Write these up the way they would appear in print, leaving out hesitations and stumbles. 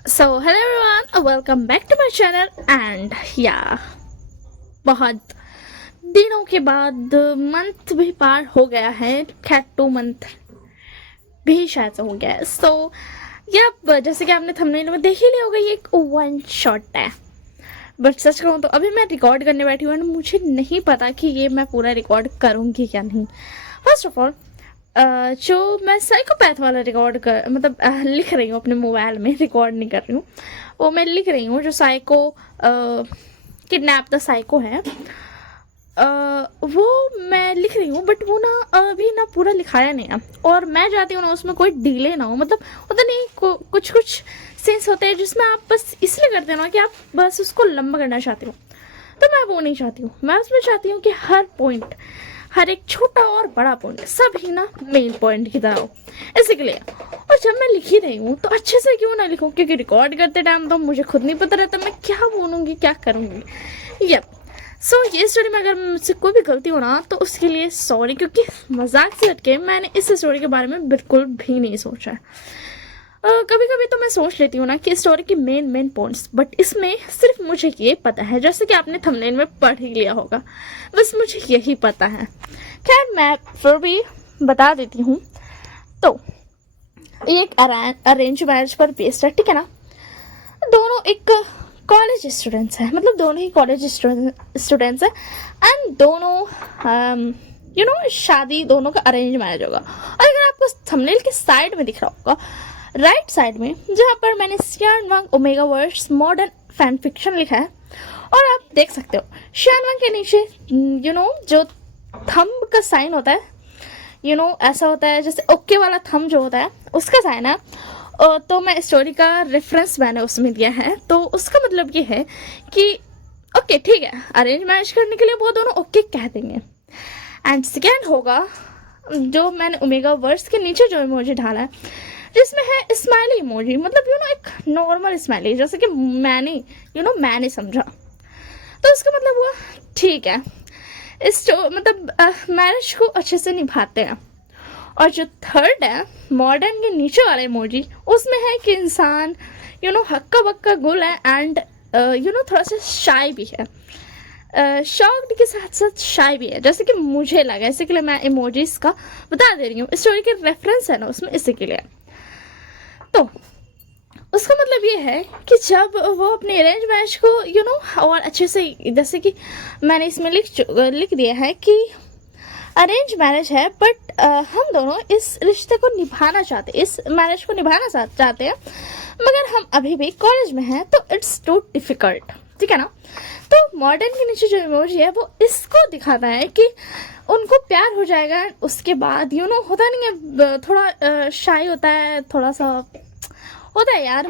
So hello everyone, welcome back to my channel and yeah बहुत दिनों के बाद मंथ भी पार हो गया है। खैर 2 मंथ भी शायद से हो गया है। या जैसे कि आपने थंबनेल में देख ही लिया होगा, ये एक वन शॉट है। बट सच कहूँ तो अभी मैं रिकॉर्ड करने बैठी हूँ, मुझे नहीं पता कि ये मैं पूरा रिकॉर्ड करूँगी क्या नहीं। फर्स्ट ऑफ ऑल जो मैं साइकोपैथ वाला रिकॉर्ड कर मतलब लिख रही हूँ अपने मोबाइल में, रिकॉर्ड नहीं कर रही हूँ, वो मैं लिख रही हूँ। जो साइको किडनैप द साइको है, वो मैं लिख रही हूँ। बट वो ना अभी ना पूरा लिखाया नहीं है, और मैं चाहती हूँ ना उसमें कोई डिले ना हो। मतलब होता नहीं, कुछ कुछ सीन्स होते हैं जिसमें आप बस इसलिए करते हो ना कि आप बस उसको लंबा करना चाहते हो, तो मैं वो नहीं चाहती हूँ। मैं उसमें चाहती हूँ कि हर पॉइंट, हर एक छोटा और बड़ा पॉइंट सब ही ना मेन पॉइंट की तरह हो, इसी के लिए। और जब मैं लिख ही रही हूँ तो अच्छे से क्यों ना लिखूँ, क्योंकि रिकॉर्ड करते टाइम तो मुझे खुद नहीं पता रहता मैं क्या बोलूँगी, क्या करूँगी। यप। ये स्टोरी में अगर मुझसे कोई भी गलती हो ना तो उसके लिए सॉरी, क्योंकि मजाक से हटके मैंने इस स्टोरी के बारे में बिल्कुल भी नहीं सोचा है। कभी कभी तो मैं सोच लेती हूँ ना कि स्टोरी की मेन पॉइंट्स, बट इसमें सिर्फ मुझे ये पता है, जैसे कि आपने थंबनेल में पढ़ ही लिया होगा, बस मुझे यही पता है। खैर मैं फिर भी बता देती हूँ। तो ये एक अरेंज मैरिज पर बेस्ड है, ठीक है ना। दोनों एक कॉलेज स्टूडेंट्स हैं, मतलब दोनों ही कॉलेज स्टूडेंट्स हैं, एंड दोनों शादी दोनों का अरेंज मैरिज होगा। और अगर आपको थंबनेल के साइड में दिख रहा होगा, राइट साइड में, जहाँ पर मैंने Xianwang omegaverse modern fan fiction लिखा है, और आप देख सकते हो शियानवांग के नीचे जो थंब का साइन होता है, ऐसा होता है जैसे ओके वाला थंब जो होता है उसका साइन है। तो मैं स्टोरी का रेफरेंस मैंने उसमें दिया है, तो उसका मतलब ये है कि ओके ठीक है, अरेंज मैरिज करने के लिए वो दोनों ओके कह देंगे। एंड सेकेंड होगा जो मैंने ओमेगा वर्स के नीचे जो इमोजी डाला है, जिसमें है स्माइली इमोजी, मतलब एक नॉर्मल स्माइली, जैसे कि मैंने समझा, तो उसका मतलब हुआ ठीक है, मतलब मैरिज को अच्छे से निभाते हैं। और जो थर्ड है मॉडर्न के नीचे वाला इमोजी, उसमें है कि इंसान हक्का बक्का गुल है, एंड थोड़ा सा शाय भी है, शॉक्ड के साथ साथ शाय भी है, जैसे कि मुझे लगा। इसी के लिए मैं इमोजीज का बता दे रही हूँ, स्टोरी के रेफरेंस है ना उसमें, इसी के लिए। तो उसका मतलब ये है कि जब वो अपने अरेंज मैरिज को और अच्छे से, जैसे कि मैंने इसमें लिख दिया है कि अरेंज मैरिज है, बट हम दोनों इस रिश्ते को निभाना चाहते हैं, इस मैरिज को निभाना चाहते हैं, मगर हम अभी भी कॉलेज में हैं, तो इट्स टू डिफिकल्ट, ठीक है ना। तो मॉडर्न के नीचे जो इमोजी है वो इसको दिखाता है कि उनको प्यार हो जाएगा, उसके बाद होता नहीं है, थोड़ा शाई होता है, थोड़ा सा होता है यार,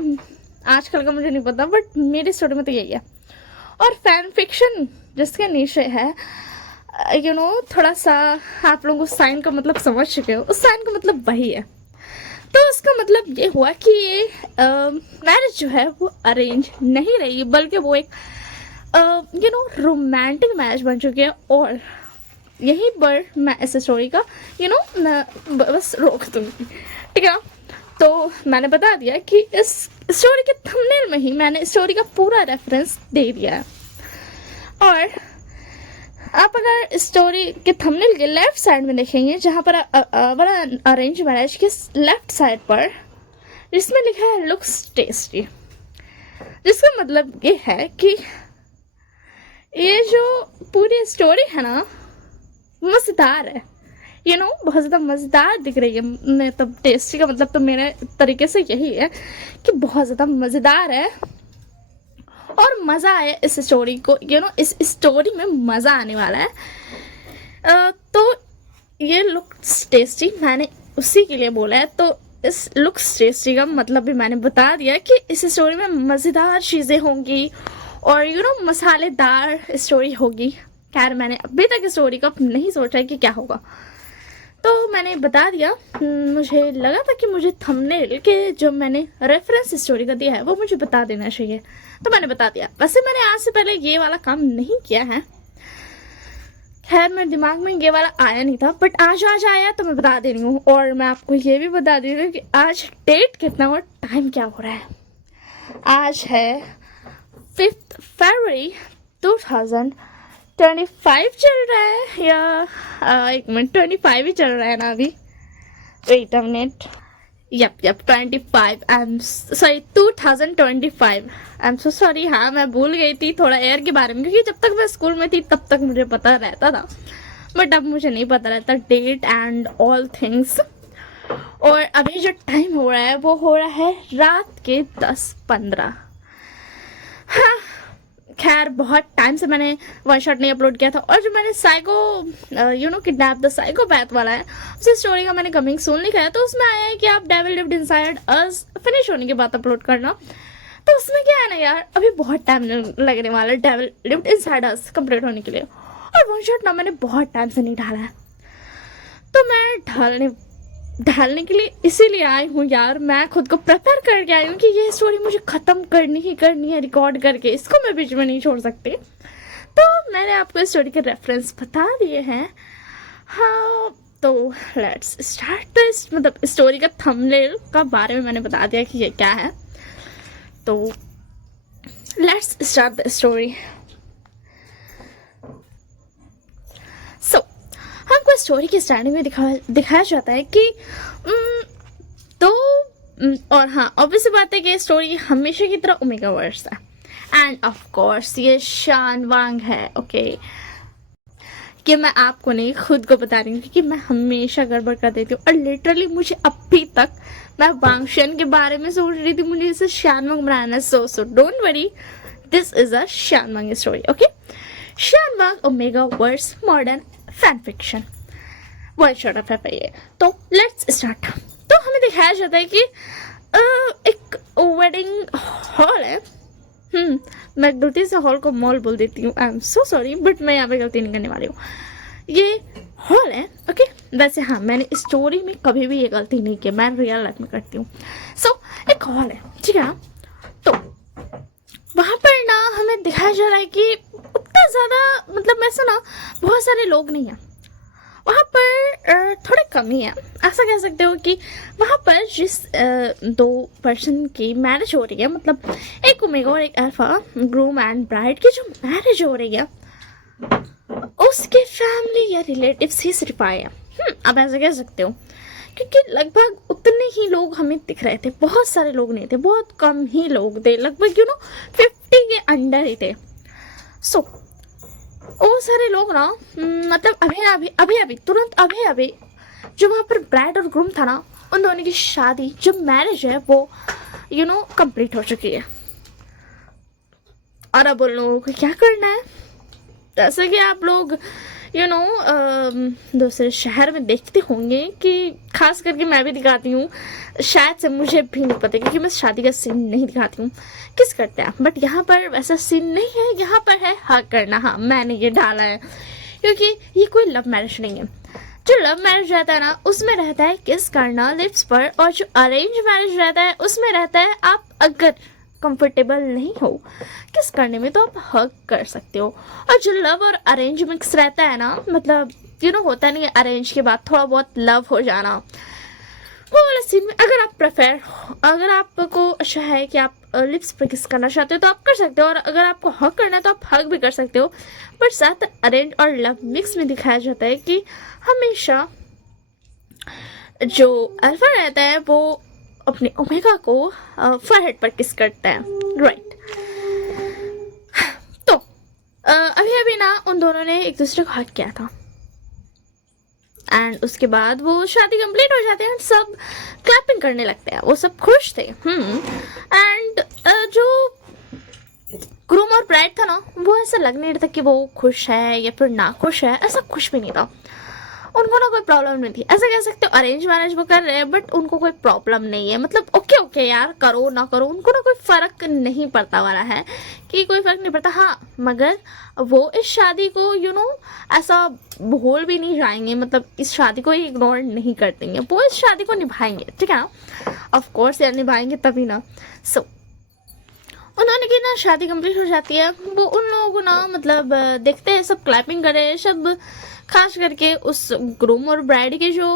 आजकल का मुझे नहीं पता, बट मेरी स्टोरी में तो यही है। और फैन फिक्शन जिसके नीचे है, थोड़ा सा आप लोगों को साइन का मतलब समझ चुके हो, उस साइन का मतलब वही है। तो उसका मतलब ये हुआ कि ये मैरिज जो है वो अरेंज नहीं रही, बल्कि वो एक रोमांटिक मैरिज बन चुकी है। और यहीं पर मैं इस स्टोरी का बस रोक दूंगी, ठीक है। तो मैंने बता दिया कि इस स्टोरी के थंबनेल में ही मैंने स्टोरी का पूरा रेफरेंस दे दिया है। और आप अगर स्टोरी के थंबनेल के लेफ्ट साइड में देखेंगे, जहाँ पर अरेंज मैरिज के लेफ्ट साइड पर जिसमें लिखा है लुक्स टेस्टी, जिसका मतलब ये है कि ये जो पूरी स्टोरी है ना मज़ेदार है, बहुत ज़्यादा मज़ेदार दिख रही है। मतलब टेस्टी का मतलब तो मेरे तरीके से यही है कि बहुत ज़्यादा मज़ेदार है, और मज़ा आया इस स्टोरी को, इस स्टोरी में मज़ा आने वाला है। तो ये लुक्स टेस्टी मैंने उसी के लिए बोला है, तो इस लुक्स टेस्टी का मतलब भी मैंने बता दिया कि इस स्टोरी में मज़ेदार चीज़ें होंगी, और मसालेदार स्टोरी होगी। खैर मैंने अभी तक स्टोरी का नहीं सोचा है कि क्या होगा, तो मैंने बता दिया। मुझे लगा था कि मुझे थंबनेल के जो मैंने रेफरेंस स्टोरी का दिया है वो मुझे बता देना चाहिए, तो मैंने बता दिया। वैसे मैंने आज से पहले ये वाला काम नहीं किया है, खैर मेरे दिमाग में ये वाला आया नहीं था, बट आज आया तो मैं बता दे रही हूँ। और मैं आपको ये भी बता दे रही हूँ कि आज डेट कितना और टाइम क्या हो रहा है। आज है 5 फरवरी 2025 चल रहा है या एक मिनट 25 ही चल रहा है ना अभी. Wait a minute. Yup 25. I am sorry 2025. I am so sorry. हाँ, मैं भूल गई थी थोड़ा एयर के बारे में, क्योंकि जब तक मैं स्कूल में थी तब तक मुझे पता रहता था, बट अब मुझे नहीं पता रहता डेट एंड ऑल थिंग्स. और अभी जो टाइम हो रहा है वो हो रहा है रात के 10:15. हाँ, खैर बहुत टाइम से मैंने वन शॉट नहीं अपलोड किया था. और जो मैंने साइको किडनैप द साइकोपैथ वाला है, उस स्टोरी का मैंने कमिंग सून लिखा है. तो उसमें आया है कि आप devil lived inside us finish होने के बाद अपलोड करना. तो उसमें क्या है ना यार, अभी बहुत टाइम लगने वाला है devil lived inside us complete होने के लिए. और वन शॉट ना मैंने बहुत टाइम से नहीं डाला है, तो मैं ढालने के लिए इसीलिए आई हूँ यार. मैं खुद को प्रिपेयर करके आई हूँ कि ये स्टोरी मुझे ख़त्म करनी है रिकॉर्ड करके. इसको मैं बीच में नहीं छोड़ सकती. तो मैंने आपको इस स्टोरी के रेफरेंस बता दिए हैं. हाँ, तो लेट्स स्टार्ट दिस. मतलब स्टोरी का थंबनेल का बारे में मैंने बता दिया कि ये क्या है. तो लेट्स स्टार्ट द स्टोरी. हमको स्टोरी की स्टार्टिंग में दिखाया जाता है कि और हाँ, ऑब्वियस बात है कि स्टोरी हमेशा की तरह ओमेगा वर्स है. एंड ऑफ कोर्स ये शान वांग है. ओके, कि मैं आपको नहीं खुद को बता रही हूँ, क्योंकि मैं हमेशा गड़बड़ कर देती हूँ. और लिटरली मुझे अभी तक मैं वांगशन के बारे में सोच रही थी, मुझे इसे शान वांग बनाना है. So don't worry, this is a Xian Wang story. Okay, Xian Wang omegaverse modern fan fiction one shot of है ये. तो लेट्स स्टार्ट. तो हमें दिखाया जाता है कि एक वेडिंग हॉल है. मैं गलती से हॉल को मॉल बोल देती हूँ. आई एम सो सॉरी, बट मैं यहाँ पे गलती नहीं करने वाली हूँ. ये हॉल है. ओके, वैसे हाँ, मैंने स्टोरी में कभी भी ये गलती नहीं की, मैं रियल लाइफ में करती हूँ. सो एक हॉल है, ठीक है. तो वहाँ पर ना हमें दिखाया जा रहा है कि उतना ज़्यादा मतलब ऐसा ना बहुत सारे लोग नहीं हैं वहाँ पर. थोड़े कम ही है, ऐसा कह सकते हो कि वहाँ पर जिस 2 पर्सन की मैरिज हो रही है, मतलब एक ओमेगा और एक अल्फा, ग्रूम एंड ब्राइड की जो मैरिज हो रही है, उसके फैमिली या रिलेटिव्स ही सिर्फ आए हैं. अब ऐसा कह सकते हो, क्योंकि लगभग उतने ही लोग हमें दिख रहे थे. बहुत सारे लोग नहीं थे, बहुत कम ही लोग थे, लगभग 50 के अंडर ही थे. सो वो सारे लोग ना मतलब अभी तुरंत अभी जो वहाँ पर ब्राइड और ग्रूम था ना, उन दोनों की शादी जो मैरिज है वो कंप्लीट हो चुकी है. और अब उन लोगों को क्या करना है, जैसे कि आप लोग दूसरे शहर में देखते होंगे, कि खास करके मैं भी दिखाती हूँ, शायद से मुझे भी नहीं पता क्योंकि मैं शादी का सीन नहीं दिखाती हूँ किस करते हैं. बट यहाँ पर वैसा सीन नहीं है, यहाँ पर है हक करना. हाँ, मैंने ये डाला है क्योंकि ये कोई लव मैरिज नहीं है. जो लव मैरिज रहता है ना, उसमें रहता है किस करना लिप्स पर, और जो अरेंज मैरिज रहता है उसमें रहता है आप अगर कंफर्टेबल नहीं हो किस करने में तो आप हग कर सकते हो. और जो लव और अरेंज मिक्स रहता है ना, मतलब होता नहीं है अरेंज के बाद थोड़ा बहुत लव हो जाना, वो वाला सीन में अगर आपको अच्छा है कि आप लिप्स पर किस करना चाहते हो तो आप कर सकते हो, और अगर आपको हग करना है तो आप हग भी कर सकते हो. पर साथ अरेंज और लव मिक्स में दिखाया जाता है कि हमेशा जो अल्फा रहता है वो अपने ओमेगा को फॉरहेड पर किस करता है. राइट. तो अभी ना उन दोनों ने एक दूसरे को हग किया था, एंड उसके बाद वो शादी कंप्लीट हो जाते हैं, सब क्लैपिंग करने लगते हैं, वो सब खुश थे. एंड जो ग्रूम और ब्राइड था ना, वो ऐसा लग नहीं रहा था कि वो खुश है या फिर ना खुश है, ऐसा कुछ भी नहीं था. उनको ना कोई प्रॉब्लम नहीं थी. ऐसा कह सकते हो अरेंज मैरिज वो कर रहे हैं, बट उनको कोई प्रॉब्लम नहीं है. मतलब ओके यार, करो ना करो, उनको ना कोई फ़र्क नहीं पड़ता वाला है, कि कोई फ़र्क नहीं पड़ता. हाँ, मगर वो इस शादी को ऐसा भूल भी नहीं जाएंगे, मतलब इस शादी को इग्नोर नहीं कर देंगे, वो इस शादी को निभाएंगे. ठीक है ना, ऑफ कोर्स यार निभाएंगे तभी ना. सो उन्होंने की ना शादी कंप्लीट हो जाती है. वो उन लोगों को ना मतलब देखते हैं, सब क्लैपिंग करे, सब खास करके उस ग्रूम और ब्राइड के जो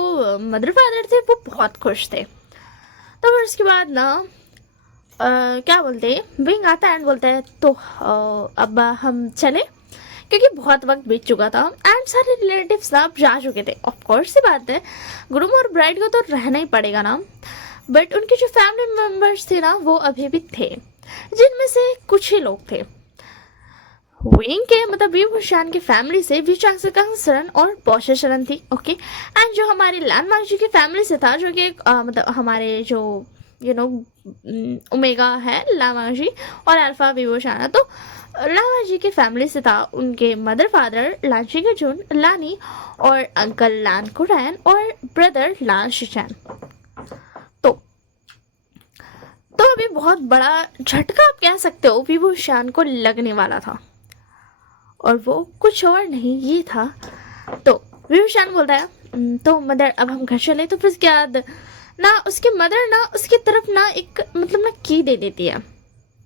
मदर फादर थे वो बहुत खुश थे. तो फिर उसके बाद ना क्या बोलते हैं, विंग आता है एंड बोलता है तो अब हम चले, क्योंकि बहुत वक्त बीत चुका था एंड सारे रिलेटिव्स ना अब जा चुके थे। ऑफ कोर्स सी बात है, ग्रूम और ब्राइड को तो रहना ही पड़ेगा ना, बट उनके जो फैमिली मेम्बर्स थे ना वो अभी भी थे, जिनमें से कुछ ही लोग थे विंग के, मतलब विभूषण की फैमिली से विचांग शरण और पौषा शरण थी। ओके, एंड जो हमारी लैंडमार्क जी की फैमिली से था, जो कि मतलब हमारे जो ओमेगा है लामा जी और अल्फा विभूषण, तो लामा जी की फैमिली से था उनके मदर फादर लांची के जुन लानी और अंकल लान कुरैन और ब्रदर लान शिचैन। तो अभी बहुत बड़ा झटका आप कह सकते हो विभूषण को लगने वाला था, और वो कुछ और नहीं ये था। तो विभूषण बोलता है तो मदर अब हम घर चले, तो फिर उसके बाद ना उसकी मदर ना उसकी तरफ ना एक मतलब ना की दे देती है।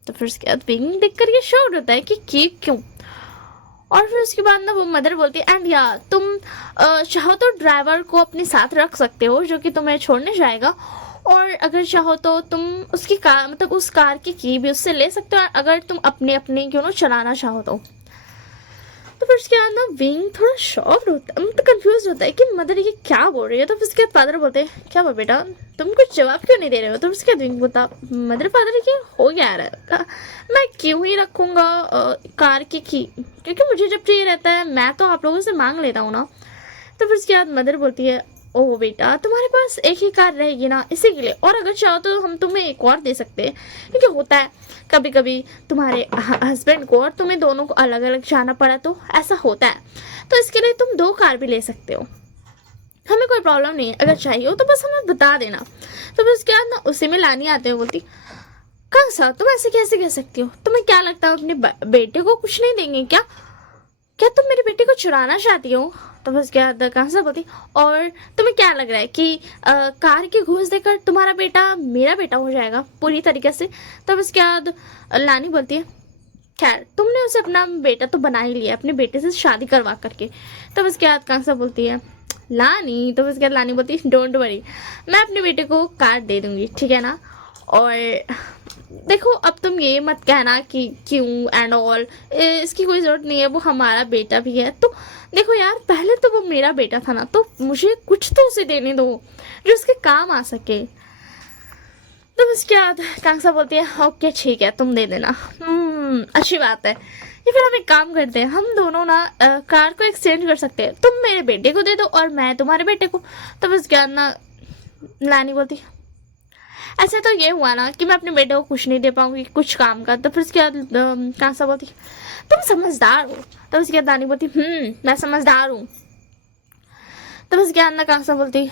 तो फिर उसके बाद विंग देख कर ये शॉक्ड होता है कि की क्यों, और फिर उसके बाद ना वो मदर बोलती है एंड या तुम चाहो तो ड्राइवर को अपने साथ रख सकते हो जो कि तुम्हें छोड़ने जाएगा, और अगर चाहो तो तुम उसकी कार मतलब उस कार की भी उससे ले सकते हो, अगर तुम अपने अपने चलाना चाहो तो फिर उसके बाद ना विंग थोड़ा शॉक्ड होता है, मतलब कंफ्यूज होता है कि मदर ये क्या बोल रही है। तो फिर उसके बाद फादर बोलते हैं क्या हुआ बेटा, तुम कुछ जवाब क्यों नहीं दे रहे हो। तो उसके बाद विंग बोलता मदर फादर ये हो गया रहा, मैं क्यों ही रखूँगा कार की क्योंकि मुझे जब चाहिए रहता है मैं तो आप लोगों से मांग लेता हूँ ना। तो फिर उसके बाद मदर बोलती है ओ बेटा तुम्हारे पास एक ही कार रहेगी ना इसी के लिए, और अगर चाहो तो हम तुम्हें एक और दे सकते हैं, क्योंकि होता है कभी कभी तुम्हारे हस्बैंड को और तुम्हें दोनों को अलग अलग जाना पड़ा तो ऐसा होता है, तो इसके लिए तुम 2 कार भी ले सकते हो, हमें कोई प्रॉब्लम नहीं है, अगर चाहिए हो तो बस हमें बता देना। तो फिर उसके बाद ना उसी में लानी आते हो बोलती कहाँ सा तुम ऐसे कैसे कह सकती हो, तुम्हें क्या लगता है अपने बेटे को कुछ नहीं देंगे क्या, क्या तुम मेरे बेटे को चुराना चाहती हो। तो बस क्या कहाँ से बोलती, और तुम्हें क्या लग रहा है कि कार की घूस देकर तुम्हारा बेटा मेरा बेटा हो जाएगा पूरी तरीके से। तो बस क्या लानी बोलती है खैर तुमने उसे अपना बेटा तो बना ही लिया अपने बेटे से शादी करवा करके। तो बस क्या कहाँ से बोलती है लानी, तो बस क्या लानी बोलती है डोंट वरी, मैं अपने बेटे को कार दे दूंगी ठीक है ना, और देखो अब तुम ये मत कहना कि क्यों एंड ऑल, इसकी कोई ज़रूरत नहीं है, वो हमारा बेटा भी है। तो देखो यार पहले तो वो मेरा बेटा था ना, तो मुझे कुछ तो उसे देने दो जो उसके काम आ सके। तो उसके बाद कांसा बोलती है ओके ठीक है तुम दे देना, अच्छी बात है, ये फिर हम एक काम करते हैं हम दोनों ना कार को एक्सचेंज कर सकते हैं, तुम मेरे बेटे को दे दो और मैं तुम्हारे बेटे को। तो बस क्या ना लानी बोलती ऐसा तो ये हुआ ना कि मैं अपने बेटे को कुछ नहीं दे पाऊंगी कुछ काम का। तो फिर उसके बाद कांसा बोलती तुम समझदार हो। तो उसके बाद दानी बोलती मैं समझदार हूँ। तो बस क्या ना कांसा बोलती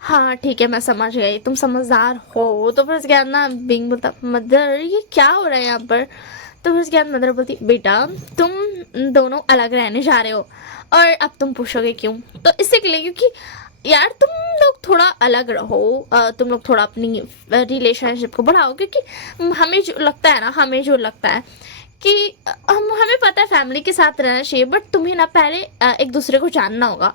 हाँ ठीक है मैं समझ गई तुम समझदार हो। तो फिर उसके बाद ना बिंग बोलता मदर ये क्या हो रहा है यहाँ पर। तो फिर उसके बाद मदर बोलती बेटा तुम दोनों अलग रहने जा रहे हो, और अब तुम पूछोगे क्यों, तो इससे के लिए क्योंकि यार तुम लोग थोड़ा अलग रहो, तुम लोग थोड़ा अपनी रिलेशनशिप को बढ़ाओ, क्योंकि हमें जो लगता है ना कि हमें पता है फैमिली के साथ रहना चाहिए, बट तुम्हें ना पहले एक दूसरे को जानना होगा,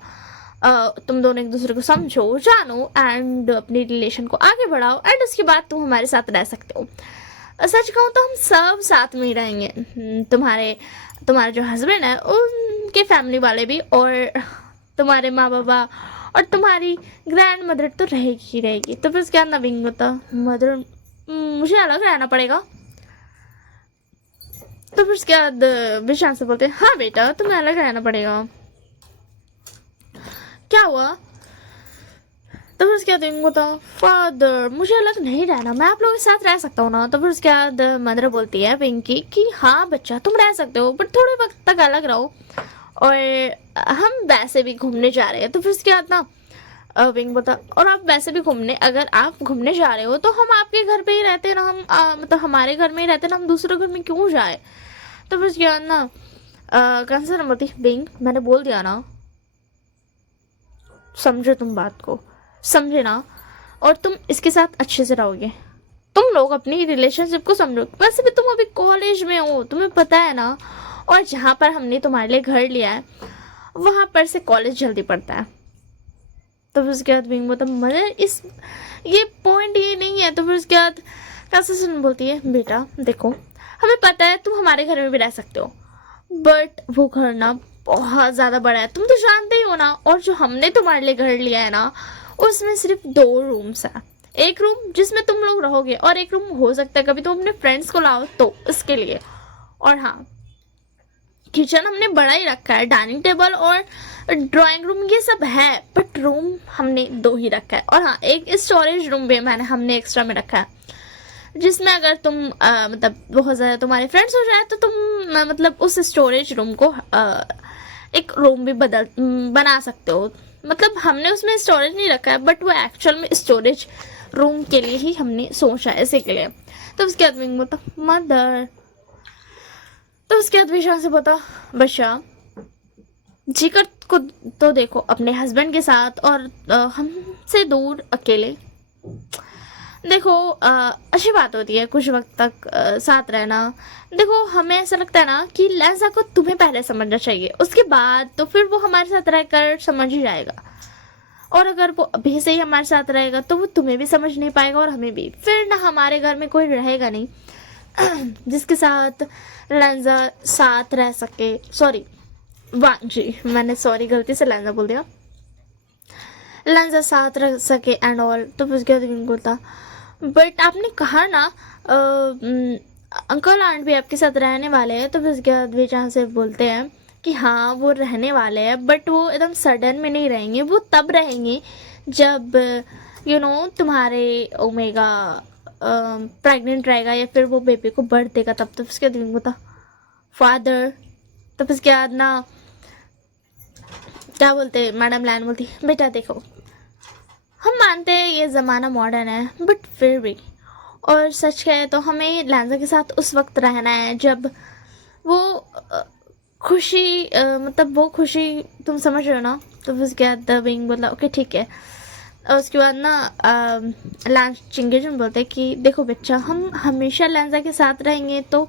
तुम दोनों एक दूसरे को समझो जानो एंड अपनी रिलेशन को आगे बढ़ाओ, एंड उसके बाद तुम हमारे साथ रह सकते हो। सच कहूँ तो हम सब साथ में ही रहेंगे, तुम्हारे जो हस्बैंड है उनके फैमिली वाले भी, और तुम्हारे माँ बाबा और तुम्हारी ग्रैंड मदर तो रहेगी ही रहेगी। तो फिर क्या नविंग होता मदर मुझे अलग रहना पड़ेगा। तो फिर उसके बाद विशाल से बोलते हाँ बेटा तुम्हें अलग रहना पड़ेगा, क्या हुआ। तो फिर उसके बाद होता फादर मुझे अलग नहीं रहना, मैं आप लोगों के साथ रह सकता हूँ ना। तो फिर उसके बाद मदर बोलती है पिंकी कि हाँ बच्चा तुम रह सकते हो बट थोड़े वक्त तक अलग रहो, और हम वैसे भी घूमने जा रहे हैं। तो फिर उसके बाद ना विंग बोलता और आप वैसे भी घूमने अगर आप घूमने जा रहे हो तो हम आपके घर पे ही रहते ना, हम मतलब हमारे घर में ही रहते ना, हम दूसरे घर में क्यों जाए। तो फिर उसके बाद ना कंसर्न बोलती विंग मैंने बोल दिया ना, समझो तुम बात को समझे ना, और तुम इसके साथ अच्छे से रहोगे, तुम लोग अपनी रिलेशनशिप को समझो। वैसे भी तुम अभी कॉलेज में हो तुम्हें पता है ना, और जहाँ पर हमने तुम्हारे लिए घर लिया है वहाँ पर से कॉलेज जल्दी पड़ता है। तो फिर उसके बाद विंग मतलब मदर इस ये पॉइंट ये नहीं है। तो फिर उसके बाद कंसर्न बोलती है बेटा देखो हमें पता है तुम हमारे घर में भी रह सकते हो, बट वो घर ना बहुत ज़्यादा बड़ा है, तुम तो जानते ही हो ना, और जो हमने तुम्हारे लिए घर लिया है ना उसमें सिर्फ 2 रूम्स है। एक रूम जिसमें तुम लोग रहोगे और एक रूम हो सकता है कभी तुम अपने फ्रेंड्स को लाओ तो इसके लिए। और हाँ, किचन हमने बड़ा ही रखा है, डाइनिंग टेबल और ड्राइंग रूम ये सब है, बट रूम हमने 2 ही रखा है। और हाँ, एक स्टोरेज रूम भी हमने एक्स्ट्रा में रखा है, जिसमें अगर तुम मतलब बहुत ज़्यादा तुम्हारे फ्रेंड्स हो जाए तो तुम मतलब उस स्टोरेज रूम को एक रूम भी बना सकते हो। मतलब हमने उसमें स्टोरेज नहीं रखा है, बट वो एक्चुअल में स्टोरेज रूम के लिए ही हमने सोचा है, इसी के लिए। तो उसके बाद विंग बोलता मदर, तो उसके बाद विशाल से बोलता बच्चा जिकर को तो देखो अपने हस्बैंड के साथ और हमसे दूर अकेले। देखो अच्छी बात होती है कुछ वक्त तक साथ रहना। देखो हमें ऐसा लगता है ना कि लैज़ा को तुम्हें पहले समझना चाहिए, उसके बाद तो फिर वो हमारे साथ रहकर समझ ही जाएगा। और अगर वो अभी से ही हमारे साथ रहेगा तो वो तुम्हें भी समझ नहीं पाएगा और हमें भी, फिर ना हमारे घर में कोई रहेगा नहीं जिसके साथ लैज़ा साथ रह सके। सॉरी जी, मैंने सॉरी गलती से लैज़ा बोल दिया, लैज़ा साथ रह सके एंड ऑल। तो फिर उसके बाद बोलता बट आपने कहा ना अंकल आंट भी आपके साथ रहने वाले हैं। तो फिर उसके बाद विचार से बोलते हैं कि हाँ वो रहने वाले हैं, बट वो एकदम सडन में नहीं रहेंगे, वो तब रहेंगे जब तुम्हारे ओमेगा प्रेग्नेंट रहेगा या फिर वो बेबी को बर्थ देगा तब। तो उसके बाद बोलता फादर। तो फिर उसके बाद ना क्या बोलते मैडम लैन बोलती बेटा देखो हम मानते हैं ये ज़माना मॉडर्न है, बट फिर भी, और सच कहे तो हमें लैज़ा के साथ उस वक्त रहना है जब वो खुशी मतलब वो खुशी तुम समझ रहे हो ना। तो फिर उसके बाद विंग बोला ओके ठीक है। और उसके बाद ना लैंस चिंगेजन बोलते कि देखो बच्चा हम हमेशा लैज़ा के साथ रहेंगे तो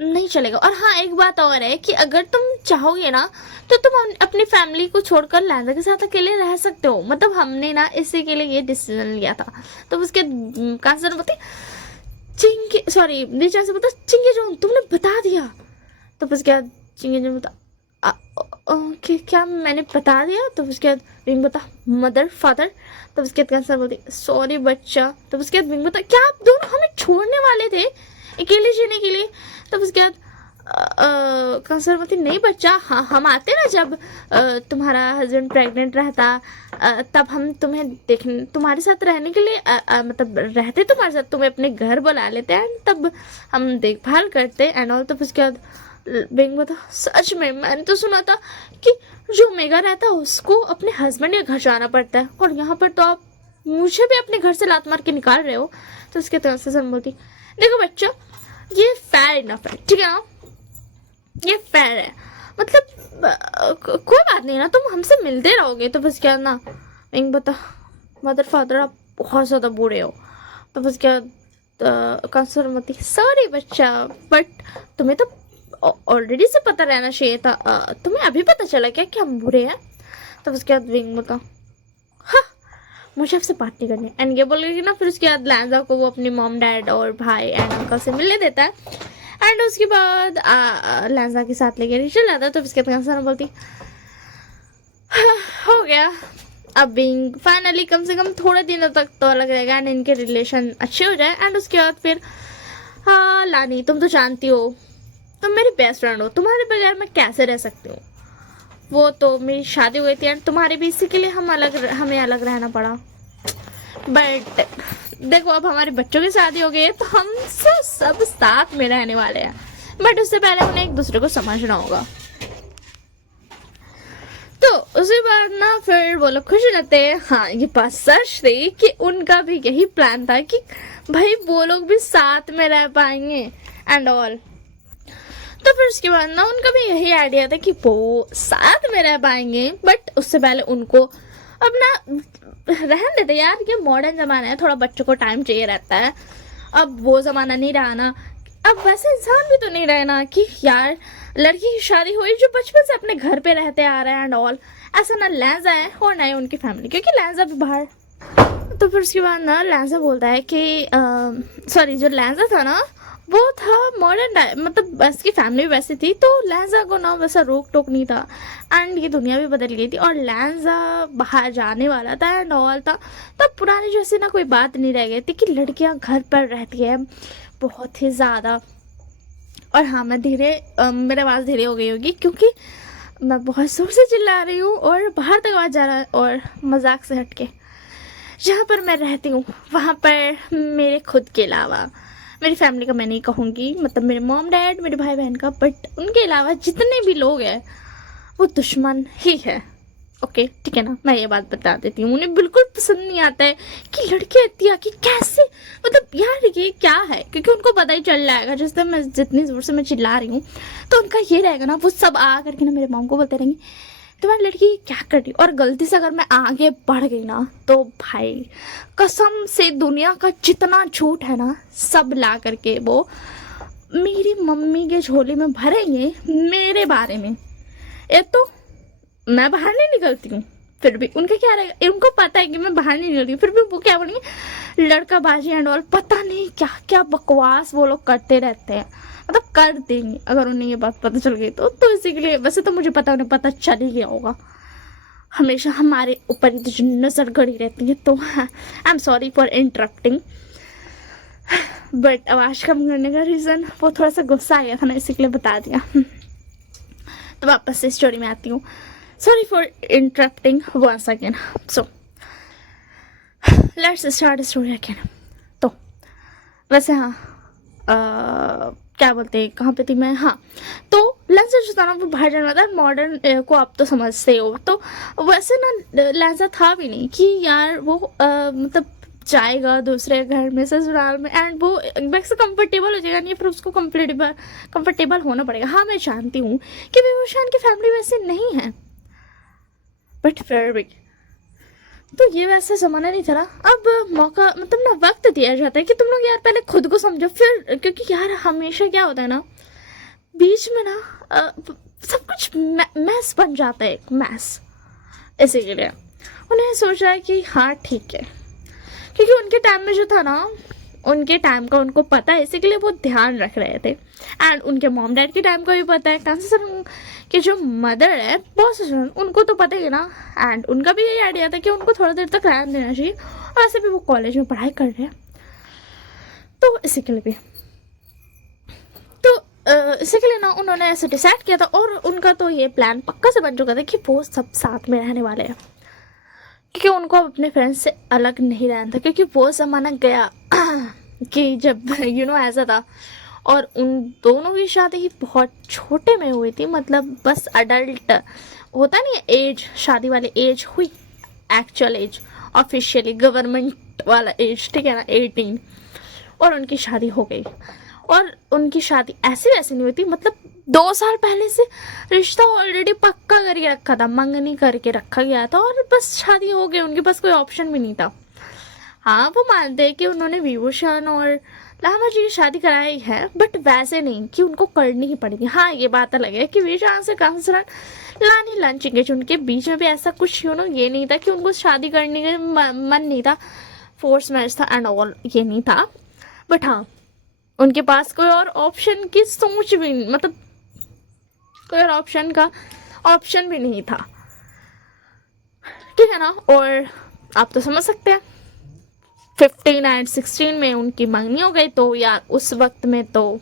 नहीं चलेगा। और हाँ एक बात और है कि अगर तुम चाहोगे ना तो तुम अपनी फैमिली को छोड़कर लैज़ा के साथ अकेले रह सकते हो। मतलब हमने ना इसी के लिए ये डिसीजन लिया था। तो उसके कांसर बोलते चिंगे सॉरी नीचा से बोलता चिंगे जो तुमने बता दिया। तो उसके बाद चिंगे जो बोलता क्या मैंने बता दिया। तो उसके बाद विंग बता मदर फादर। तो उसके बाद कांसर बोलती सॉरी बच्चा। तो उसके बाद विंग बता क्या आप दोनों हमें छोड़ने वाले थे अकेले जीने के लिए। तो उसके बाद कंसर्वती नहीं बच्चा, हाँ हम आते ना जब तुम्हारा हस्बैंड प्रेग्नेंट रहता तब हम तुम्हें देखने तुम्हारे साथ रहने के लिए मतलब रहते तुम्हारे साथ, तुम्हें अपने घर बुला लेते हैं तब हम देखभाल करते एंड ऑल। तो उसके बाद बिंग बता सच में मैंने तो सुना था कि जो मेगा रहता है उसको अपने हस्बैंड के घर जाना पड़ता है, और यहाँ पर तो आप मुझे भी अपने घर से लात मार के निकाल रहे हो। तो उसके तरफ से बोलती देखो बच्चा ये फेयर इनफ है, ठीक है ना, ये फेयर है। मतलब कोई बात नहीं ना, तुम हमसे मिलते रहोगे। तो बस क्या ना विंग बता मदर फादर आप बहुत ज़्यादा बूढ़े हो। तो बस क्या कंसर्वती सॉरी बच्चा, बट तुम्हें तो ऑलरेडी से पता रहना चाहिए था, तुम्हें अभी पता चला क्या कि हम बूढ़े हैं। तो उसके बाद विंग बता हाँ मुझे आपसे बात नहीं करनी एंड ये बोल रही ना। फिर उसके बाद लैज़ा को वो अपनी मॉम डैड और भाई एंड अंकल से मिलने देता है एंड उसके बाद लैज़ा के साथ लेके चल जाता है। तो उसके बाद बोलती हो गया अब बिंग फाइनली कम से कम थोड़े दिनों तक तो अलग रहेगा एंड इनके रिलेशन अच्छे हो जाए। एंड उसके बाद फिर हाँ लानी तुम तो जानती हो तुम मेरी बेस्ट फ्रेंड हो, तुम्हारे बगैर मैं कैसे रह सकती हूँ। वो तो मेरी शादी हुई थी एंड तुम्हारे भी इसी के लिए हमें अलग रहना पड़ा, बट देखो अब हमारे बच्चों की शादी हो गई है तो हम सब साथ में रहने वाले हैं, बट उससे पहले उन्हें एक दूसरे को समझना होगा। तो उसके बाद ना फिर वो लोग खुश रहते हैं। हाँ ये बात सच थी कि उनका भी यही प्लान था कि भाई वो लोग भी साथ में रह पाएंगे एंड ऑल। तो फिर उसके बाद ना उनका भी यही आइडिया था कि वो साथ में रह पाएंगे, बट उससे पहले उनको अपना रहन देते यार, ये मॉडर्न ज़माना है, थोड़ा बच्चों को टाइम चाहिए रहता है। अब वो ज़माना नहीं रहा ना, अब वैसे इंसान भी तो नहीं रहे ना कि यार लड़की की शादी हुई जो बचपन से अपने घर पे रहते आ रहे हैं एंड ऑल। ऐसा ना लैज़ा है और ना ही उनकी फैमिली, क्योंकि लैज़ा भी बाहर तो फिर उसके बाद ना लहजा बोलता है कि सॉरी, जो लहजा था ना वो था मॉडर्न, मतलब उसकी फैमिली वैसी थी, तो लहजा को ना वैसा रोक टोक नहीं था। एंड ये दुनिया भी बदल गई थी और लहजा बाहर जाने वाला था एंड ऑल था। तब पुरानी जैसी ना कोई बात नहीं रह गई थी कि लड़कियां घर पर रहती है बहुत ही ज़्यादा। और हाँ, मैं मेरी आवाज़ धीरे हो गई होगी क्योंकि मैं बहुत ज़ोर से चिल्ला रही हूँ और बाहर तक आवाज़ जा रहा है। और मजाक से हटके, जहाँ पर मैं रहती हूँ वहाँ पर मेरे खुद के अलावा, मेरी फैमिली का मैं नहीं कहूँगी, मतलब मेरे मॉम डैड, मेरे भाई बहन का, बट उनके अलावा जितने भी लोग हैं वो दुश्मन ही है। ओके, ठीक है ना, मैं ये बात बता देती हूँ। उन्हें बिल्कुल पसंद नहीं आता है कि लड़कियाँ इतनी आके कैसे, मतलब यार ये क्या है, क्योंकि उनको पता ही चल जाएगा जिस तरह मैं जितनी जोर से मैं चिल्ला रही हूँ, तो उनका ये रहेगा ना, वो सब आ करके ना मेरे मॉम को बोलते रहेंगे तुम्हारी लड़की क्या कर रही। और गलती से अगर मैं आगे बढ़ गई ना तो भाई कसम से दुनिया का जितना झूठ है ना सब ला करके वो मेरी मम्मी के झोले में भरेंगे मेरे बारे में। एक तो मैं बाहर नहीं निकलती हूँ, फिर भी उनका क्या रहेगा, उनको पता है कि मैं बाहर नहीं निकलती हूँ, फिर भी वो क्या बोलेंगे लड़का बाजी एंड ऑल, पता नहीं क्या क्या बकवास वो लोग करते रहते हैं, मतलब कर देंगे अगर उन्हें ये बात पता चल गई तो इसी के लिए, वैसे तो मुझे पता, उन्हें पता चल ही गया होगा, हमेशा हमारे ऊपर ही तो नजर गड़ी रहती है। तो आई am sorry for interrupting, but आवाज़ कम करने का रीज़न वो थोड़ा सा गुस्सा आ गया था ना, इसी के लिए बता दिया। तो वापस से स्टोरी में आती हूँ, sorry for interrupting once again. So let's start story again. तो वैसे हाँ, क्या बोलते हैं, कहाँ पे थी मैं, हाँ, तो लहजा जो था ना वो बाहर जाना था, मॉडर्न को आप तो समझते हो, तो वैसे ना लहजा था भी नहीं कि यार वो मतलब जाएगा दूसरे घर में, ससुराल में, एंड वो वैसे कंफर्टेबल हो जाएगा नहीं, फिर उसको कंफर्टेबल होना पड़ेगा। हाँ, मैं जानती हूँ कि विभूषण की फैमिली वैसे नहीं है, बट फिर भी तो ये वैसा ज़माना नहीं था ना, अब मौका, मतलब ना वक्त दिया जाता है कि तुम लोग यार पहले खुद को समझो, फिर क्योंकि यार हमेशा क्या होता है ना, बीच में ना सब कुछ मैस बन जाता है, एक मैस। इसी के लिए उन्हें सोच रहा है कि हाँ ठीक है, क्योंकि उनके टाइम में जो था ना, उनके टाइम का उनको पता है, इसी के लिए वो ध्यान रख रहे थे। एंड उनके मॉम डैड के टाइम का भी पता है, कांसी कि जो मदर है बॉस, उनको तो पता ही है ना। एंड उनका भी यही आइडिया था कि उनको थोड़ा देर तक रहने देना चाहिए, और वैसे भी वो कॉलेज में पढ़ाई कर रहे हैं, तो इसी के लिए भी, तो इसी के लिए ना उन्होंने ऐसे डिसाइड किया था। और उनका तो ये प्लान पक्का से बन चुका था कि वो सब साथ में रहने वाले हैं, क्योंकि उनको अब अपने फ्रेंड्स से अलग नहीं रहना था, क्योंकि वो ज़माना गया कि जब ऐसा था। और उन दोनों की शादी बहुत छोटे में हुई थी, मतलब बस अडल्ट होता नहीं है एज, शादी वाले एज हुई, एक्चुअल एज, ऑफिशियली गवर्नमेंट वाला एज, ठीक है ना, 18, और उनकी शादी हो गई। और उनकी शादी ऐसी वैसी नहीं हुई थी, मतलब 2 साल पहले से रिश्ता ऑलरेडी पक्का करके रखा था, मंगनी करके रखा गया था, और बस शादी हो गई उनके पास, कोई ऑप्शन भी नहीं था। हाँ, वो मानते हैं कि उन्होंने विभूषण और लामा जी की शादी कराई है, बट वैसे नहीं कि उनको करनी ही पड़ेगी। हाँ, ये बात अलग है कि विभूषण से कंसर्न लानी लंच एंगेज, उनके बीच में भी ऐसा कुछ ये नहीं था कि उनको शादी करने का मन नहीं था, फोर्स मैरिज था एंड ऑल, ये नहीं था। बट हाँ, उनके पास कोई और ऑप्शन की सोच भी, मतलब कोई और ऑप्शन भी नहीं था, ठीक है ना। और आप तो समझ सकते हैं 15 एंड 16 में उनकी मंगनी हो गई, तो यार उस वक्त में तो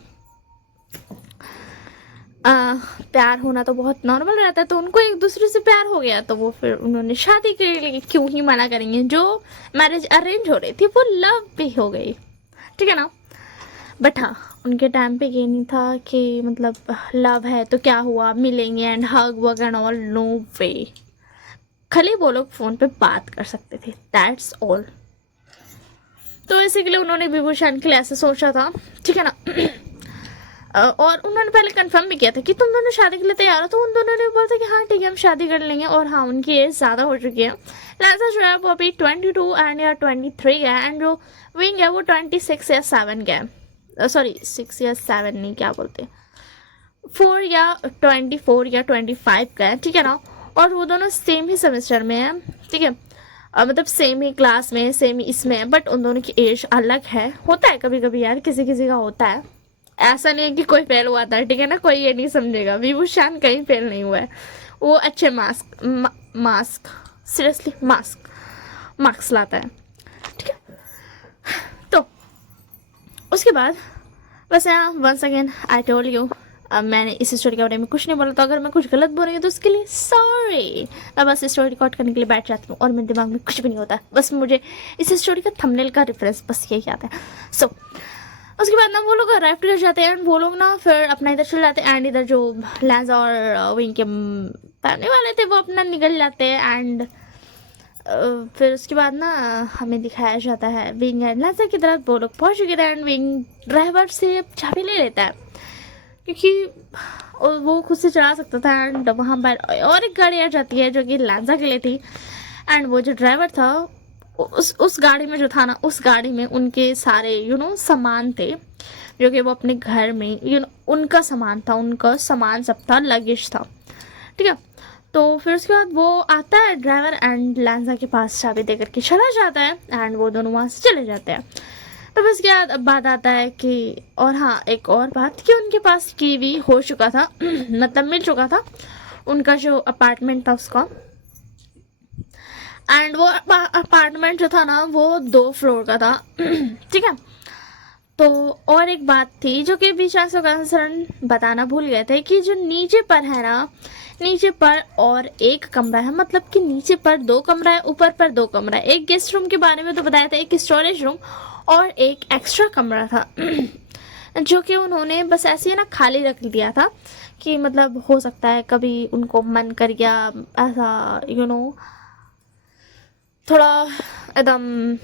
प्यार होना तो बहुत नॉर्मल रहता है, तो उनको एक दूसरे से प्यार हो गया, तो वो फिर उन्होंने शादी के लिए क्यों ही मना करेंगे। जो मैरिज अरेंज हो रही थी वो लव भी हो गई, ठीक है ना। बट हाँ, उनके टाइम पे ये नहीं था कि मतलब लव है तो क्या हुआ, मिलेंगे एंड हग वग एंड ऑल, नो वे। खाली वो लोग फ़ोन पे बात कर सकते थे, दैट्स ऑल। तो इसी के लिए उन्होंने विभूषण के लिए ऐसे सोचा था, ठीक है ना। और उन्होंने पहले कंफर्म भी किया था कि तुम दोनों शादी के लिए तैयार हो, तो उन दोनों ने बोला था कि हाँ ठीक है हम शादी कर लेंगे। और हाँ, उनकी एज ज़्यादा हो चुकी है, लिहाजा जो है वो अभी 22 एंड या 23 है, एंड जो विंग है वो 26 या 7 का है, सॉरी 6 या 7 नहीं, क्या बोलते 4 या 24 या 25 का है, ठीक है ना। और वो दोनों सेम ही सेमेस्टर में है, ठीक है। मतलब सेम ही क्लास में, सेम ही इसमें, बट उन दोनों की एज अलग है। होता है कभी कभी यार, किसी किसी का होता है। ऐसा नहीं है कि कोई फेल हुआ था, ठीक है ना, कोई ये नहीं समझेगा विभूषान कहीं फेल नहीं हुआ है। वो अच्छे मास्क सीरियसली मार्क्स लाता है, ठीक है। तो उसके बाद बस यहाँ once again I told you, अब मैंने इस स्टोरी के बारे में कुछ नहीं बोला, तो अगर मैं कुछ गलत बोल रही हूँ तो उसके लिए सॉरी। मैं बस स्टोरी रिकॉर्ड करने के लिए बैठ जाती हूँ और मेरे दिमाग में कुछ भी नहीं होता, बस मुझे इस स्टोरी का थंबनेल का रेफरेंस बस यही आता है। सो उसके बाद ना वो लोग अराइव कर जाते हैं एंड वो लोग ना फिर अपना इधर चले जाते हैं एंड इधर जो लैंजा और विंग के पहनने वाले थे वो अपना निकल जाते हैं एंड फिर उसके बाद ना हमें दिखाया जाता है विंग एंड लैंजा की तरफ वो लोग पहुँच चुके थे एंड विंग ड्राइवर से चाबी ले लेता है क्योंकि वो खुद से चला सकता था एंड वहाँ पर और एक गाड़ी आ जाती है जो कि लैंजा के लिए थी एंड वो जो ड्राइवर था उस गाड़ी में जो था ना, उस गाड़ी में उनके सारे सामान थे जो कि वो अपने घर में उनका सामान था, उनका सामान सब था, लगेज था, ठीक है। तो फिर उसके बाद वो आता है ड्राइवर एंड लैंजा के पास चाबी दे करके चला जाता है एंड वो दोनों वहाँ से चले जाते हैं। तो फिर उसके बाद बात आता है कि और हाँ एक और बात कि उनके पास कीवी हो चुका था मतलब मिल चुका था उनका जो अपार्टमेंट था उसका, एंड वो अपार्टमेंट जो था ना वो 2 फ्लोर का था ठीक है। तो और एक बात थी जो कि बीच में कंसर्न बताना भूल गए थे कि जो नीचे पर है ना, नीचे पर और एक कमरा है, मतलब कि नीचे पर 2 कमरा है, ऊपर पर 2 कमरा है। एक गेस्ट रूम के बारे में तो बताया था, एक स्टोरेज रूम और एक एक्स्ट्रा कमरा था जो कि उन्होंने बस ऐसे ही ना खाली रख दिया था कि मतलब हो सकता है कभी उनको मन कर गया ऐसा थोड़ा एकदम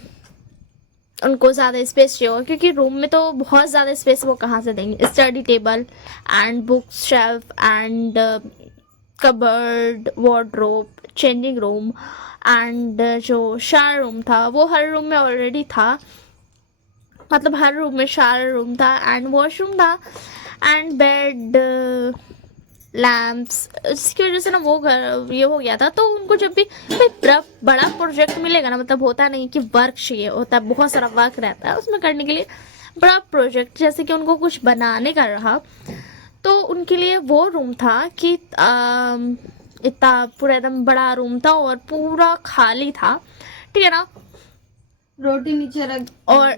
उनको ज़्यादा स्पेस चाहिए, क्योंकि रूम में तो बहुत ज़्यादा स्पेस वो कहाँ से देंगे। Study table and book shelf and cupboard, wardrobe, changing room and जो शावर रूम था वो हर रूम में ऑलरेडी था, मतलब हर रूम में शावर रूम था एंड वॉशरूम था एंड बेड, लैम्प्स। इसकी वजह से ना वो घर ये हो गया था। तो उनको जब भी कोई बड़ा प्रोजेक्ट मिलेगा ना, मतलब होता नहीं कि वर्क चाहिए होता है, बहुत सारा वर्क रहता है उसमें करने के लिए, बड़ा प्रोजेक्ट जैसे कि उनको कुछ बनाने का रहा, तो उनके लिए वो रूम था कि इतना पूरा एकदम बड़ा रूम था और पूरा खाली था, ठीक है ना। रोटी नीचे रख और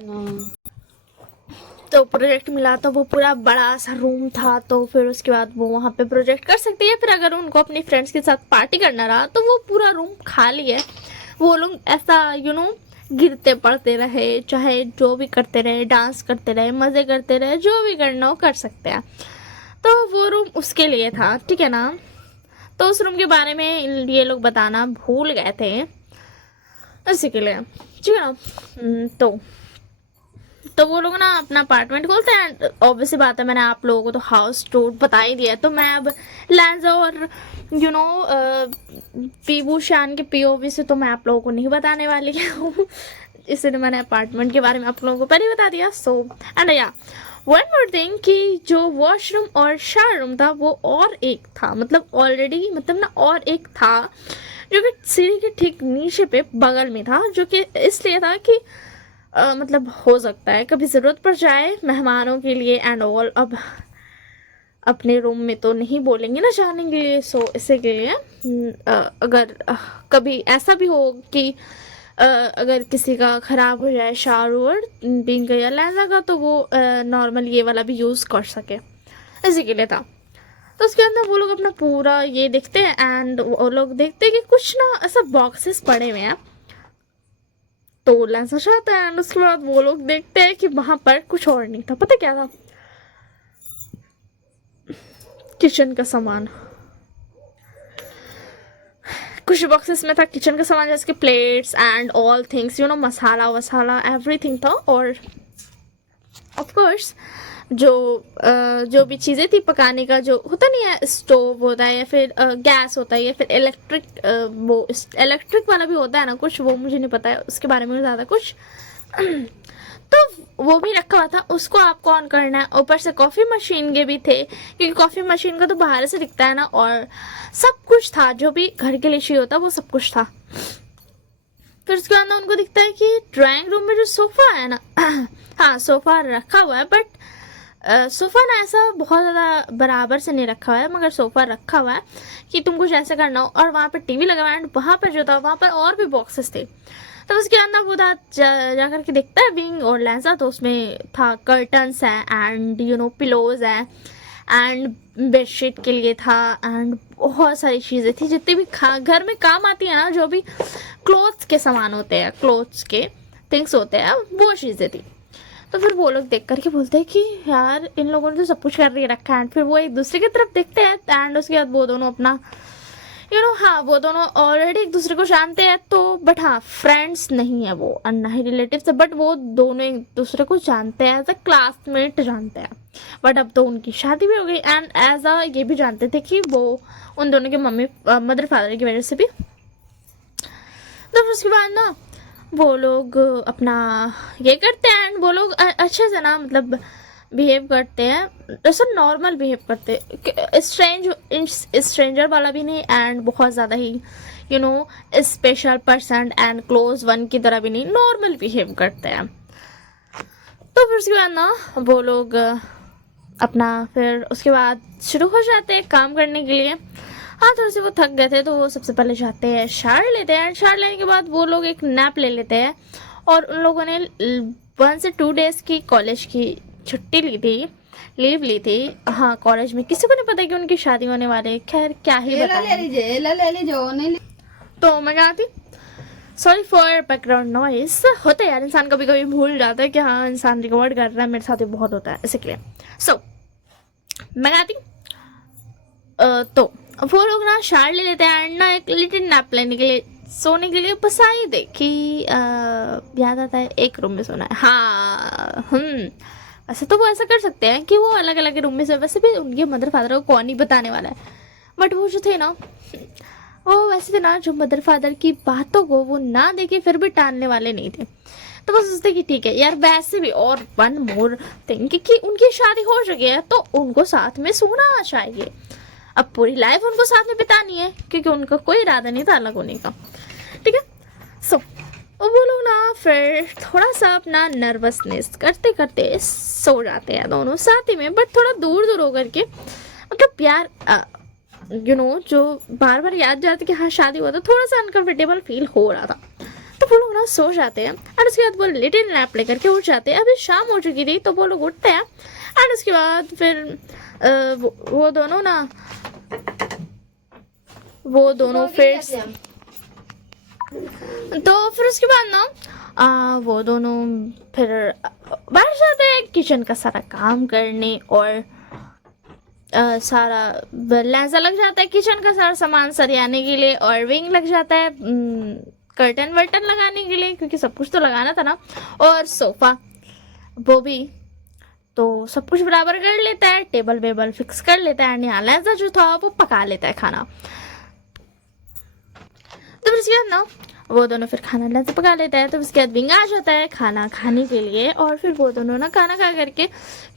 तो प्रोजेक्ट मिला तो वो पूरा बड़ा सा रूम था, तो फिर उसके बाद वो वहाँ पे प्रोजेक्ट कर सकती है। फिर अगर उनको अपनी फ्रेंड्स के साथ पार्टी करना रहा तो वो पूरा रूम खाली है, वो लोग ऐसा गिरते पड़ते रहे, चाहे जो भी करते रहे, डांस करते रहे, मज़े करते रहे, जो भी करना हो कर सकते हैं। तो वो रूम उसके लिए था, ठीक है ना। तो उस रूम के बारे में ये लोग बताना भूल गए थे इसी के लिए, ठीक है ना। तो वो लोग ना अपना अपार्टमेंट खोलते हैं। ऑब्वियसली बात है, मैंने आप लोगों को तो हाउस टूर बता ही दिया है, तो मैं अब लैंजा और विभूषान के पीओवी से तो मैं आप लोगों को नहीं बताने वाली हूँ इसलिए मैंने अपार्टमेंट के बारे में आप लोगों को पहले बता दिया। सो एंड या वन मोर थिंग कि जो वॉशरूम और शावर रूम था वो और एक था, मतलब ऑलरेडी मतलब ना और एक था जो कि सीढ़ी के ठीक नीचे पे बगल में था, जो कि इसलिए था कि मतलब हो सकता है कभी ज़रूरत पड़ जाए मेहमानों के लिए एंड ऑल। अब अपने रूम में तो नहीं बोलेंगे ना जाने के लिए, सो इसी के लिए अगर कभी ऐसा भी हो कि अगर किसी का ख़राब हो जाए शावर बिंग या लैंजा का, तो वो नॉर्मल ये वाला भी यूज़ कर सके, इसी के लिए था। तो उसके अंदर वो लोग अपना पूरा ये देखते हैं एंड वो लोग देखते हैं कि कुछ ना ऐसा बॉक्सेस पड़े हुए हैं, तो लैंजा चाहता है एंड उसके बाद वो लोग देखते हैं कि वहाँ पर कुछ और नहीं था। पता क्या था? किचन का सामान। कुछ बॉक्सेस में था किचन का सामान, जैसे कि प्लेट्स एंड ऑल थिंग्स, मसाला वसाला एवरीथिंग था। और ऑफ कोर्स जो भी चीज़ें थी पकाने का, जो होता नहीं है, स्टोव होता है या फिर गैस होता है या फिर इलेक्ट्रिक वाला भी होता है ना कुछ, वो मुझे नहीं पता है उसके बारे में ज़्यादा कुछ तो वो भी रखा हुआ था, उसको आपको ऑन करना है। ऊपर से कॉफ़ी मशीन के भी थे, क्योंकि कॉफ़ी मशीन का तो बाहर से दिखता है ना, और सब कुछ था जो भी घर के लिए चाहिए होता वो सब कुछ था। फिर उसके बाद ना उनको दिखता है कि ड्राइंग रूम में जो सोफ़ा है ना हाँ सोफ़ा रखा हुआ है, बट सोफ़ा ना ऐसा बहुत ज़्यादा बराबर से नहीं रखा हुआ है, मगर सोफ़ा रखा हुआ है कि तुम कुछ ऐसे करना हो। और वहाँ पर टीवी लगा हुआ है एंड वहाँ पर जो था वहाँ पर और भी बॉक्सेस थे। तो उसके अंदर वो था जा कर के देखता है विंग और लैंसा, तो उसमें था कर्टन्स है एंड पिलोज है एंड बेडशीट के लिए था एंड बहुत सारी चीज़ें थी जितनी भी घर में काम आती है ना, जो भी क्लोथ्स के सामान होते हैं, क्लोथ्स के थिंग्स होते हैं, वो चीज़ें थी। तो फिर वो लोग देख करके बोलते हैं कि यार इन लोगों ने तो सब कुछ कर रही रखा है। एंड फिर वो एक दूसरे की तरफ देखते हैं एंड उसके बाद वो दोनों अपना हाँ वो दोनों ऑलरेडी एक दूसरे को जानते हैं, तो बट हाँ फ्रेंड्स नहीं है वो और ना ही रिलेटिव्स है, बट वो दोनों एक दूसरे को जानते हैं, एज अ क्लासमेट जानते हैं। बट अब तो उनकी शादी भी हो गई एंड एज अ ये भी जानते थे कि वो उन दोनों के मदर फादर की वजह से भी। तो फिर उसके बाद ना वो लोग अपना ये करते हैं एंड वो लोग अच्छे से ना मतलब बिहेव करते हैं, ऐसा नॉर्मल बिहेव करते हैं, स्ट्रेंजर वाला भी नहीं एंड बहुत ज़्यादा ही special person and close one की तरह भी नहीं, नॉर्मल बिहेव करते हैं। तो फिर उसके बाद ना वो लोग अपना फिर उसके बाद शुरू हो जाते हैं काम करने के लिए। हाँ थोड़े से वो थक गए थे तो वो सबसे पहले जाते हैं शावर लेते हैं, शावर लेने के बाद वो लोग एक नैप ले लेते हैं। और उन लोगों ने 1 से 2 डेज़ की कॉलेज की छुट्टी ली थी, लीव ली थी। हाँ कॉलेज में किसी को नहीं पता कि उनकी शादी होने वाली है, खैर क्या ही बताएं। तो मैं कहा थी सॉरी फॉर बैकग्राउंड नॉइस, होता है यार, इंसान कभी कभी भूल जाता है कि हाँ इंसान रिकॉर्ड कर रहा है, मेरे साथ भी बहुत होता है इसलिए। सो मैं कहा थी तो वो लोग ना शार ले लेते हैं एंड ना एक लिटिल नैप लेने के लिए, सोने के लिए बस आई दे कि याद आता है एक रूम में सोना है। हाँ वैसे तो वो ऐसा कर सकते हैं कि वो अलग अलग रूम में से, वैसे भी उनके मदर फादर को कौन ही बताने वाला है, बट वो जो थे ना वो वैसे थे ना जो मदर फादर की बातों को वो ना देखे फिर भी टालने वाले नहीं थे। तो वो सोचते कि ठीक है यार, वैसे भी और 1 मोर थिंग कि उनकी शादी हो चुकी है तो उनको साथ में सोना चाहिए, अब पूरी लाइफ उनको साथ में बितानी है क्योंकि उनका कोई इरादा नहीं था अलग होने का, ठीक है। सो वो लोग ना फिर थोड़ा सा अपना नर्वसनेस करते करते सो जाते हैं दोनों साथ ही में, बट थोड़ा दूर दूर होकर के, मतलब यार जो बार बार याद जाते कि हाँ शादी हुआ था, थोड़ा सा अनकंफर्टेबल फील हो रहा था। तो वो लोग ना सो जाते हैं और उसके बाद वो लिटिल नैप लेकर के उठ जाते हैं। अभी शाम हो चुकी थी तो वो लोग उठते हैं एंड उसके बाद फिर वो दोनों फिर तो फिर उसके बाद ना वो दोनों फिर बाहर जाते हैं किचन का सारा काम करने और सारा लहजा लग जाता है किचन का सारा सामान सरियाने के लिए और विंग लग जाता है कर्टन वर्टन लगाने के लिए क्योंकि सब कुछ तो लगाना था ना, और सोफा वो भी तो सब कुछ बराबर कर लेता है, टेबल वेबल फिक्स कर लेता है, यहाँ लहजा जो था वो पका लेता है खाना। तो फिर उसके बाद ना वो दोनों फिर खाना लहजा पका लेता है, तो उसके बाद विंग आ जाता है खाना खाने के लिए और फिर वो दोनों ना खाना खा करके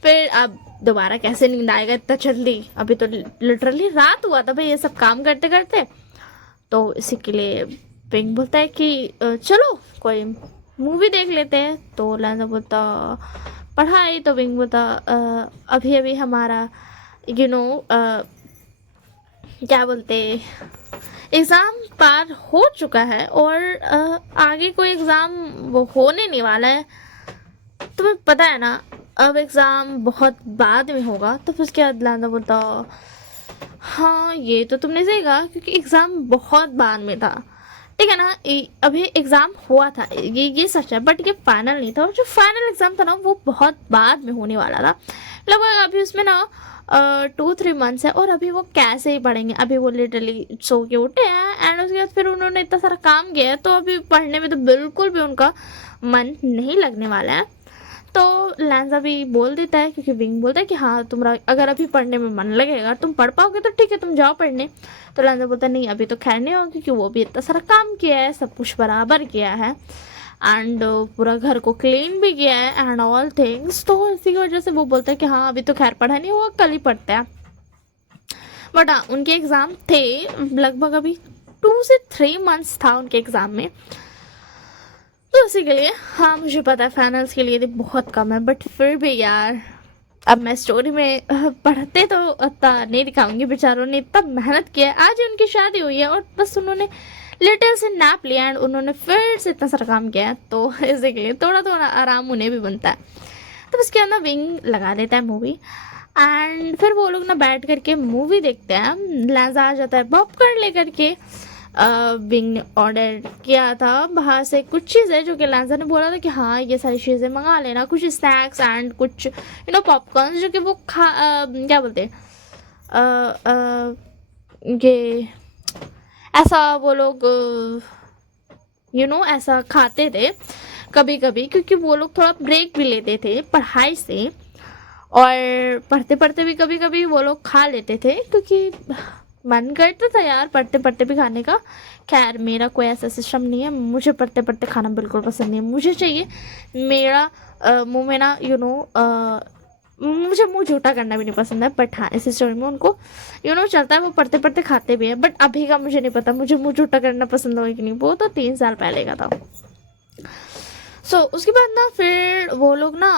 फिर अब दोबारा कैसे नींद आएगा इतना जल्दी, अभी तो लिटरली रात हुआ था भाई ये सब काम करते करते। तो इसी के लिए विंग बोलता है कि चलो कोई मूवी देख लेते हैं। तो लहजा बोलता पढ़ाई, तो विंग बोलता अभी अभी हमारा क्या बोलते एग्ज़ाम पार हो चुका है और आगे कोई एग्ज़ाम वो होने नहीं वाला है, तुम्हें पता है ना अब एग्ज़ाम बहुत बाद में होगा। तो फिर उसके बाद लहजा बोलता हाँ ये तो तुमने सही कहा क्योंकि एग्ज़ाम बहुत बाद में था, ठीक है ना, अभी एग्ज़ाम हुआ था ये सच है, बट ये फाइनल नहीं था और जो फाइनल एग्ज़ाम था ना वो बहुत बाद में होने वाला था, लगभग अभी उसमें ना 2-3 मंथ्स है और अभी वो कैसे ही पढ़ेंगे, अभी वो लिटरली सो के उठे हैं एंड उसके बाद फिर उन्होंने इतना सारा काम किया है तो अभी पढ़ने में तो बिल्कुल भी उनका मन नहीं लगने वाला है। तो लहजा भी बोल देता है क्योंकि विंग बोलता है कि हाँ तुम्हारा अगर अभी पढ़ने में मन लगेगा तुम पढ़ पाओगे तो ठीक है तुम जाओ पढ़ने। तो लहजा बोलता है नहीं अभी तो खैर नहीं होगा क्योंकि वो भी इतना सारा काम किया है, सब कुछ बराबर किया है एंड पूरा घर को क्लीन भी किया है एंड ऑल थिंग्स, तो इसी की वजह से वो बोलता है कि हाँ अभी तो खैर पढ़ा नहीं हुआ, कल ही पढ़ते हैं। बट हाँ उनके एग्ज़ाम थे लगभग अभी 2 से 3 मंथ्स था उनके एग्ज़ाम में। तो उसी के लिए हाँ मुझे पता है फाइनल्स के लिए तो बहुत कम है, बट फिर भी यार अब मैं स्टोरी में पढ़ते तो इतना नहीं दिखाऊंगी। बेचारों ने इतना मेहनत किया है, आज उनकी शादी हुई है और बस उन्होंने लिटिल से नैप लिया एंड उन्होंने फिर से इतना सारा काम किया है, तो इसी के लिए थोड़ा थोड़ा आराम उन्हें भी बनता है। तो उसके अंदर विंग लगा देता है मूवी एंड फिर वो लोग ना बैठ करके मूवी देखते हैं। लैजा आ जाता है पॉपकॉर्न लेकर के। विंग ने ऑर्डर किया था बाहर से कुछ चीज़ें जो कि लैजा ने बोला था कि हाँ ये सारी चीज़ें मंगा लेना, कुछ स्नैक्स एंड कुछ पॉपकॉर्न जो कि वो क्या बोलते हैं ये ऐसा वो लोग ऐसा खाते थे कभी कभी, क्योंकि वो लोग थोड़ा ब्रेक भी लेते थे पढ़ाई से और पढ़ते पढ़ते भी कभी कभी वो लोग खा लेते थे, क्योंकि मन करता था यार पढ़ते पढ़ते भी खाने का। खैर मेरा कोई ऐसा सिस्टम नहीं है, मुझे पढ़ते पढ़ते खाना बिल्कुल पसंद नहीं है। मुझे चाहिए मेरा मुंह में ना मुझे मुंह झूठा करना भी नहीं पसंद है, बट हाँ इस स्टोरी में उनको चलता है, वो पढ़ते पढ़ते खाते भी है। बट अभी का मुझे नहीं पता मुझे मुंह झूठा करना पसंद होगा कि नहीं, वो तो 3 साल पहले का था। उसके बाद ना फिर वो लोग ना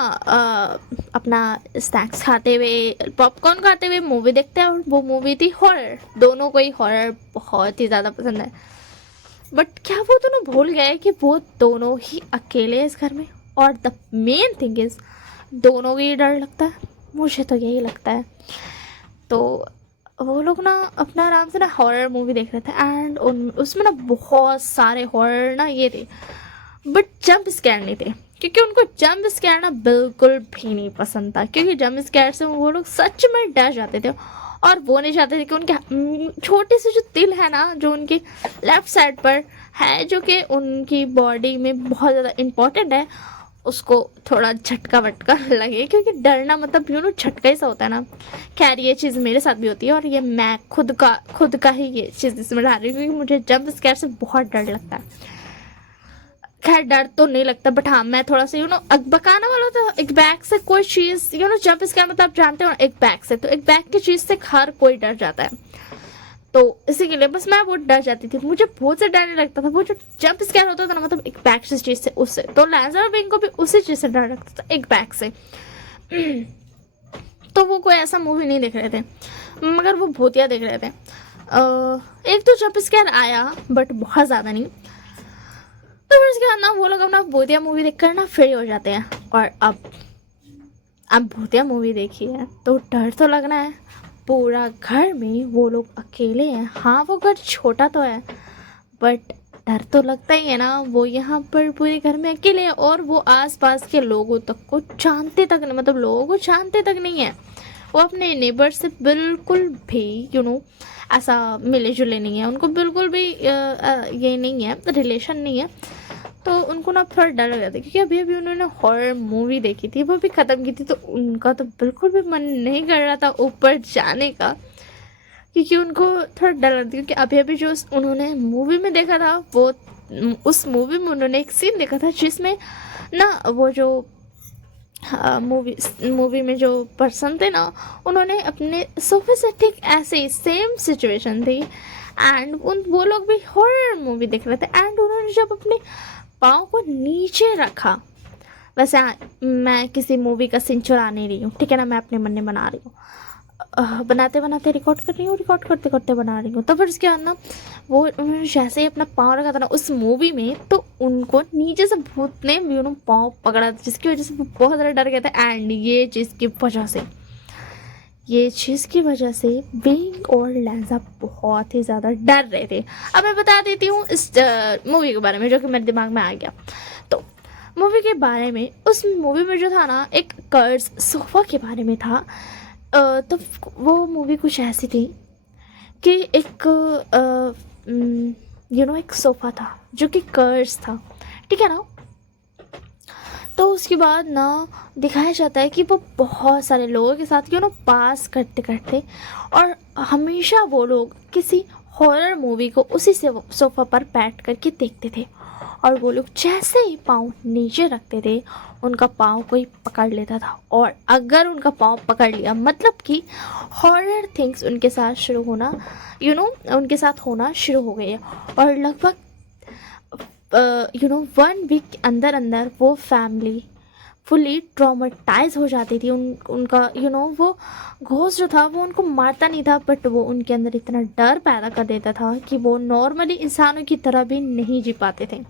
अपना स्नैक्स खाते हुए पॉपकॉर्न खाते हुए मूवी देखते हैं, और वो मूवी थी हॉरर। दोनों को ही हॉरर बहुत ही ज़्यादा पसंद है, बट क्या वो दोनों भूल गए कि वो दोनों ही अकेले हैं इस घर में। और द मेन थिंग इज़ दोनों को ही डर लगता है, मुझे तो यही लगता है। तो वो लोग ना अपना आराम से ना हॉरर मूवी देख रहे थे एंड उसमें ना बहुत सारे हॉरर ना ये थे, बट जंप स्कैर नहीं थे, क्योंकि उनको जंप स्कैर ना बिल्कुल भी नहीं पसंद था। क्योंकि जंप स्कैर से वो लोग सच में डर जाते थे और वो नहीं चाहते थे कि उनके छोटे से जो तिल है ना जो उनकी लेफ्ट साइड पर है, जो कि उनकी बॉडी में बहुत ज़्यादा इम्पोर्टेंट है, उसको थोड़ा झटका वटका लगे। क्योंकि डरना मतलब झटका ही सा होता है ना। खैर ये चीज़ मेरे साथ भी होती है और ये मैं खुद का ही ये चीज़ इसमें डाल रही हूँ, क्योंकि मुझे जंप स्कैर से बहुत डर लगता है। खैर डर तो नहीं लगता, बट हाँ मैं थोड़ा सा बकाना वाला था। एक बैग से कोई चीज़ जंप स्कैर मतलब आप जानते हो ना, एक बैग से, तो एक बैग की चीज़ से हर कोई डर जाता है। तो इसी के लिए बस मैं वो डर जाती थी, मुझे बहुत से डर नहीं लगता था। वो जो जंप स्कैर होता था ना मतलब एक बैग से चीज़ से, उससे तो लैजा और विंग को भी उसी चीज़ से डर लगता था, एक बैग से। तो वो कोई ऐसा मूवी नहीं देख रहे थे, मगर वो भूतिया देख रहे थे। एक तो जंप स्कैर आया बट बहुत ज़्यादा नहीं। तो फिर उसके बाद ना वो लोग अपना भूतिया मूवी देख कर ना फ्री हो जाते हैं। और अब भूतिया मूवी देखी है तो डर तो लगना है। पूरा घर में वो लोग अकेले हैं। हाँ वो घर छोटा तो है बट डर तो लगता ही है ना। वो यहाँ पर पूरे घर में अकेले हैं और वो आसपास के लोगों तक को जानते तक नहीं, मतलब लोगों को जानते तक नहीं है। वो अपने नेबर से बिल्कुल भी ऐसा मिले जुले नहीं है, उनको बिल्कुल भी ये नहीं है, रिलेशन नहीं है। तो उनको ना थोड़ा डर लग जाता है, क्योंकि अभी अभी उन्होंने हॉरर मूवी देखी थी, वो भी ख़त्म की थी, तो उनका तो बिल्कुल भी मन नहीं कर रहा था ऊपर जाने का, क्योंकि उनको थोड़ा डर लगता है। क्योंकि अभी अभी जो उन्होंने मूवी में देखा था, वो उस मूवी में उन्होंने एक सीन देखा था जिसमें ना वो जो मूवी में जो पर्सन थे ना, उन्होंने अपने सोफे से ठीक ऐसे ही सेम सिचुएशन थी एंड वो लोग भी हॉरर मूवी देख रहे थे एंड उन्होंने जब अपने पाँव को नीचे रखा, वैसे मैं किसी मूवी का सीन चुरा नहीं रही हूँ, ठीक है ना, मैं अपने मन में बना रही हूँ, बनाते बनाते रिकॉर्ड कर रही हूँ, रिकॉर्ड करते करते बना रही हूँ। तो फिर उसके बाद ना वो उन्होंने जैसे ही अपना पाँव रखा था ना उस मूवी में, तो उनको नीचे से भूत ने पाँव पकड़ा था, जिसकी वजह से वो बहुत ज़्यादा डर गए थे। एंड ये चीज़ की वजह से विंग और लैजा बहुत ही ज़्यादा डर रहे थे। अब मैं बता देती हूँ इस मूवी के बारे में, जो कि मेरे दिमाग में आ गया। तो मूवी के बारे में, उस मूवी में जो था ना, एक कर्ज सोफ़ा के बारे में था। तो वो मूवी कुछ ऐसी थी कि एक एक सोफ़ा था जो कि कर्ज था, ठीक है ना। तो उसके बाद ना दिखाया जाता है कि वो बहुत सारे लोगों के साथ पास करते करते, और हमेशा वो लोग किसी हॉरर मूवी को उसी से सोफ़ा पर बैठ करके देखते थे। और वो लोग जैसे ही पाँव नीचे रखते थे, उनका पाँव कोई पकड़ लेता था, और अगर उनका पाँव पकड़ लिया मतलब कि हॉरर थिंग्स उनके साथ शुरू होना उनके साथ होना शुरू हो गई है। और लगभग 1 वीक के अंदर अंदर वो फैमिली फुली ट्रॉमेटाइज हो जाती थी। उनका वो घोस्ट जो था वो उनको मारता नहीं था, बट वो उनके अंदर इतना डर पैदा कर देता था कि वो नॉर्मली इंसानों की तरह भी नहीं जी पाते थे।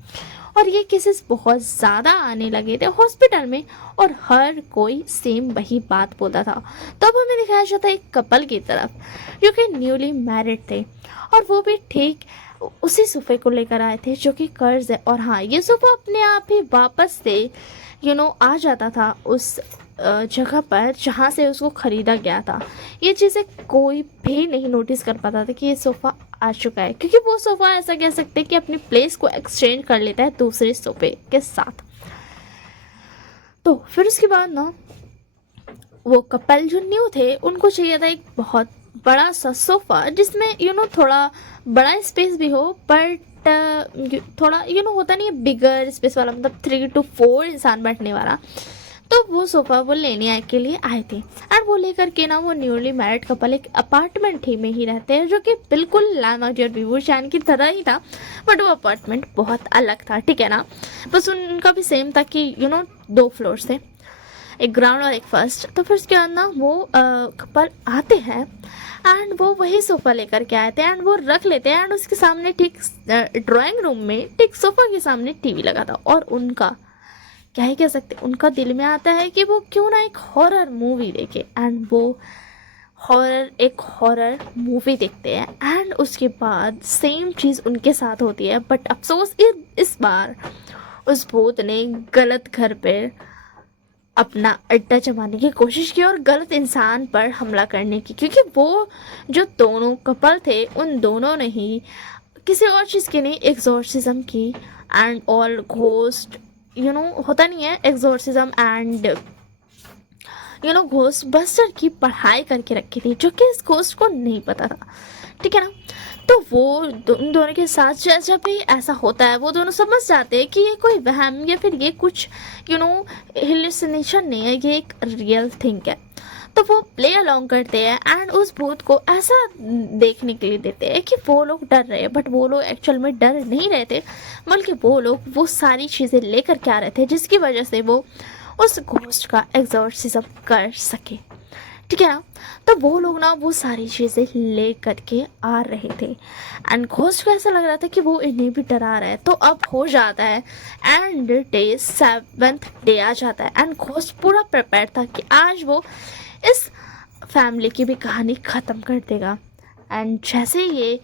और ये केसेस बहुत ज़्यादा आने लगे थे हॉस्पिटल में, और हर कोई सेम वही बात बोलता था। तो अब हमें दिखाया जाता है एक कपल की तरफ जो कि न्यूली मैरिड थे, और वो भी ठीक उसी सोफे को लेकर आए थे जो कि कर्ज है। और हाँ, ये सोफा अपने आप ही वापस से आ जाता था उस जगह पर जहाँ से उसको ख़रीदा गया था। ये चीज़ें कोई भी नहीं नोटिस कर पाता था कि ये सोफ़ा आ चुका है, क्योंकि वो सोफ़ा ऐसा कह सकते हैं कि अपनी प्लेस को एक्सचेंज कर लेता है दूसरे सोफे के साथ। तो फिर उसके बाद ना वो कपल जो न्यू थे उनको चाहिए था एक बहुत बड़ा सा सोफ़ा जिसमें थोड़ा बड़ा स्पेस भी हो, बट थोड़ा होता नहीं है बिगर स्पेस वाला, मतलब 3 to 4 इंसान बैठने वाला। तो वो सोफ़ा वो लेने आए के लिए आए थे, एंड वो लेकर के ना वो न्यूली मैरिड कपल एक अपार्टमेंट ही में ही रहते हैं जो कि बिल्कुल लामाजर विभूषण की तरह ही था, बट वो अपार्टमेंट बहुत अलग था, ठीक है ना। बस उनका भी सेम था कि 2 फ्लोर्स थे, एक ग्राउंड और एक फर्स्ट। तो फिर उसके बाद ना वो कपल आते हैं एंड वो वही सोफ़ा लेकर के आए थे, एंड वो रख लेते हैं, एंड उसके सामने ठीक ड्राइंग रूम में ठीक सोफ़ा के सामने टीवी लगा था। और उनका क्या ही कह सकते, उनका दिल में आता है कि वो क्यों ना एक हॉरर मूवी देखे, एंड वो एक हॉरर मूवी देखते हैं। एंड उसके बाद सेम चीज़ उनके साथ होती है, बट अफसोस इस बार उस भूत ने गलत घर पे अपना अड्डा जमाने की कोशिश की और गलत इंसान पर हमला करने की, क्योंकि वो जो दोनों कपल थे उन दोनों ने ही किसी और चीज़ की नहीं, एग्जॉर्सिज्म की एंड ऑल घोस्ट होता नहीं है एग्जॉर्सिज्म एंड घोस्ट बस्टर की पढ़ाई करके रखी थी, जो कि इस घोस्ट को नहीं पता था, ठीक है ना। तो वो उन दोनों के साथ जब भी ऐसा होता है वो दोनों समझ जाते हैं कि ये कोई वहम या फिर ये कुछ हेलुसिनेशन नहीं है, ये एक रियल थिंग है। तो वो प्ले अलोंग करते हैं एंड उस भूत को ऐसा देखने के लिए देते हैं कि वो लोग डर रहे हैं, बट वो लोग एक्चुअल में डर नहीं रहे थे, बल्कि वो लोग वो सारी चीज़ें लेकर के आ रहे थे जिसकी वजह से वो उस घोस्ट का एग्जॉर्सिज्म कर सके, ठीक है ना। तो वो लोग ना वो सारी चीज़ें ले करके आ रहे थे, एंड घोस्ट को ऐसा लग रहा था कि वो इन्हें भी डरा रहा है। तो अब हो जाता है एंड डे 7th डे आ जाता है, एंड घोस्ट पूरा प्रिपेयर था कि आज वो इस फैमिली की भी कहानी ख़त्म कर देगा। एंड जैसे ये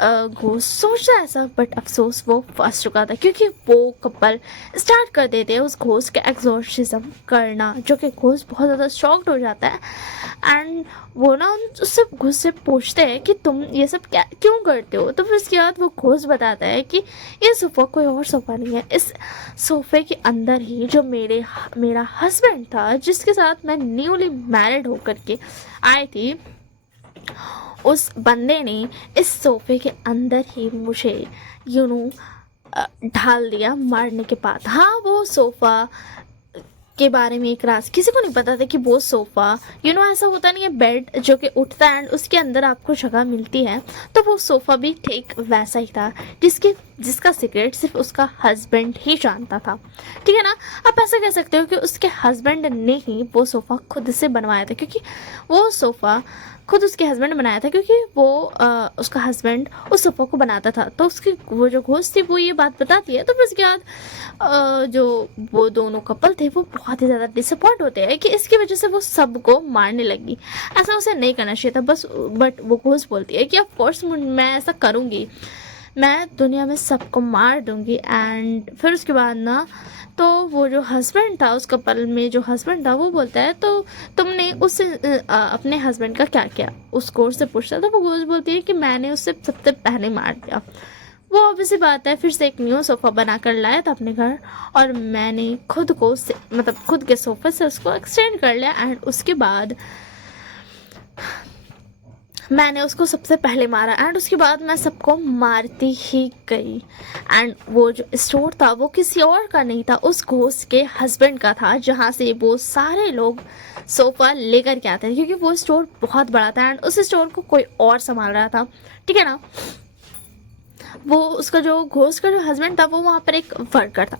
घोस्ट सोचता है ऐसा, बट अफसोस वो फंस चुका था, क्योंकि वो कपल स्टार्ट कर देते हैं उस घोस्ट का एग्जॉर्सिज्म करना, जो कि घोस्ट बहुत ज़्यादा शॉक्ड हो जाता है। एंड वो ना उससे घोस्ट से पूछते हैं कि तुम ये सब क्या क्यों करते हो। तो फिर उसके बाद वो घोस्ट बताता है कि ये सोफ़ा कोई और सोफ़ा नहीं है, इस सोफ़े के अंदर ही जो मेरा हस्बैंड था, जिसके साथ मैं न्यूली मैरिड होकर के आई थी, उस बंदे ने इस सोफ़े के अंदर ही मुझे ढाल दिया मारने के बाद। हाँ, वो सोफ़ा के बारे में एक राज किसी को नहीं पता था कि वो सोफ़ा ऐसा होता नहीं है बेड जो कि उठता है एंड उसके अंदर आपको जगह मिलती है। तो वो सोफ़ा भी ठीक वैसा ही था जिसका सीक्रेट सिर्फ उसका हस्बैंड ही जानता था, ठीक है ना। आप ऐसा कह सकते हो कि उसके हस्बैंड ने ही वो सोफ़ा खुद से बनवाया था, क्योंकि वो सोफ़ा खुद उसके हस्बैंड बनाया था, क्योंकि वो उसका हस्बैंड उस सोफ़ा को बनाता था। तो उसकी वो जो घोस्ट थी वो ये बात बताती है। तो फिर उसके बाद जो वो दोनों कपल थे वो बहुत ही ज़्यादा डिसअपॉइंट होते हैं कि इसकी वजह से वो सबको मारने लगी। ऐसा उसे नहीं करना चाहिए था, बट वो घोस्ट बोलती है कि ऑफ कोर्स मैं ऐसा करूँगी, मैं दुनिया में सबको मार दूँगी। एंड फिर उसके बाद ना तो वो जो हस्बैंड था, उस कपल में जो हस्बैंड था, वो बोलता है तो तुमने उससे अपने हस्बैंड का क्या किया, उस घोस्ट से पूछता है। तो वो घोस्ट बोलती है कि मैंने उससे सबसे पहले मार दिया। वो ऑब्वियसली बात है, फिर से एक न्यू सोफ़ा बना कर लाया था अपने घर, और मैंने खुद के सोफ़े से उसको एक्सटेंड कर लिया, एंड उसके बाद मैंने उसको सबसे पहले मारा, एंड उसके बाद मैं सबको मारती ही गई। एंड वो जो स्टोर था वो किसी और का नहीं था, उस घोस्ट के हस्बैंड का था, जहाँ से वो सारे लोग सोफ़ा लेकर के आते थे, क्योंकि वो स्टोर बहुत बड़ा था एंड उस स्टोर को कोई और संभाल रहा था, ठीक है ना। वो उसका जो घोस्ट का जो हस्बैंड था वो वहाँ पर एक वर्कर था।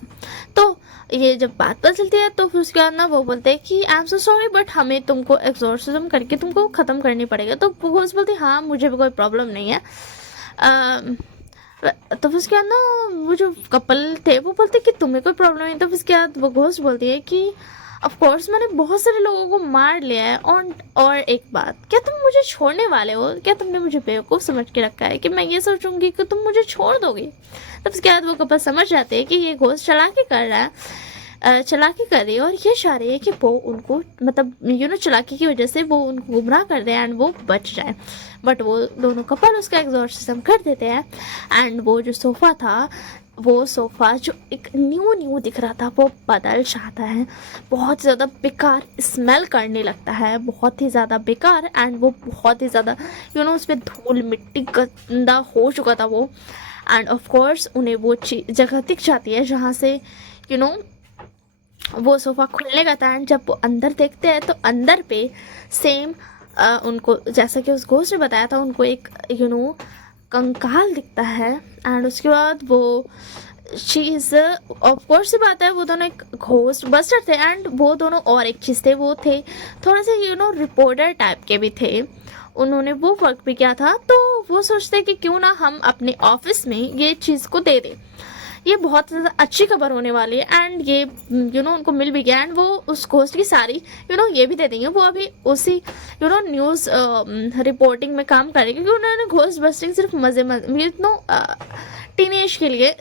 तो ये जब बात पता चलती है तो फिर उसके बाद ना वो बोलते हैं कि आई एम सो सॉरी बट हमें तुमको एक्सॉर्सिज्म करके तुमको ख़त्म करनी पड़ेगा। तो वो घोस्ट बोलती है हाँ मुझे भी कोई प्रॉब्लम नहीं है। तो फिर उसके बाद ना वो जो कपल थे वो बोलते कि तुम्हें कोई प्रॉब्लम नहीं। तो फिर उसके बाद वो घोस्ट बोलती है कि ऑफ कोर्स मैंने बहुत सारे लोगों को मार लिया है और एक बात, क्या तुम मुझे छोड़ने वाले हो? क्या तुमने मुझे बेवकूफ़ समझ के रखा है कि मैं ये सोचूंगी कि तुम मुझे छोड़ दोगे? तब उसके बाद वो कपल समझ जाते हैं कि ये घोस्ट चालाकी कर रहा है, चालाकी कर रही है और ये चाह रही है कि वो उनको मतलब चालाकी की वजह से वो उनको गुमराह कर दे एंड वो बच जाए। बट वो दोनों कपल उसका एग्जॉर्सिज्म कर देते हैं एंड वो जो सोफ़ा था वो सोफ़ा जो एक न्यू दिख रहा था वो बदल जाता है, बहुत ज़्यादा बेकार स्मेल करने लगता है, बहुत ही ज़्यादा बेकार एंड वो बहुत ही ज़्यादा उस पर धूल मिट्टी गंदा हो चुका था वो। एंड ऑफ कोर्स उन्हें वो जगह दिख जाती है जहाँ से वो सोफ़ा खुलने का था एंड जब वो अंदर देखते हैं तो अंदर पे सेम उनको जैसा कि उस घोस्ट ने बताया था उनको एक कंकाल दिखता है। एंड उसके बाद वो चीज़ ऑफ कोर्स सी बात है वो दोनों एक घोस्ट बस्टर थे एंड वो दोनों और एक चीज़ थे, वो थे थोड़ा सा रिपोर्टर टाइप के भी थे। उन्होंने वो वर्क भी किया था तो वो सोचते कि क्यों ना हम अपने ऑफिस में ये चीज़ को दे दें, ये बहुत ज़्यादा अच्छी खबर होने वाली है। एंड ये उनको मिल भी गया एंड वो उस घोस्ट की सारी ये भी दे देंगे। वो अभी उसी न्यूज़ रिपोर्टिंग में काम कर रहे क्योंकि उन्होंने घोस्ट बस्टिंग सिर्फ मज़े टीनेज के लिए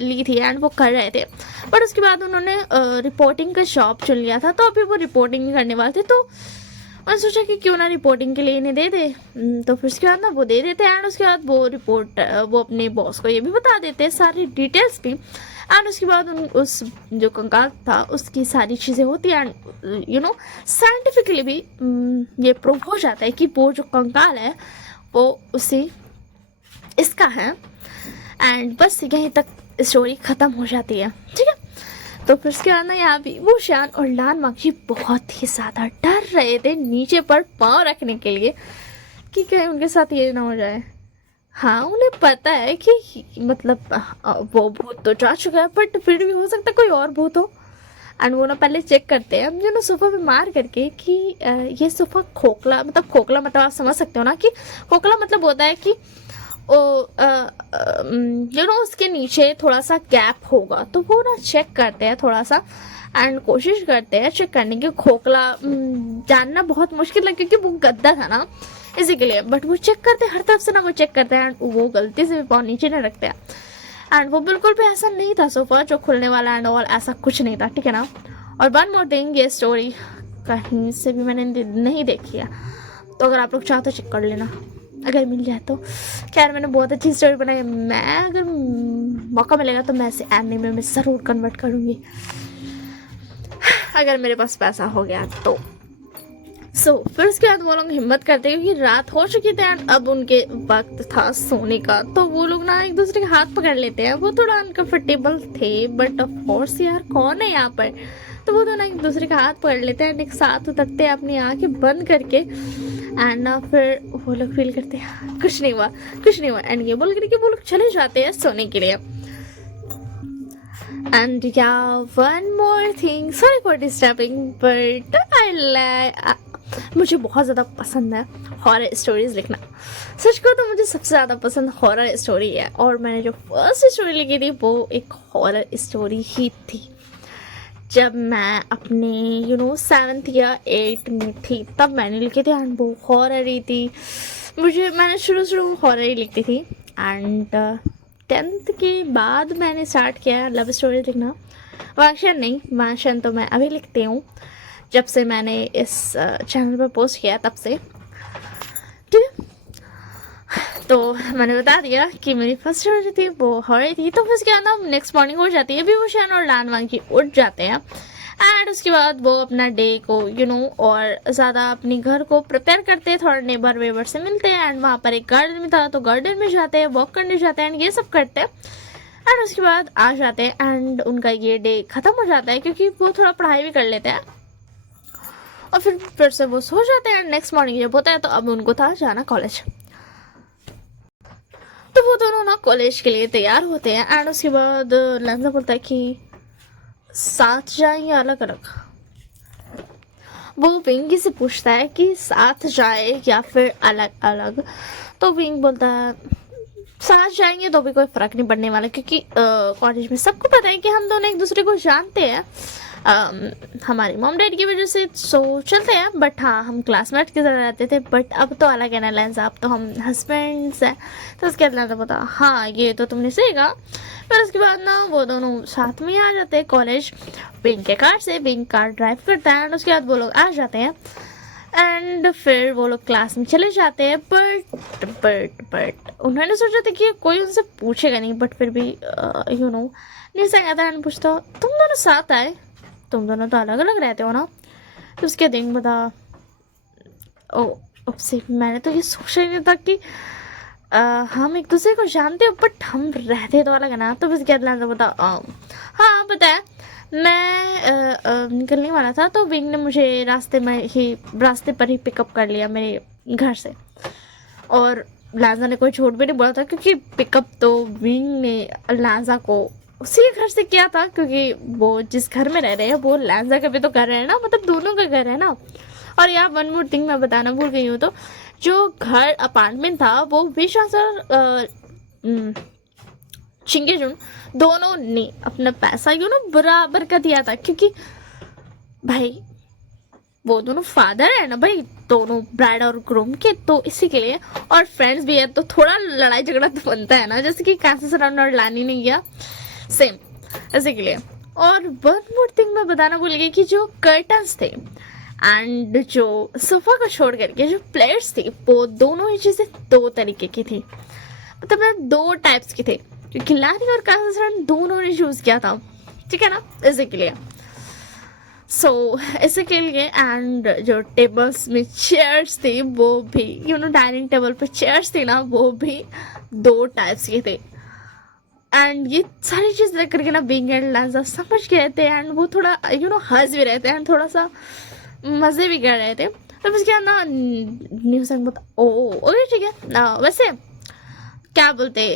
ली थी एंड वो कर रहे थे। बट उसके बाद उन्होंने रिपोर्टिंग का जॉब चुन लिया था तो अभी वो रिपोर्टिंग करने वाले थे। तो मैंने सोचा कि क्यों ना रिपोर्टिंग के लिए इन्हें दे दे। तो फिर उसके बाद ना वो दे देते हैं एंड उसके बाद वो अपने बॉस को ये भी बता देते हैं सारी डिटेल्स भी। एंड उसके बाद उस जो कंकाल था उसकी सारी चीज़ें होती हैं एंड साइंटिफिकली भी ये प्रूव हो जाता है कि वो जो कंकाल है वो उसी इसका है। एंड बस यहीं तक स्टोरी ख़त्म हो जाती है, ठीक है। तो फिर उसके बाद ना यहाँ भी वो शान और लान मांगजी बहुत ही ज़्यादा डर रहे थे नीचे पर पाँव रखने के लिए कि कहीं उनके साथ ये ना हो जाए। हाँ उन्हें पता है कि मतलब वो भूत तो जा चुका है बट फिर भी हो सकता है कोई और भूत हो। एंड वो ना पहले चेक करते हैं हम सोफ़ा पे मार करके कि ये सोफ़ा खोखला मतलब आप समझ सकते हो ना कि खोखला मतलब होता है कि उसके नीचे थोड़ा सा गैप होगा। तो वो ना चेक करते हैं थोड़ा सा एंड कोशिश करते हैं चेक करने की। खोखला जानना बहुत मुश्किल है क्योंकि वो गद्दा था ना इसी के लिए, बट वो चेक करते हैं हर तरफ से ना वो चेक करते हैं एंड वो गलती से भी पाँव नीचे नहीं रखते हैं। एंड वो बिल्कुल भी ऐसा नहीं था सोफ़ा जो खुलने वाला एंड ऑल, ऐसा कुछ नहीं था, ठीक है ना। और वन मोर थिंग, ये स्टोरी कहीं से भी मैंने नहीं देखी है तो अगर आप लोग चाहो तो चेक कर लेना अगर मिल जाए तो। खैर मैंने बहुत अच्छी स्टोरी बनाई है, मैं अगर मौका मिलेगा तो मैं इसे एनीमे में ज़रूर कन्वर्ट करूँगी अगर मेरे पास पैसा हो गया तो। फिर उसके बाद वो लोग हिम्मत करते हैं क्योंकि रात हो चुकी थी एंड अब उनके वक्त था सोने का। तो वो लोग ना एक दूसरे के हाथ पकड़ लेते हैं। वो थोड़ा अनकम्फर्टेबल थे बट ऑफ कोर्स यार कौन है यहाँ पर, तो वो दोनों एक दूसरे का हाथ पकड़ लेते हैं एंड एक साथ उतरते हैं अपनी आँखें बंद करके। एंड ना फिर वो लोग फील करते हैं कुछ नहीं हुआ एंड ये बोल करके वो लोग चले जाते हैं सोने के लिए। एंड या one more thing, sorry for disturbing but मुझे बहुत ज़्यादा पसंद है हॉरर स्टोरीज लिखना। सच को तो मुझे सबसे ज़्यादा पसंद हॉरर स्टोरी है और मैंने जो फर्स्ट स्टोरी लिखी थी वो एक हॉरर स्टोरी ही थी। जब मैं अपने 7th या 8th में थी तब मैंने लिखी थी एंड वो हॉरर ही थी। मैंने शुरू हॉरर ही लिखती थी एंड 10th के बाद मैंने स्टार्ट किया लव स्टोरी लिखना। वाक्शन नहीं, वाक्शन तो मैं अभी लिखती हूँ जब से मैंने इस चैनल पर पोस्ट किया तब से, ठीक है। तो मैंने बता दिया कि मेरी फर्स्ट स्टोरी थी वो हॉरर थी। तो फिर उसके बाद ना नेक्स्ट मॉर्निंग हो जाती है, विभूषण और लान वांगी उठ जाते हैं एंड उसके बाद वो अपना डे को और ज़्यादा अपने घर को प्रिपेयर करते हैं। थोड़ा नेबर वेबर से मिलते हैं एंड वहाँ पर एक गार्डन में था तो गार्डन में जाते हैं, वॉक करने जाते हैं एंड ये सब करते हैं। एंड उसके बाद आ जाते हैं एंड उनका ये डे ख़त्म हो जाता है क्योंकि वो थोड़ा पढ़ाई भी कर लेते हैं और फिर से वो सो जाते हैं। नेक्स्ट मॉर्निंग जब होता है तो अब उनको था जाना कॉलेज। तो वो दोनों ना कॉलेज के लिए तैयार होते हैं एंड उसके बाद लैंजा बोलता है कि साथ जाएंगे अलग अलग। वो विंगी से पूछता है कि साथ जाए या फिर अलग अलग, तो विंग बोलता है साथ जाएंगे तो भी कोई फर्क नहीं पड़ने वाला, क्योंकि कॉलेज में सबको पता है कि हम दोनों एक दूसरे को जानते हैं हमारी मॉम डैड की वजह से, सो चलते हैं। बट हाँ, हम क्लासमेट की तरह रहते थे, बट अब तो अलग है ना लैंजा, अब तो हम हस्बैंड्स हैं। तो उसके बाद लैंजा बोलता हाँ ये तो तुमने सही कहा। फिर उसके बाद ना वो दोनों साथ में आ जाते हैं कॉलेज विंग के कार से। विंग कार ड्राइव करता है एंड उसके बाद वो लोग आ जाते हैं एंड फिर वो लोग क्लास में चले जाते हैं। बट उन्होंने सोचा था कि कोई उनसे पूछेगा नहीं, बट फिर भी यू नो निशा आता है एंड पूछता तुम दोनों साथ आए, तुम दोनों तो अलग अलग रहते हो ना। तो उसके दिन बता ओ अब से मैंने तो ये सोचा ही नहीं था कि हम एक दूसरे को जानते हो बट हम रहते तो अलग है ना। तो उसके बाद बता हाँ पता है, मैं निकलने वाला था तो विंग ने मुझे रास्ते पर ही पिकअप कर लिया मेरे घर से, और लांजा ने कोई झूठ भी नहीं बोला था, क्योंकि पिकअप तो विंग ने लांजा को उसी घर से किया था, क्योंकि वो जिस घर में रह रहे हैं वो लांजा का भी तो घर है ना, मतलब दोनों का घर है ना। और यार वन मोर थिंग मैं बताना भूल गई हूँ, तो जो घर अपार्टमेंट था वो विशाल सर चिंगेजुन दोनों ने अपना पैसा बराबर का दिया था, क्योंकि भाई वो दोनों फादर है ना भाई, दोनों ब्राइड और ग्रूम के, तो इसी के लिए। और फ्रेंड्स भी है तो थोड़ा लड़ाई झगड़ा तो बनता है ना, जैसे कि कांसा सराउंड और लानी नहीं गया सेम ऐसे के लिए। और वन मोर थिंग मैं बताना भूल गई कि जो कर्टन्स थे एंड जो सोफा को छोड़ करके जो प्लेट्स थी वो दोनों ही चीज़ें दो तरीके की थी, मतलब दो टाइप्स की थे, क्योंकि लानी और कांसा दोनों ने चूज़ किया था, ठीक है ना, इसी के लिए। सो इसी के लिए एंड जो टेबल्स में चेयर्स थी वो भी डाइनिंग टेबल पे चेयर्स थी ना, वो भी दो टाइप्स की थे। एंड ये सारी चीज़ देख करके ना बिंग एंड लांजा समझ गए थे एंड वो थोड़ा हंस भी रहे थे एंड थोड़ा सा मज़े भी कर रहे थे। तो उसके बाद ना न्यूज़ बता ओके ठीक है। वैसे क्या बोलते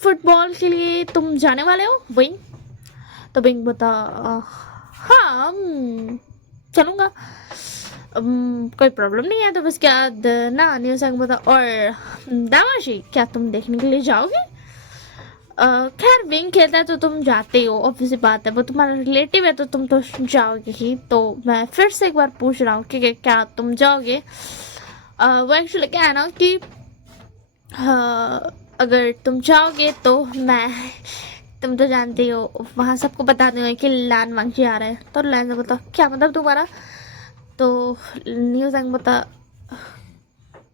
फुटबॉल के लिए तुम जाने वाले हो विंग? तो विंग बता हाँ चलूँगा, कोई प्रॉब्लम नहीं है। तो उसके बाद ना न्यूज़ बता और दामाशी क्या तुम देखने के लिए जाओगे? खैर विंग खेलता है तो तुम जाते हो, ऑब्वियसली बात है, वो तुम्हारा रिलेटिव है तो तुम तो जाओगे ही। तो मैं फिर से एक बार पूछ रहा हूँ कि क्या तुम जाओगे? वो एक्चुअली क्या है ना कि अगर तुम जाओगे तो तुम तो जानती हो वहाँ सबको बता दूँगा कि लान वांगची आ रहा है। तो लान से बता क्या मतलब तुम्हारा? तो न्यूज़ बता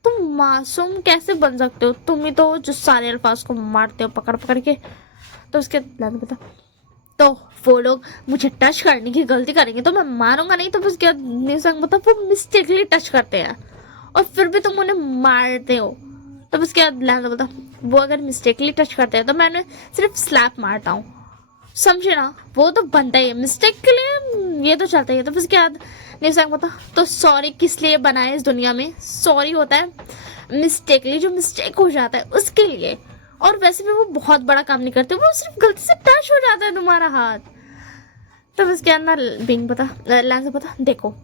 तुम मासूम कैसे बन सकते हो, तुम ही तो जो सारे अल्फाज को मारते हो पकड़ पकड़ के। तो उसके लान बता तो वो लोग मुझे टच करने की गलती करेंगे तो मैं मारूंगा नहीं। तो उसके बाद न्यूज़ बता वो मिस्टेकली टच करते हैं और फिर भी तुम उन्हें मारते हो। तो उसके बाद लान बता वो अगर मिस्टेकली टच करते हैं तो मैं सिर्फ स्लैप मारता हूँ, समझे ना, वो तो बनता ही है मिस्टेक के लिए, ये तो चलता ही है। तो उसके बाद नहीं बता तो सॉरी किस लिए बनाए इस दुनिया में? सॉरी होता है मिस्टेकली, जो मिस्टेक हो जाता है उसके लिए, और वैसे भी वो बहुत बड़ा काम नहीं करते, वो सिर्फ गलती से टच हो जाता है तुम्हारा हाथ। तो उसके अंदर बिंग बता लैंस बता देखो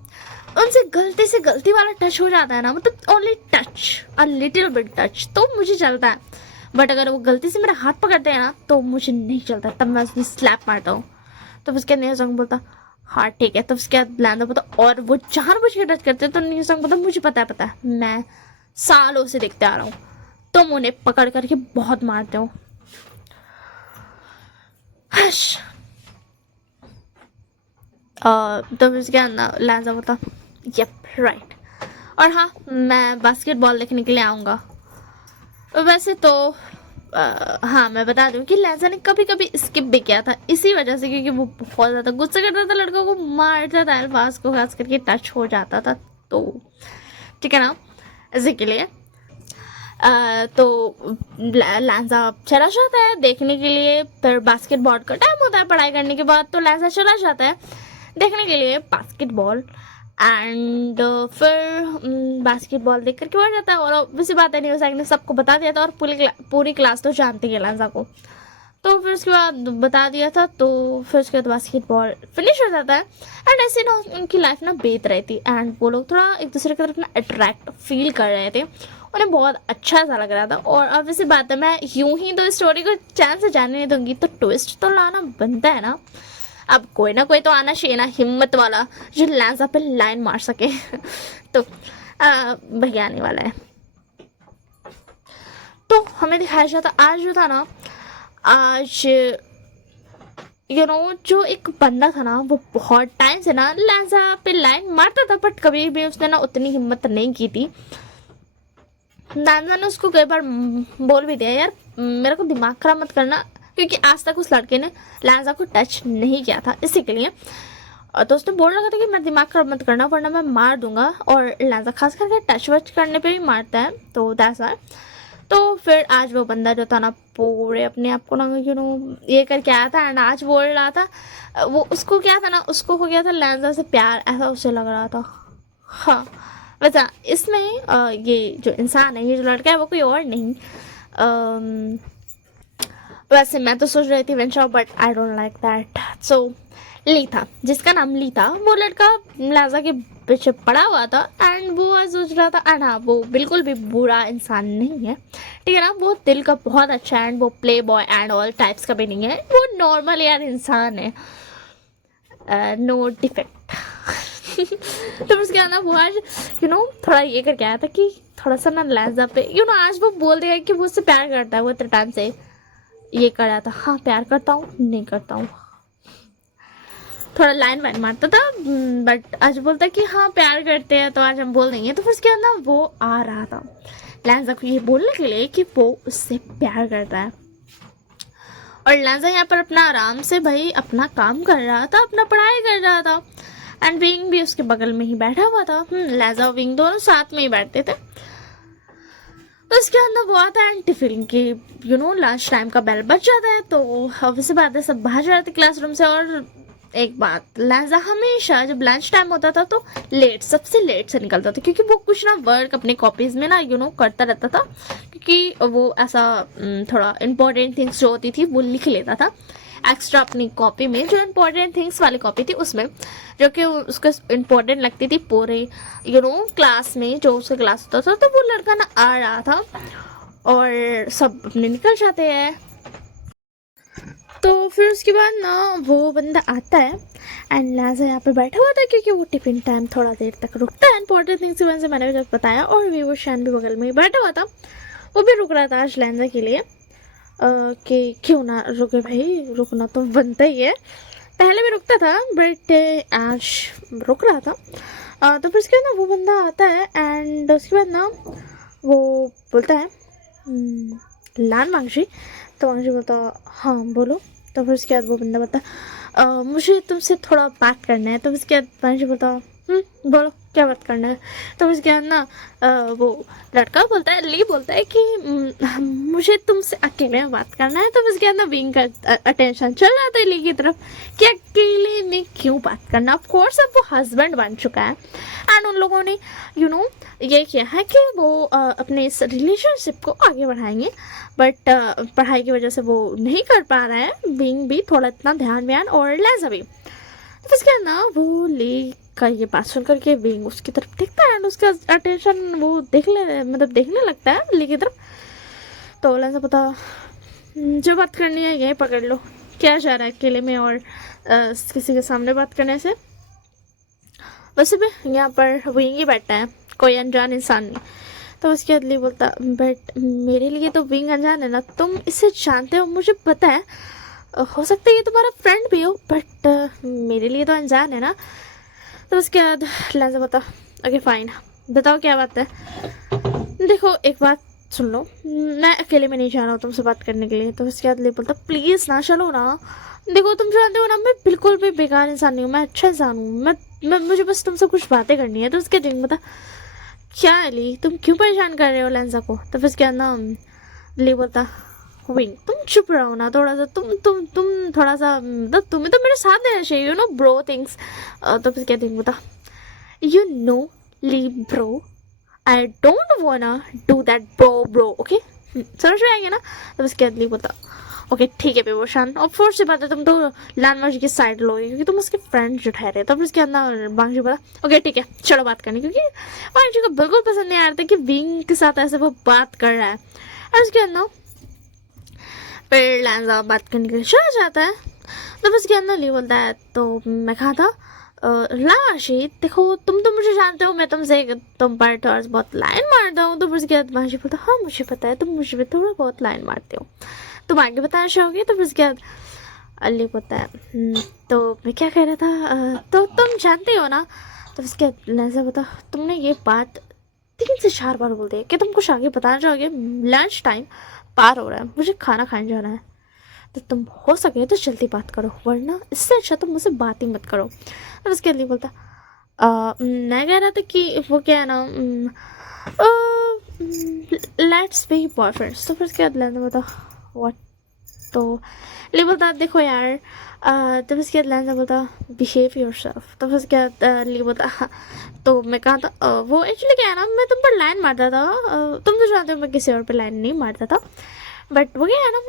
उनसे गलती से गलती वाला टच हो जाता है ना, मतलब only touch, a little bit touch, तो मुझे चलता है। बट अगर वो गलती से मेरा हाथ पकड़ते हैं ना तो मुझे नहीं चलता, तब मैं उसमें स्लैप मारता हूँ। तो उसके न्यू सॉन्ग बोलता हाँ ठीक है। तो उसके बाद ब्लैंडो बोलता और वो जानबूझ के टच करते हैं। तो न्यू सॉन्ग बोलता मुझे पता है मैं सालों से देखते आ रहा हूँ, तुम उन्हें पकड़ करके बहुत मारते हो। हश। तो उसके अंदर लैंजा बोलता यप राइट, और हाँ मैं बास्केटबॉल देखने के लिए आऊँगा। वैसे तो हाँ मैं बता दूं कि लैंजा ने कभी कभी स्किप भी किया था इसी वजह से, क्योंकि वो बहुत ज़्यादा गुस्सा करता था, लड़कों को मारता था, अल्फाज को खास करके टच हो जाता था, तो ठीक है ना, इसी के लिए। तो लैंजा चला जाता है देखने के लिए। फिर बास्केटबॉल का टाइम होता है पढ़ाई करने के बाद, तो लैंजा चला जाता है देखने के लिए बास्केटबॉल। एंड फिर बास्केटबॉल देख करके बढ़ जाता है, और वैसी बात है न्यूज़ ने सबको बता दिया था, और पूरी क्लास तो जानती है लांजा को। तो फिर उसके बाद बता दिया था, तो फिर उसके बाद बास्केटबॉल फिनिश हो जाता है। एंड ऐसे ना उनकी लाइफ ना बीत रही थी, एंड वो लोग थोड़ा एक दूसरे की तरफ ना अट्रैक्ट फील कर रहे थे, उन्हें बहुत अच्छा सा लग रहा था। और अब वैसी बात है, मैं यूं ही तो स्टोरी को चैन से जानने नहीं दूंगी, तो ट्विस्ट तो लाना बनता है ना। अब कोई ना कोई तो आना चाहिए ना, हिम्मत वाला, जो लांजा पे लाइन मार सके। तो भैया आने वाला है। तो हमें दिखाया जाता आज जो था ना, आज जो एक बंदा था ना, वो बहुत टाइम से ना लांजा पे लाइन मारता था, बट कभी भी उसने ना उतनी हिम्मत नहीं की थी। लांजा ने उसको कई बार बोल भी दिया, यार मेरे को दिमाग खराब मत करना, क्योंकि आज तक उस लड़के ने लांजा को टच नहीं किया था, इसी के लिए। तो उसने बोल रखा था कि मैं दिमाग खराब मत करना वरना मैं मार दूंगा, और लांजा खास करके टच वच करने पे भी मारता है, तो दैट्स व्हाई। तो फिर आज वो बंदा जो था ना, पूरे अपने आप को ना ये करके आया था, एंड आज बोल रहा था, वो उसको क्या था ना, उसको हो गया था लांजा से प्यार, ऐसा उसे लग रहा था। हाँ वैसा इसमें ये जो इंसान है, ये जो लड़का है, वो कोई और नहीं, वैसे मैं तो सोच रही थी venture, but I don't like that. So ली था, जिसका नाम ली था, वो लड़का लांजा के पीछे पड़ा हुआ था, एंड वो सोच रहा था, एंड हाँ वो बिल्कुल भी बुरा इंसान नहीं है, ठीक है ना, वो दिल का बहुत अच्छा है, एंड वो play boy and all types का भी नहीं है, वो नॉर्मल यार इंसान है, नो डिफेक्ट। तो उसके बाद ना वो आज थोड़ा ये करके आया था कि थोड़ा सा ना लांजा पे आज वो बोल दिया कि वो उससे प्यार करता है, वो इतने टाइम से ये कर रहा था, हाँ प्यार करता हूँ, नहीं करता हूँ, थोड़ा लाइन वाइन मारता था, बट आज बोलता है कि हाँ प्यार करते हैं, तो आज हम बोल देंगे। तो फिर उसके अंदर वो आ रहा था लांजा को ये बोलने के लिए कि वो उससे प्यार करता है, और लांजा यहाँ पर अपना आराम से भाई अपना काम कर रहा था, अपना पढ़ाई कर रहा था, एंड विंग भी उसके बगल में ही बैठा हुआ था। लांजा और विंग दोनों साथ में ही बैठते थे। तो उसके अंदर वो आता है टिफिन की लंच टाइम का बेल बज जाता है, तो ऑब्वियसली बात है सब बाहर जाते क्लासरूम से। और एक बात, लांजा हमेशा जब लंच टाइम होता था तो सबसे लेट से निकलता था, क्योंकि वो कुछ ना वर्क अपने कॉपीज में ना करता रहता था, क्योंकि वो ऐसा थोड़ा इम्पोर्टेंट थिंग्स जो होती थी वो लिख लेता था एक्स्ट्रा अपनी कॉपी में, जो इम्पोर्टेंट थिंग्स वाली कॉपी थी उसमें, जो कि उसको इम्पोर्टेंट लगती थी पूरे क्लास में, जो उसका क्लास होता था। तो वो लड़का ना आ रहा था, और सब अपने निकल जाते हैं। तो फिर उसके बाद ना वो बंदा आता है, एंड लांजा यहाँ पे बैठा हुआ था, क्योंकि वो टिफिन टाइम थोड़ा देर तक रुकता है इंपॉर्टेंट थिंग्स की वजह से, मैंने जब बताया। और वीवो शैन भी बगल में ही बैठा हुआ था, वो भी रुक रहा था आज लांजा के लिए, कि क्यों ना रुके भाई, रुकना तो बनता ही है, पहले भी रुकता था बट आज रुक रहा था। तो फिर उसके बाद ना वो बंदा आता है, एंड उसके बाद ना वो बोलता है लान मांगशी। तो मांगशी बोलता हाँ बोलो। तो फिर उसके बाद वो बंदा बोलता मुझे तुमसे थोड़ा बात करना है। तो उसके बाद मांगशी बोलता बोलो क्या बात करना है। तो उसके बाद ना वो लड़का बोलता है, ली बोलता है कि मुझे तुमसे अकेले में बात करना है। तो उसके बाद ना विंग का अटेंशन चल जाता है ली की तरफ कि अकेले में क्यों बात करना। ऑफ कोर्स अब वो हस्बैंड बन चुका है, एंड उन लोगों ने ये किया है कि वो अपने इस रिलेशनशिप को आगे बढ़ाएंगे, बट पढ़ाई की वजह से वो नहीं कर पा रहा है, विंग भी थोड़ा इतना ध्यान और लांजा भी। तो उसके बाद ना वो ली का ये बात सुन करके विंग उसकी तरफ देखता है, एंड उसका अटेंशन वो देखने लगता है ली की तरफ। तो लांजा पता जो बात करनी है यही पकड़ लो, क्या जा रहा है अकेले में और किसी के सामने बात करने से। वैसे भी यहाँ पर विंग ही बैठा है, कोई अनजान इंसान नहीं। तो उसके बाद ली बोलता बट मेरे लिए तो विंग अनजान है ना, तुम इसे जानते हो मुझे पता है, हो सकता है ये तुम्हारा फ्रेंड भी हो, बट मेरे लिए तो अनजान है ना। तो उसके बाद लांजा बता ओके फाइन, बताओ क्या बात है। देखो एक बात सुन लो, मैं अकेले में नहीं जा रहा हूँ तुमसे बात करने के लिए। तो उसके बाद ले बोलता प्लीज़ ना चलो ना, देखो तुम जानते हो ना मैं बिल्कुल भी बेकार इंसान नहीं हूँ, मैं अच्छा इंसान हूँ, मैं मुझे बस तुमसे कुछ बातें करनी है। तो उसके दिन बता क्या ली, तुम क्यों परेशान कर रहे हो लांजा को। तो फिर उसके बाद ना ले बोलता विंग तुम चुप रहो ना थोड़ा सा, तुम थोड़ा सा तुम्हें तो मेरे साथ देना चाहिए ब्रो थिंग्स। तो फिर क्या दिन बता you know, leave bro, I don't वाना डू दैट ब्रो ओके। समझ में आएगा ना? तब उसके बाद लीव बोलता ओके ठीक है विभूषण, और फोर्स से बात है तुम तो लानवाजी की साइड लोगे क्योंकि तुम उसके फ्रेंड जो ठहरे। तब उसके अंदर बांग्शी बोला ओके ठीक है चलो बात करनी, क्योंकि बांग्शी को बिल्कुल पसंद नहीं आ रहा था कि विंग के साथ ऐसे वो बात कर रहा है। और उसके अंदर फिर लैंजा बात करने के लिए चला जाता है। तब उसके अंदर ली बोलता है तो मैं कहा था लाशी देखो तुम तो मुझे जानते हो, मैं तुमसे तुम पर टॉर्च बहुत लाइन मारता हूँ। तो उसके बाद माशी बोलता हाँ मुझे पता है तुम मुझे भी थोड़ा बहुत लाइन मारते हो, तुम आगे बताना चाहोगे? तो उसके बाद अली बोलता है तो मैं क्या कह रहा था तो तुम जानते हो ना। तो उसके बाद लैंजा बोलता तुमने ये बात 3 से 4 बार बोल दिया कि तुम कुछ आगे बताना चाहोगे, लंच टाइम पार हो रहा है, मुझे खाना खाने जाना है, तो तुम हो सके तो जल्दी बात करो वरना इससे अच्छा तुम मुझसे बात ही मत करो। और उसके लिए बोलता मैं कह रहा था कि वो क्या है ना लेट्स बी बॉयफ्रेंड्स। तो फिर उसके बाद लैंजा बोलता व्हाट। तो ले बोलता देखो यार तब उसके बाद लैंजा बोलता बिहेव योरसेल्फ। तब उसके बाद ले बोलता तो मैं कहा था वो एक्चुअली क्या है ना मैं तुम पर लाइन मारता था, तुम तो जानते हो मैं किसी और पे लाइन नहीं मारता था, बट वो क्या है ना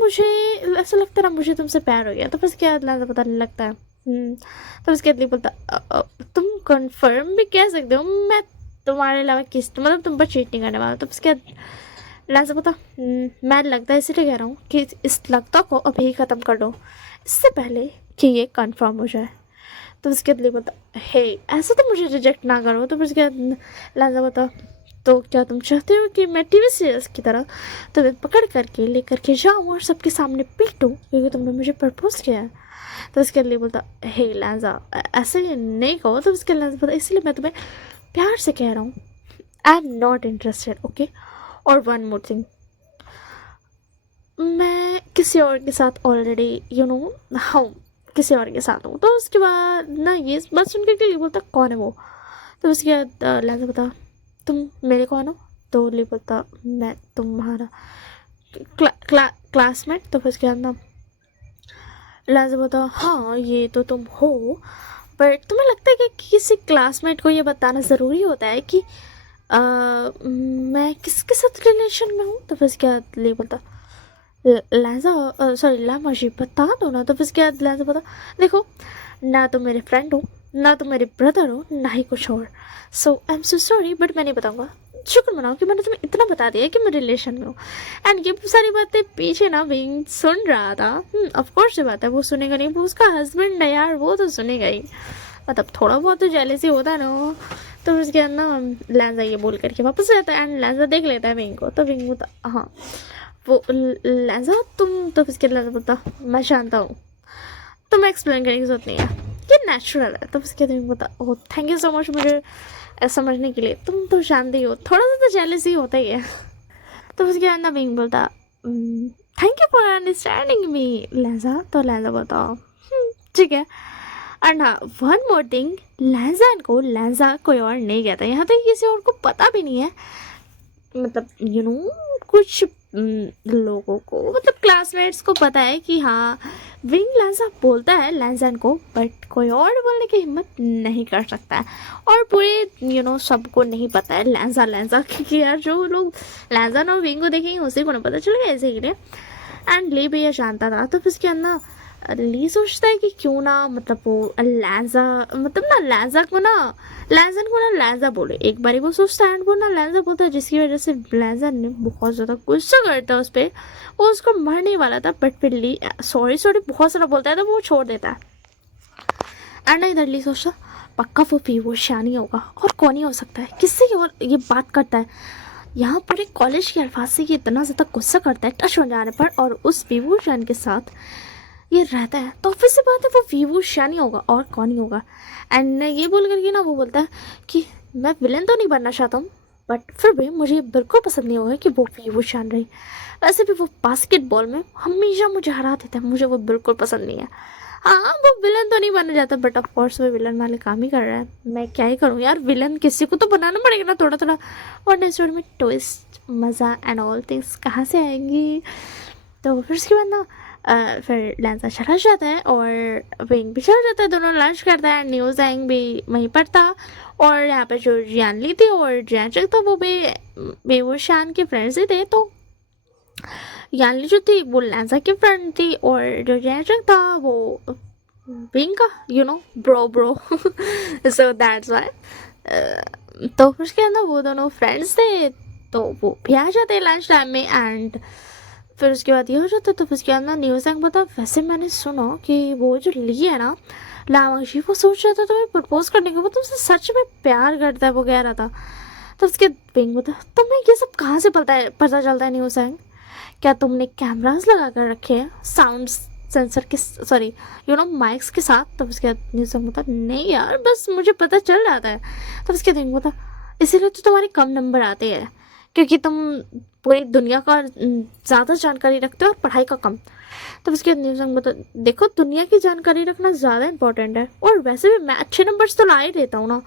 मुझे ऐसा लगता है ना मुझे तुमसे प्यार हो गया। तो फिर उसके बाद लैंजा पता नहीं लगता है। तो उसके बाद बोलता तुम कंफर्म भी कह सकते हो मैं तुम्हारे अलावा किस मतलब तुम पर चीट नहीं करने वाला। तो उसके बाद लैंजा पता मैं लगता है इसलिए कह रहा हूँ कि इस लगता को अभी ख़त्म कर दो इससे पहले कि ये कंफर्म हो जाए। तो उसके बाद बोलता हे ऐसा तो मुझे रिजेक्ट ना करो। तो फिर उसके बाद लैंजा बोलता तो क्या तुम चाहते हो कि मैं टीवी सीरियल्स की तरह तुम्हें पकड़ करके लेकर के जाऊँ और सबके सामने पीटूँ क्योंकि तुमने मुझे प्रपोज किया है? तो उसके लिए बोलता हे लैंजा ऐसे नहीं कहो। तो उसके लैंजा बोलता इसलिए मैं तुम्हें प्यार से कह रहा हूँ I am not interested okay. और वन मोर थिंग, मैं किसी और के साथ ऑलरेडी यू नो हाँ किसी और के साथ हूँ। तो उसके बाद ना ये बात सुन के लिए बोलता कौन है वो। तो उसके बाद लैंजा बोलता तुम मेरे कौन हो? तो ले बोलता मैं तुम्हारा क्लासमेट। तो फिर उसके बाद ना लैंजा बोलता हाँ ये तो तुम हो, पर तुम्हें लगता है कि किसी क्लासमेट को ये बताना ज़रूरी होता है कि मैं किसके साथ रिलेशन में हूँ? तो फिर उसके बाद ले बोलता लैंजा सॉरी लामाशी बता दो ना। तो फिर उसके बाद लैंजा बोलता देखो ना तो मेरे फ्रेंड हो ना तो मेरे ब्रदर हो ना ही कुछ और, so I am so sorry but मैं नहीं बताऊँगा। शुक्र मनाओ कि मैंने तुम्हें इतना बता दिया कि मैं रिलेशन में हूँ। एंड ये सारी बातें पीछे ना विंग सुन रहा था। ऑफ कोर्स ये बात है वो सुनेगा नहीं, वो उसका हस्बैंड है यार वो तो सुनेगा ही, मतलब थोड़ा बहुत तो जेलसी होता है ना वो। तो उसके बाद ना लैंजा ये बोल करके वापस आता है एंड लैंजा देख लेता है विंग को। तो विंग बोलता हाँ वो लैंजा तुम। तो उसके लैंजा बोलता मैं जानता हूँ तुम्हें एक्सप्लेन करने की जरूरत नहीं है ये नेचुरल है। तो उसके बाद बोलता oh thank you so much मुझे समझने के लिए, तुम तो जानते ही हो थोड़ा सा तो जेलसी होता ही है। तो उसके बाद ना विंग बोलता thank you for understanding me लैंजा। तो लैंजा बोलता ठीक है। एंड हाँ वन मोर थिंग लैंजा कोई और नहीं कहता, यहाँ तक किसी और को पता भी नहीं है, मतलब यू नो कुछ लोगों को मतलब क्लासमेट्स को पता है कि हाँ विंग लैंजा बोलता है लैंजन को, बट कोई और बोलने की हिम्मत नहीं कर सकता है। और पूरे यू नो सबको नहीं पता है लैंजा क्योंकि यार जो लोग लैंजन और विंग को देखेंगे उसी को ना पता चलेगा ऐसे ही। एंड ली भी ये जानता था। तो उसके अंदर ली सोचता है कि क्यों ना मतलब वो लैंजा मतलब ना लैंजन को ना लैंजा बोले। एक बारी वो सोचता है एंड वो ना लैंजा बोलता है, जिसकी वजह से लैंजन ने बहुत ज़्यादा गुस्सा करता है उस पर, वो उसको मरने वाला था बट फिर ली सॉरी बहुत सारा बोलता है तो वो छोड़ देता है। एंड इधर ली सोचता पक्का वो विभूषण होगा और कौन ही हो सकता है, किससे और ये बात करता है, यहाँ पूरे कॉलेज के अल्फाज से ये इतना ज़्यादा गुस्सा करता है टच हो जाने पर और उस विभूषण के साथ ये रहता है, तो ऑब्वियस सी बात है वो विभूषण ही होगा और कौन ही होगा। एंड ये बोल करके ना वो बोलता है कि मैं विलन तो नहीं बनना चाहता हूँ बट फिर भी मुझे बिल्कुल पसंद नहीं होगा कि वो विभूषण रही। वैसे भी वो बास्केटबॉल में हमेशा मुझे हरा देता है, मुझे वो बिल्कुल पसंद नहीं है। हाँ वो विलन तो नहीं बनना चाहता बट ऑफ कोर्स वो विलन वाले काम ही कर रहा है, मैं क्या ही करूँ यार, विलन किसी को तो बनाना पड़ेगा ना थोड़ा थोड़ा, और स्टोरी में ट्विस्ट मज़ा एंड ऑल थिंग्स कहाँ से आएंगी। तो फिर उसके बाद ना फिर लैंसा चला जाता है और विंग भी चला जाता है, दोनों लंच करता है। न्यू जैंग भी वहीं पर था और यहाँ पे जो जियान ली थी और जियान चंग था वो भी बेवोशान के फ्रेंड्स ही थे। तो यानली जो थी वो लैंसा की फ्रेंड थी और जो जियान चंग था वो विंग का ब्रो सो दैट्स वाई। तो उसके अंदर वो दोनों फ्रेंड्स थे, तो वो भी आ जाते हैं लंच टाइम में। एंड फिर उसके बाद ये हो जाता है। तो फिर उसके अंदर न्यूज़ एंग बता, वैसे मैंने सुना कि वो जो ली है ना लामाशी, वो सोच रहा था तुम्हें प्रपोज करने के, वो तुमसे सच में प्यार करता है, वो कह रहा था। तो उसके विंग बता, तुम्हें ये सब कहाँ से पता चलता है न्यूज़ एंग? क्या तुमने कैमरास लगा कर रखे हैं साउंड सेंसर के, सॉरी माइक्स के साथ? तब उसके बाद न्यूज़ एंग बता, नहीं यार बस मुझे पता चल जाता है। तब उसके विंग बता, इसीलिए तो तुम्हारे कम नंबर आते हैं, क्योंकि तुम पूरी दुनिया का ज़्यादा जानकारी रखते हो और पढ़ाई का कम। तो उसके बाद न्यूज़ बता, देखो दुनिया की जानकारी रखना ज़्यादा इंपॉर्टेंट है, और वैसे भी मैं अच्छे नंबर्स तो ला ही लेता हूँ ना।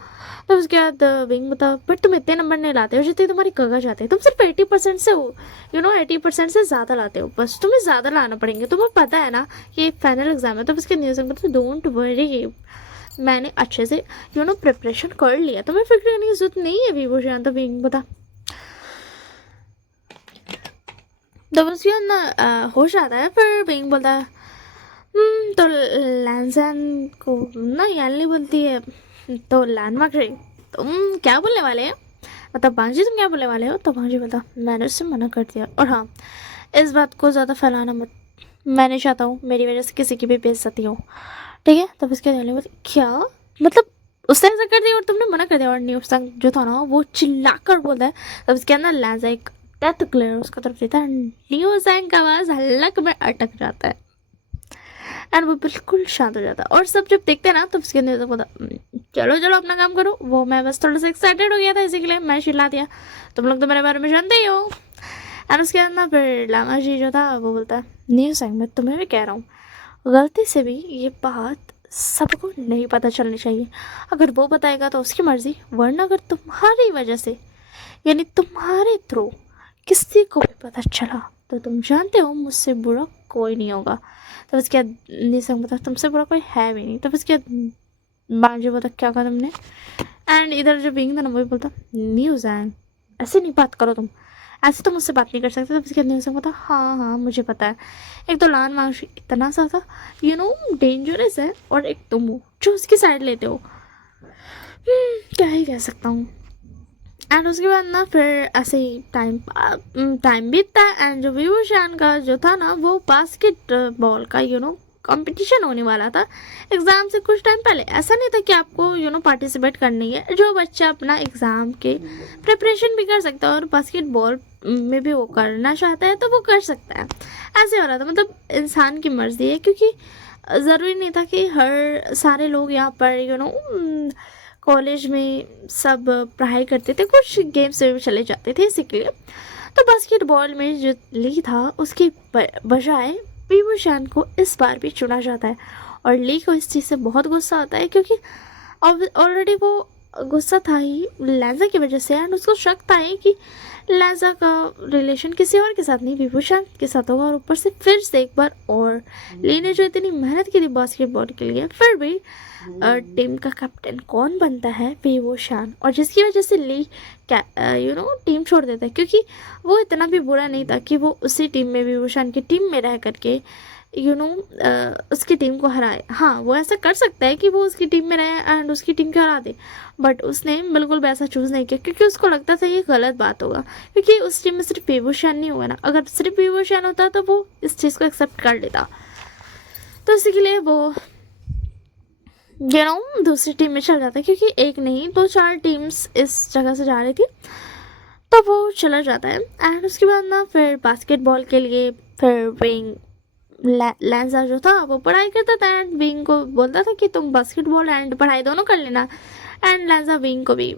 तो उसके बाद विंग बता, बट तुम इतने नंबर नहीं लाते हो जितने तुम्हारी कागज आते हैं, तुम सिर्फ 80% से हो 80% से ज़्यादा लाते हो, बस तुम्हें ज़्यादा लाना पड़ेंगे, तुम्हें पता है ना ये फाइनल एग्जाम है। तो उसके न्यूज़ बता, डोंट वरी, मैंने अच्छे से प्रिपरेशन कर लिया, तुम्हें फिक्र करने की जरूरत नहीं है विभूषण। तो विंग बता, तो बस ये ना हो जाता है। फिर विंग बोलता है तो लैंसन को ना यानली बोलती है, तो लैंडमार्क रे तुम क्या बोलने वाले हैं, मतलब बांजी तुम क्या बोलने वाले हो? तो बांजी बोलता, मैंने उससे मना कर दिया, और हाँ इस बात को ज़्यादा फैलाना मत, मैं नहीं चाहता हूँ मेरी वजह से किसी की भी बेइज्जती हो, ठीक है? तब उसके यानली बोलती, क्या मतलब उसने ऐसा कर दिया और तुमने मना कर दिया? और न्यूज़ जो था ना वो चिल्ला कर बोलता है। तब उसके अंदर लैंसा एक डेथ क्लियर उसका तरफ देता है, न्यूज़ का आवाज़ हल्क में अटक जाता है एंड वो बिल्कुल शांत हो जाता है। और सब जब देखते हैं ना तो उसके अंदर बोला, चलो चलो अपना काम करो, वो मैं बस थोड़ा सा एक्साइटेड हो गया था इसी के लिए मैं चिल्ला दिया, तुम लोग तो मेरे बारे में जानते ही हो। एंड उसके अंदर फिर लामा जी जो था वो बोलता है, न्यूज़ मैं तुम्हें भी कह रहा हूँ, गलती से भी ये बात सबको नहीं पता चलनी चाहिए, अगर वो बताएगा तो उसकी मर्ज़ी, वरना अगर तुम्हारी वजह से यानी तुम्हारे थ्रू किसी को भी पता चला तो तुम जानते हो मुझसे बुरा कोई नहीं होगा। तब उसके बाद निसंग बता, तुमसे बुरा कोई है भी नहीं। तब उसके बाद बांजू बता, क्या कहा तुमने? एंड इधर जो विंग था ना वो भी बोलता, न्यूज़ ऐसे नहीं बात करो तुम, ऐसे तो मुझसे बात नहीं कर सकते। तब उसके बाद न्यूज़ बता, हाँ हाँ मुझे पता है, एक तो लान मांगशी इतना सा था डेंजरस है, और एक तुम हो जो उसकी साइड लेते हो। क्या ही कह सकता हूँ। एंड उसके बाद ना फिर ऐसे ही टाइम बीतता है। एंड जो विभूषण का जो था ना वो बास्केटबॉल का कंपटीशन होने वाला था एग्ज़ाम से कुछ टाइम पहले। ऐसा नहीं था कि आपको पार्टिसिपेट करनी है, जो बच्चा अपना एग्ज़ाम के प्रिपरेशन भी कर सकता है और बास्केटबॉल में भी वो करना चाहता है तो वो कर सकता है। ऐसे हो रहा था, मतलब इंसान की मर्ज़ी है, क्योंकि ज़रूरी नहीं था कि हर सारे लोग यहाँ पर कॉलेज में सब पढ़ाई करते थे, कुछ गेम्स में भी चले जाते थे इसी के लिए। तो बास्केटबॉल में जो ली था उसके बजाय विभूषण को इस बार भी चुना जाता है, और ली को इस चीज़ से बहुत गुस्सा आता है, क्योंकि ऑलरेडी वो गुस्सा था ही लैंसा की वजह से। एंड उसको शक था ही कि लैंसा का रिलेशन किसी और के साथ नहीं विभूषण के साथ होगा, और ऊपर से फिर से एक बार और ली ने जो इतनी मेहनत की थी बास्केटबॉल के लिए, फिर भी टीम का कैप्टन कौन बनता है? विभूषण। और जिसकी वजह से ली टीम छोड़ देता है, क्योंकि वो इतना भी बुरा नहीं था कि वो उसी टी में विभूषण की टीम में रह करके उसकी टीम को हराए। हाँ वो ऐसा कर सकता है कि वो उसकी टीम में रहे एंड उसकी टीम को हरा दे, बट उसने बिल्कुल भी ऐसा चूज़ नहीं किया, क्योंकि उसको लगता था ये गलत बात होगा, क्योंकि उस टीम में सिर्फ विभूषण नहीं हुआ ना, अगर सिर्फ विभूषण होता तो वो इस चीज़ को एक्सेप्ट कर लेता। तो इसी के लिए वो दूसरी टीम में चल जाता है, क्योंकि एक नहीं 2-4 टीम्स इस जगह से जा रही थी, तो वो चला जाता है। एंड उसके बाद ना फिर बास्केटबॉल के लिए फिर विंग लैंसा जो था वो पढ़ाई करता था एंड विंग को बोलता था कि तुम बास्केटबॉल एंड पढ़ाई दोनों कर लेना। एंड लैंसा विंग को भी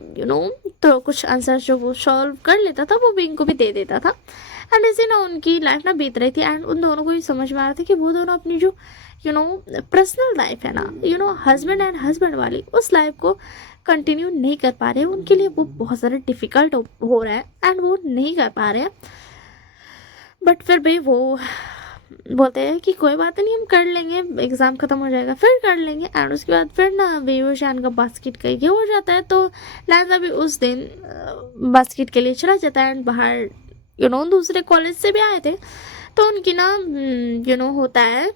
तो कुछ आंसर जो वो सॉल्व कर लेता था वो विंग को भी दे देता था। एंड ऐसे ना उनकी लाइफ ना बीत रही थी, एंड उन दोनों को भी समझ में आ रहा था कि वो दोनों अपनी जो पर्सनल लाइफ है ना हस्बैंड एंड हस्बैंड वाली उस लाइफ को कंटिन्यू नहीं कर पा रहे हैं, उनके लिए वो बहुत ज़्यादा डिफ़िकल्ट हो रहा है एंड वो नहीं कर पा रहे हैं। बट फिर भी वो बोलते हैं कि कोई बात नहीं, हम कर लेंगे, एग्ज़ाम ख़त्म हो जाएगा फिर कर लेंगे। एंड उसके बाद फिर ना बेहोशान का बास्केट का ये हो जाता है, तो लहजा भी उस दिन बास्केट के लिए चला जाता है। एंड बाहर दूसरे कॉलेज से भी आए थे, तो उनकी ना होता है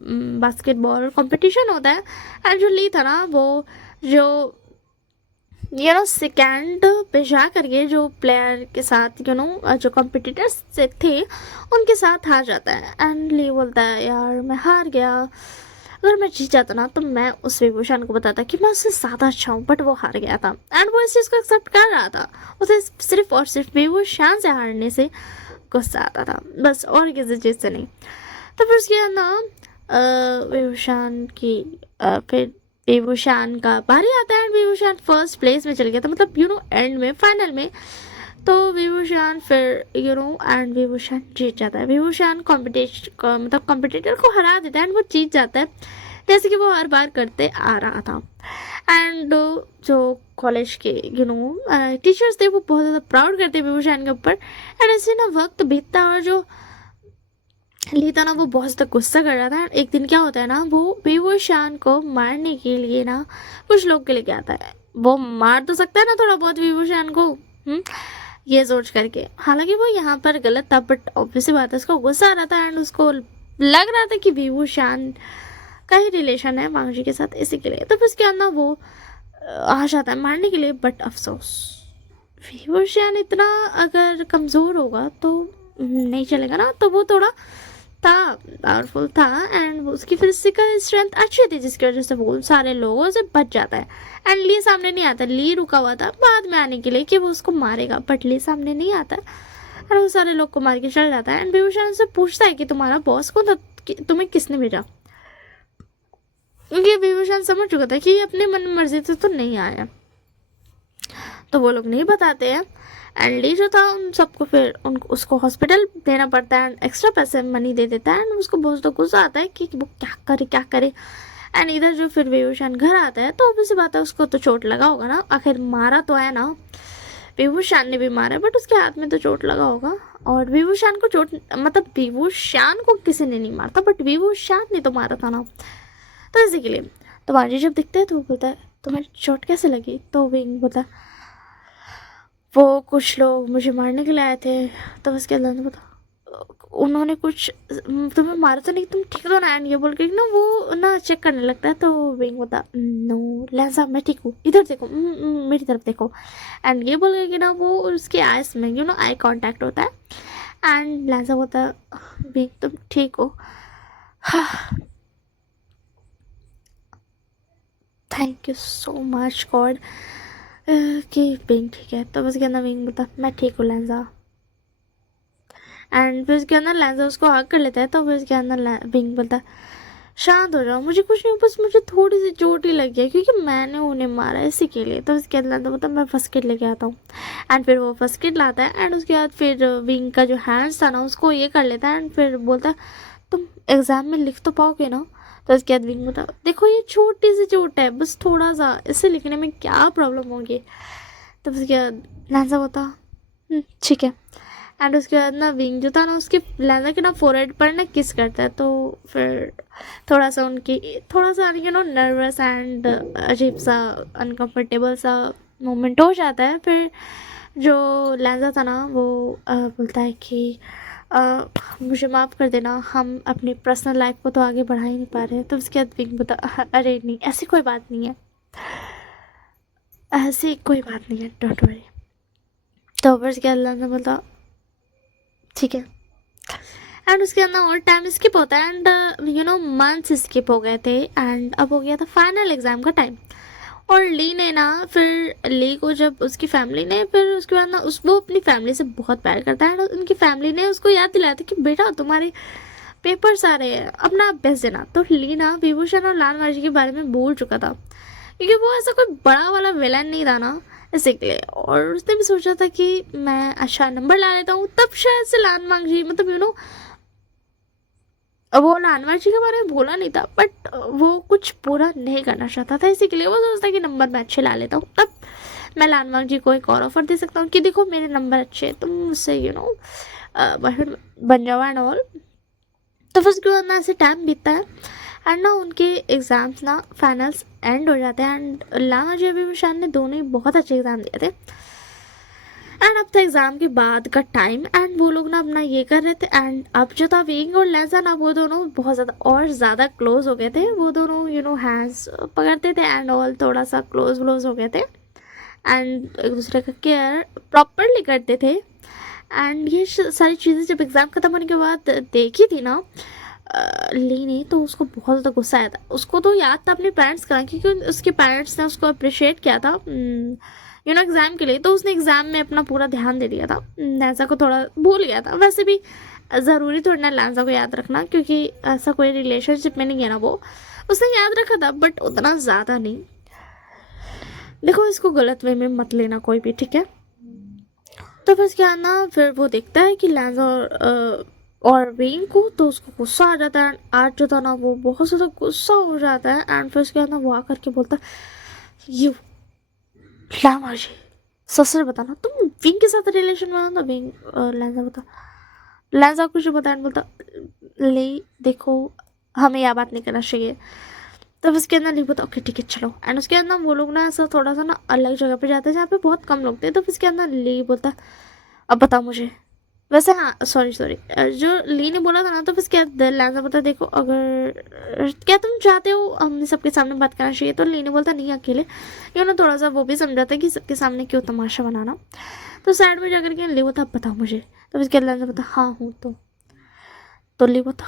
बास्केटबॉल कंपटीशन होता है। एंड जो ली था ना वो जो सेकेंड पे जा करके जो प्लेयर के साथ जो कॉम्पिटिटर्स से थे उनके साथ हार जाता है। एंड ली बोलता है यार मैं हार गया, अगर मैं जीत जाता ना तो मैं उस विभूषण को बताता कि मैं उससे ज़्यादा अच्छा हूँ, बट वो हार गया था। एंड वो इस चीज़ को एक्सेप्ट कर रहा था, उसे सिर्फ और सिर्फ विभूषण से हारने से गुस्सा आता था, बस और किसी चीज़ से नहीं। तो फिर उसके बाद ना विभूषण की फिर विभूषण का बारी आता है। एंड विभूषण फर्स्ट प्लेस में चल गया था, मतलब एंड में फाइनल में। तो विभूषण फिर एंड विभूषण जीत जाता है। विभूषण मतलब कॉम्पिटिटर को हरा देता है एंड वो जीत जाता है, जैसे कि वो हर बार करते आ रहा था। एंड जो कॉलेज के टीचर्स थे वो बहुत ज़्यादा प्राउड करते हैं विभूषण के ऊपर। एंड ऐसे ना वक्त बीतता और जो लीता ना वो बहुत ज़्यादा गुस्सा कर रहा था। एक दिन क्या होता है ना, वो विभूषण को मारने के लिए ना कुछ लोग के लेके आता है। वो मार तो सकता है ना थोड़ा बहुत विभूषण को, ये सोच करके। हालांकि वो यहाँ पर गलत था, बट ऑब्वियसली बात है उसको गुस्सा आ रहा था एंड उसको लग रहा था कि विभूषण का ही रिलेशन है मांगजी के साथ, इसी के लिए। तो फिर उसके अंदर वो आ जाता है मारने के लिए, बट अफसोस विभूषण इतना अगर कमज़ोर होगा तो नहीं चलेगा ना, तो वो थोड़ा था पावरफुल था एंड उसकी फिजिकल स्ट्रेंथ अच्छी थी, जिसकी वजह से वो सारे लोगों से बच जाता है। एंड ली सामने नहीं आता, ली रुका हुआ था बाद में आने के लिए कि वो उसको मारेगा, बट ली सामने नहीं आता और वो सारे लोग को मार के चल जाता है। एंड विभूषण उससे पूछता है कि तुम्हारा बॉस कौन था, तुम्हें किसने भेजा, क्योंकि विभूषण समझ चुका था कि अपनी मन मर्जी से तो नहीं आया, तो वो लोग नहीं बताते हैं। एंड ली जो था उन सबको फिर उसको हॉस्पिटल देना पड़ता है एंड एक्स्ट्रा पैसे मनी दे देता है। एंड उसको बहुत तो गुस्सा आता है कि वो क्या करे। एंड इधर जो फिर विभूषण घर आता है तो ऑब्वियसली बात है उसको तो चोट लगा होगा ना, आखिर मारा तो है ना, विभूषण ने भी मारा है, बट उसके हाथ में तो चोट लगा होगा। और विभूषण को चोट मतलब विभूषण को किसी ने नहीं मारता, बट विभूषण ने तो मारा था ना, तो इसी के लिए। तो मांझी जब दिखते हैं तो वो बोलता है तुम्हें चोट कैसे लगी, तो विंग बोलता है वो कुछ लोग मुझे मारने के लिए आए थे, तो उसके अंदर बता उन्होंने कुछ तुम्हें मारा तो नहीं, तुम ठीक हो ना। एंड ये बोल के ना वो ना चेक करने लगता है, तो विंग बोलता नो लहजा मैं ठीक हूँ, इधर देखो, मेरी तरफ देखो। एंड ये बोल के ना वो उसके आइस में आई कांटेक्ट होता है। एंड लहजा बोलता विंग तुम ठीक हो, thank you so much God कि विंग ठीक है। तो उसके अंदर विंग बोलता मैं ठीक हूँ लहजा। एंड फिर उसके अंदर लहजा उसको हग कर लेता है, तो फिर उसके अंदर विंग बोलता शांत हो जाओ, मुझे कुछ नहीं, बस मुझे थोड़ी सी चोट ही लगी है क्योंकि मैंने उन्हें मारा इसी के लिए। तो उसके अंदर मतलब मैं फर्स्ट एड लेके आता हूँ। एंड फिर वो फर्स्ट एड लाता है एंड उसके बाद फिर विंग का जो हैंड्स था ना उसको ये कर लेता है। एंड फिर बोलता तुम एग्ज़ाम में लिख तो पाओगे ना। तो उसके बाद विंग बोलता देखो ये छोटी सी चोट है, बस थोड़ा सा, इसे लिखने में क्या प्रॉब्लम होगी। तो उसके बाद लहजा बोलता ठीक है। एंड उसके बाद ना विंग जो था ना उसके लहजा के ना फोरहेड पर ना किस करता है, तो फिर थोड़ा सा नर्वस एंड अजीब सा अनकम्फर्टेबल सा मोमेंट हो जाता है। फिर जो लहजा था ना वो बोलता है कि मुझे माफ़ कर देना, हम अपनी पर्सनल लाइफ को तो आगे बढ़ा ही नहीं पा रहे हैं। तो उसके बाद विंग बोलता अरे नहीं ऐसी कोई बात नहीं है, ऐसी कोई बात नहीं है, डोंट वरी। तो फिर उसके बाद लहजा बोलता ठीक है। एंड उसके अंदर और टाइम स्किप होता है एंड मंथ्स स्किप हो गए थे एंड अब हो गया था फाइनल एग्ज़ाम का टाइम। और ली ने ना फिर ली को जब उसकी फैमिली ने फिर उसके बाद ना वो अपनी फैमिली से बहुत प्यार करता है। उनकी फैमिली ने उसको याद दिलाया था कि बेटा तुम्हारे पेपर्स आ रहे हैं, अपना बेस्ट देना। तो ली ना विभूषण और लाल मांझी के बारे में भूल चुका था क्योंकि वो ऐसा कोई बड़ा वाला विलन नहीं था ना, इसी के लिए। और उसने भी सोचा था कि मैं अच्छा नंबर ला लेता हूँ, तब शायद से लाल मांझी मतलब वो लानवार जी के बारे में बोला नहीं था, बट वो कुछ पूरा नहीं करना चाहता था, इसी के लिए वो सोचता कि नंबर मैं अच्छे ला लेता हूँ, तब मैं लानवार जी को एक और ऑफर दे सकता हूँ कि देखो मेरे नंबर अच्छे हैं, तुम मुझसे बन जाओ एंड ऑल। तो फिर उसके बाद ना ऐसे टाइम बीतता है एंड ना उनके एग्ज़ाम्स ना फाइनल्स एंड हो जाते हैं एंड लामा जी अभी शान ने दोनों ही बहुत अच्छे एग्ज़ाम दिए थे एंड अब था एग्ज़ाम के बाद का टाइम एंड वो लोग ना अपना ये कर रहे थे एंड अब जो था विंग और लेंसा ना वो दोनों बहुत ज़्यादा और ज़्यादा क्लोज हो गए थे। वो दोनों हैंड्स पकड़ते थे एंड ऑल, थोड़ा सा क्लोज हो गए थे एंड एक दूसरे का केयर प्रॉपरली करते थे एंड ये सारी चीज़ें जब एग्ज़ाम ख़त्म होने के बाद देखी थी ना ली ने, तो उसको बहुत ज़्यादा गुस्सा आया था। उसको तो याद था अपने पेरेंट्स का, क्योंकि उसके पेरेंट्स ने उसको अप्रिशिएट किया था एग्ज़ाम के लिए, तो उसने एग्ज़ाम में अपना पूरा ध्यान दे दिया था। लैंसा को थोड़ा भूल गया था। वैसे भी ज़रूरी थोड़ा ना लैंसा को याद रखना, क्योंकि ऐसा कोई रिलेशनशिप में नहीं है ना वो। उसने याद रखा था बट उतना ज़्यादा नहीं। देखो इसको गलत वे में मत लेना कोई भी, ठीक है। तो बस क्या ना, फिर वो देखता है कि लैंसा और विंग को, तो उसको गुस्सा आ जाता है। आज जो था ना वो बहुत ज़्यादा गुस्सा हो जाता है एंड फिर उसके बाद ना वो आकर के बोलता है यू लामा जी ससुर बताना तुम विंग के साथ रिलेशन में हो ना। विंग लैंसा कुछ बताया बोलता ले देखो हमें यह बात नहीं करना चाहिए। तब उसके अंदर नहीं बोलता ओके ठीक है चलो एंड उसके अंदर वो लोग ना ऐसा थोड़ा सा ना अलग जगह पे जाते हैं जहाँ पे बहुत कम लोग थे। तब उसके अंदर ली बोलता अब बताओ मुझे। वैसे हाँ सॉरी जो ली ने बोला था ना, तो फिर क्या लैंसा बोलता देखो अगर क्या तुम चाहते हो हमने सबके सामने बात करना चाहिए, तो ली ने बोलता नहीं अकेले, थोड़ा सा वो भी समझाता है कि सबके सामने क्यों तमाशा बनाना। तो साइड में जाकर के ली बोलता बताओ मुझे। तो फिर क्या लैंसा बोलता हाँ हूँ तो ली बोलता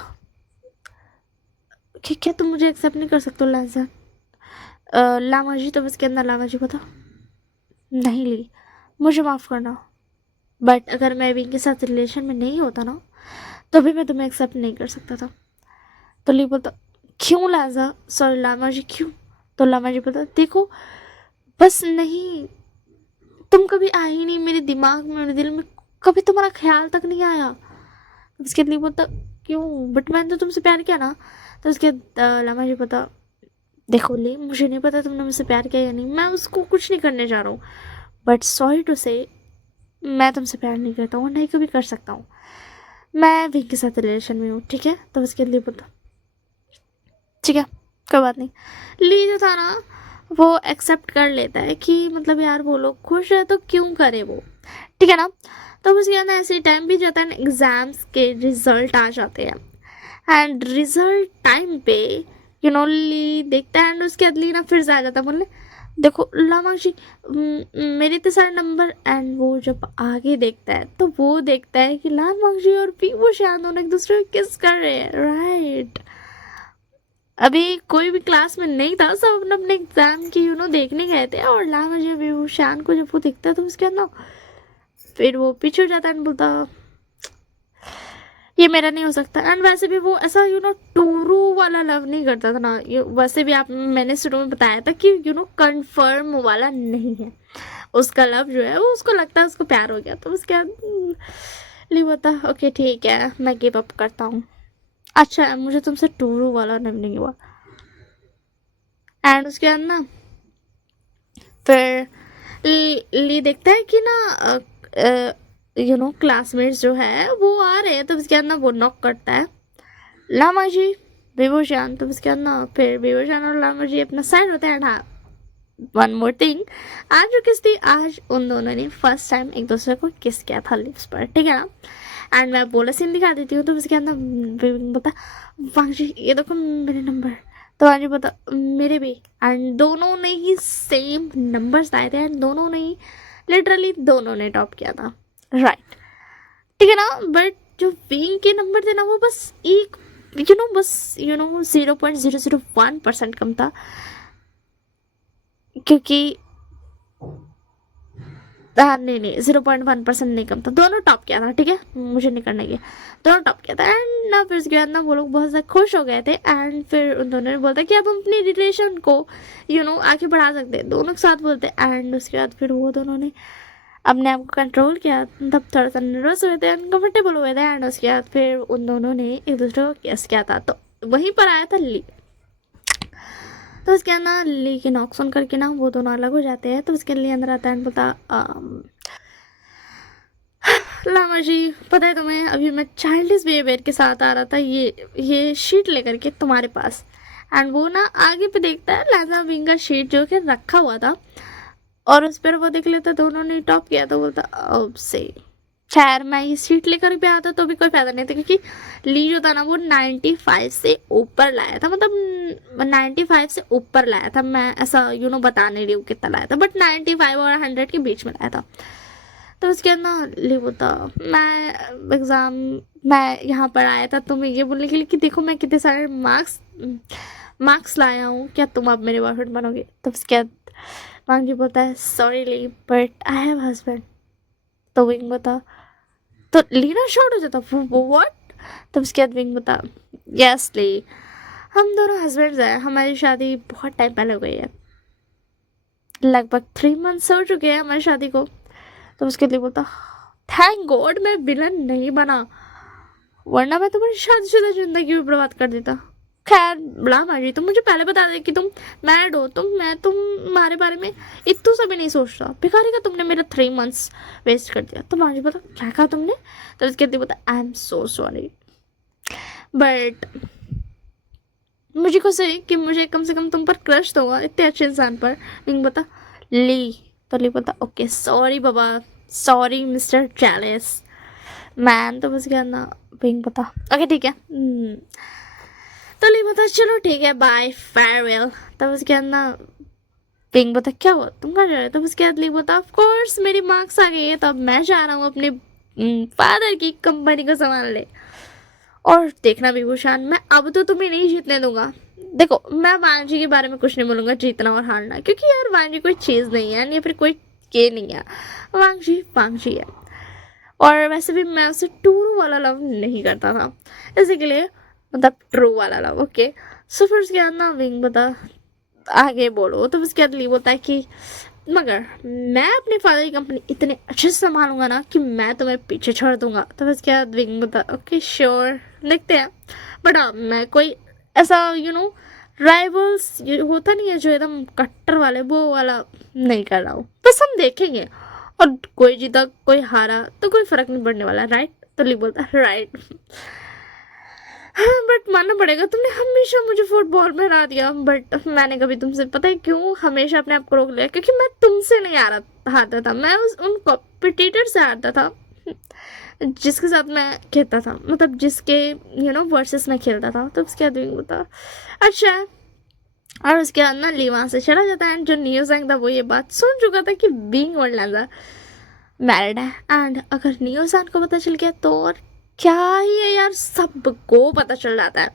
कि क्या तुम मुझे एक्सेप्ट नहीं कर सकते हो लैंसा लामा जी। तो इसके अंदर लामा जी बोलता नहीं ली मुझे माफ़ करना, बट अगर मैं विंग के साथ रिलेशन में नहीं होता ना तो भी मैं तुम्हें एक्सेप्ट नहीं कर सकता था। तो ली बोलता क्यों लाजा, सॉरी लामा जी क्यों। तो लामा जी बोलता देखो बस नहीं, तुम कभी आई ही नहीं मेरे दिमाग में, मेरे दिल में कभी तुम्हारा ख्याल तक नहीं आया। उसके लिए बोलता क्यों, बट मैंने तो तुमसे प्यार किया ना। तो उसके लामा जी बोलता देखो ली मुझे नहीं पता तुमने मुझसे प्यार किया या नहीं, मैं उसको कुछ नहीं करने जा रहा हूँ, बट सॉरी टू से मैं तुमसे प्यार नहीं करता हूँ, नहीं कभी कर सकता हूँ, मैं विंग के साथ रिलेशन में हूँ, ठीक है। तो उसके लिए बोलता ठीक है कोई बात नहीं। ली जो था ना वो एक्सेप्ट कर लेता है कि मतलब यार वो लोग खुश है तो क्यों करे वो, ठीक है ना। तो उसके अंदर ऐसे टाइम भी जाता है ना, एग्ज़ाम्स के रिजल्ट आ जाते हैं एंड रिजल्ट टाइम पे ली देखता है एंड उसके बाद ली ना फिर से आ जाता है बोलने देखो लामा जी मेरे इतने सारे नंबर। एंड वो जब आगे देखता है तो वो देखता है कि लामा जी और पी वो शायद दोनों एक दूसरे को किस कर रहे हैं, राइट। अभी कोई भी क्लास में नहीं था, सब अपने अपने एग्जाम की देखने गए थे और लामा जी अभी वो शान को जब वो दिखता है तो उसके अंदर फिर वो पीछे हो जाता है एंड बोलता ये मेरा नहीं हो सकता। एंड वैसे भी वो ऐसा टूरू वाला लव नहीं करता था ना, वैसे भी आप मैंने शुरू में बताया था कि कंफर्म वाला नहीं है उसका लव जो है, वो उसको लगता है उसको प्यार हो गया। तो उसके बाद ली बता ओके ठीक है मैं गिव अप करता हूँ, अच्छा मुझे तुमसे टूरू वाला लव नहीं हुआ। एंड उसके बाद ना फिर ली देखता है कि ना क्लासमेट्स जो है वो आ रहे हैं। तो उसके बाद ना वो नॉक करता है लामा जी विभूषण। तो उसके बाद ना फिर विभूषण और लामा जी अपना साइड होते हैं। हाँ वन मोर थिंग, आज जो किस थी, आज उन दोनों ने फर्स्ट टाइम एक दूसरे को किस किया था लिप्स पर, ठीक है ना। एंड मैं बोला सीन दिखा देती हूँ। तो उसके अंदर बता वांग जी ये देखो मेरे नंबर, तो वांग जी बता मेरे भी। एंड दोनों ने ही सेम नंबर्स आए थे एंड दोनों ने ही लिटरली दोनों ने टॉप किया था, राइट, ठीक है ना। बट जो विंग के नंबर थे ना वो बस एक बस 0.001% कम था, क्योंकि नहीं 0.1% नहीं कम था, दोनों टॉप किया था, ठीक है मुझे नहीं करना ये, दोनों टॉप किया था। एंड ना फिर उसके बाद ना वो लोग बहुत ज़्यादा खुश हो गए थे एंड फिर उन दोनों ने बोलता कि अब हम अपनी रिलेशन को आगे बढ़ा सकते हैं, दोनों के साथ बोलते। एंड उसके बाद फिर वो दोनों ने अपने आप को कंट्रोल किया, तब थोड़ा सा नर्वस हुए थे, अनकम्फर्टेबल हुए थे। एंड उसके बाद फिर उन दोनों ने एक दूसरे को किस किया था, तो वहीं पर आया था ली। तो उसके अंदर ली के नॉक सुन करके ना वो दोनों अलग हो जाते हैं। तो उसके लिए अंदर आता है बोलता लामा जी पता है तुम्हें, अभी मैं चाइल्डिश बिहेवियर के साथ आ रहा था ये शीट लेकर के तुम्हारे पास, एंड वो ना आगे पे देखता है लहजा विंग का शीट जो कि रखा हुआ था, और उस पर वो देख लेता दोनों ने टॉप किया, तो बोलता अब से खैर मैं ये सीट लेकर भी आता तो भी कोई फायदा नहीं था, क्योंकि ली जो था ना वो 95 से ऊपर लाया था, मतलब 95 से ऊपर लाया था, मैं ऐसा बता नहीं रही हूँ कितना लाया था, बट 95 और 100 के बीच में लाया था। तो उसके बाद ना ली बोलता मैं यहाँ पर आया था तुम्हें ये बोलने के लिए कि देखो मैं कितने सारे मार्क्स लाया हूँ, क्या तुम अब मेरे बॉयफ्रेंड बनोगे। तो उसके बाद वांग जी बोलता है sorry Li but I have husband. तो विंग बता, तो लीना शॉर्ट हो जाता व्हाट। तब उसके बाद विंग बता यस ली, हम दोनों हस्बैंड्स हैं, हमारी शादी बहुत टाइम पहले हो गई है, लगभग 3 मंथ्स हो चुके हैं हमारी शादी को। तो उसके लिए बोलता थैंक गॉड मैं विलन नहीं बना, वरना मैं तुम्हारी शादीशुदा जिंदगी भी बर्बाद कर देता। खैर बड़ा माजी तुम मुझे पहले बता दे कि तुम मैरिड हो, मैं तुम्हारे बारे में इतू सा भी नहीं सोचता, भिखारी का तुमने मेरा 3 मंथ्स वेस्ट कर दिया। तो माजी बोला क्या कहा तुमने। तो उसके लिए बोलता आई एम सो सॉरी बट मुझे खुश है कि मुझे कम से कम तुम पर क्रश तो हुआ, इतने अच्छे इंसान पर। विंग बता ली। तो ली बोलता ओके सॉरी बाबा, सॉरी मिस्टर चैलेस मैन। तो बस क्या ना विंग बता ओके ठीक है। तो ली बता चलो ठीक है बाय फेयरवेल। तब उसके बाद ना विंग बता क्या हुआ तुम कहाँ जा रहे हो। तो उसके बाद ली बता ऑफ कोर्स मेरी मार्क्स आ गई है, तो अब मैं जा रहा हूँ अपने फादर की कंपनी को संभालने। और देखना विभूषण मैं अब तो तुम्हें नहीं जीतने दूंगा। देखो मैं वांजी के बारे में कुछ नहीं बोलूंगा जीतना और हारना, क्योंकि यार वांजी कोई चीज़ नहीं है या फिर कोई के नहीं है, वांजी है। और वैसे भी मैं उससे ट्रू वाला लव नहीं करता था, इसी के लिए मतलब ट्रू वाला लव ओके। सो फिर उसके बाद ना विंग बता आगे बोलो। तो उसके बाद ली बोलता है कि मगर मैं अपने फादर की कंपनी इतने अच्छे से संभालूंगा ना कि मैं तुम्हें पीछे छोड़ दूंगा। तो उसके बाद विंग बता ओके श्योर देखते हैं, बट हाँ मैं कोई ऐसा राइवल्स होता नहीं है जो एकदम कट्टर वाले वो वाला नहीं कर रहा हूँ, बस हम देखेंगे और कोई जीता कोई हारा तो कोई फर्क नहीं पड़ने वाला राइट। तो ली बोलता राइट हाँ बट मानना पड़ेगा तुमने हमेशा मुझे फुटबॉल में हरा दिया, बट मैंने कभी तुमसे पता है क्यों हमेशा अपने आप को रोक लिया, क्योंकि मैं तुमसे नहीं हारता था, मैं उन कॉम्पिटिटर से हारता था जिसके साथ मैं खेलता था, मतलब जिसके वर्सेस में खेलता था। तो उसके बाद होता अच्छा। और उसके बाद ना ली वहाँ से चला जाता है, जो न्यूज़ था वो ये बात सुन चुका था कि बीइंग वर्ल्ड मैरिड है, एंड अगर न्यूज़ को पता चल गया तो और क्या ही है यार, सबको पता चल जाता है।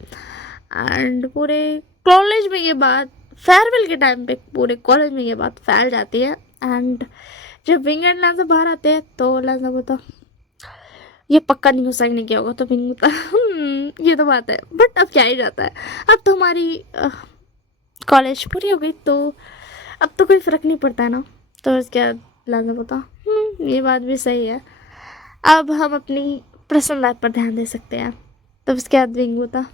एंड पूरे कॉलेज में ये बात फेयरवेल के टाइम पे पूरे कॉलेज में ये बात फैल जाती है। एंड जब विंग एंड लांजा बाहर आते हैं तो लांजा बोलता ये पक्का नहीं हो सकने क्या होगा। तो विंग बोलता ये तो बात है, बट अब क्या ही जाता है, अब तो हमारी कॉलेज पूरी हो गई तो अब तो कोई फ़र्क नहीं पड़ता है ना। तो उसके बाद लांजा बोलता ये बात भी सही है, अब हम अपनी पर्सनल लाइफ पर ध्यान दे सकते हैं। तब उसके बाद विंग होता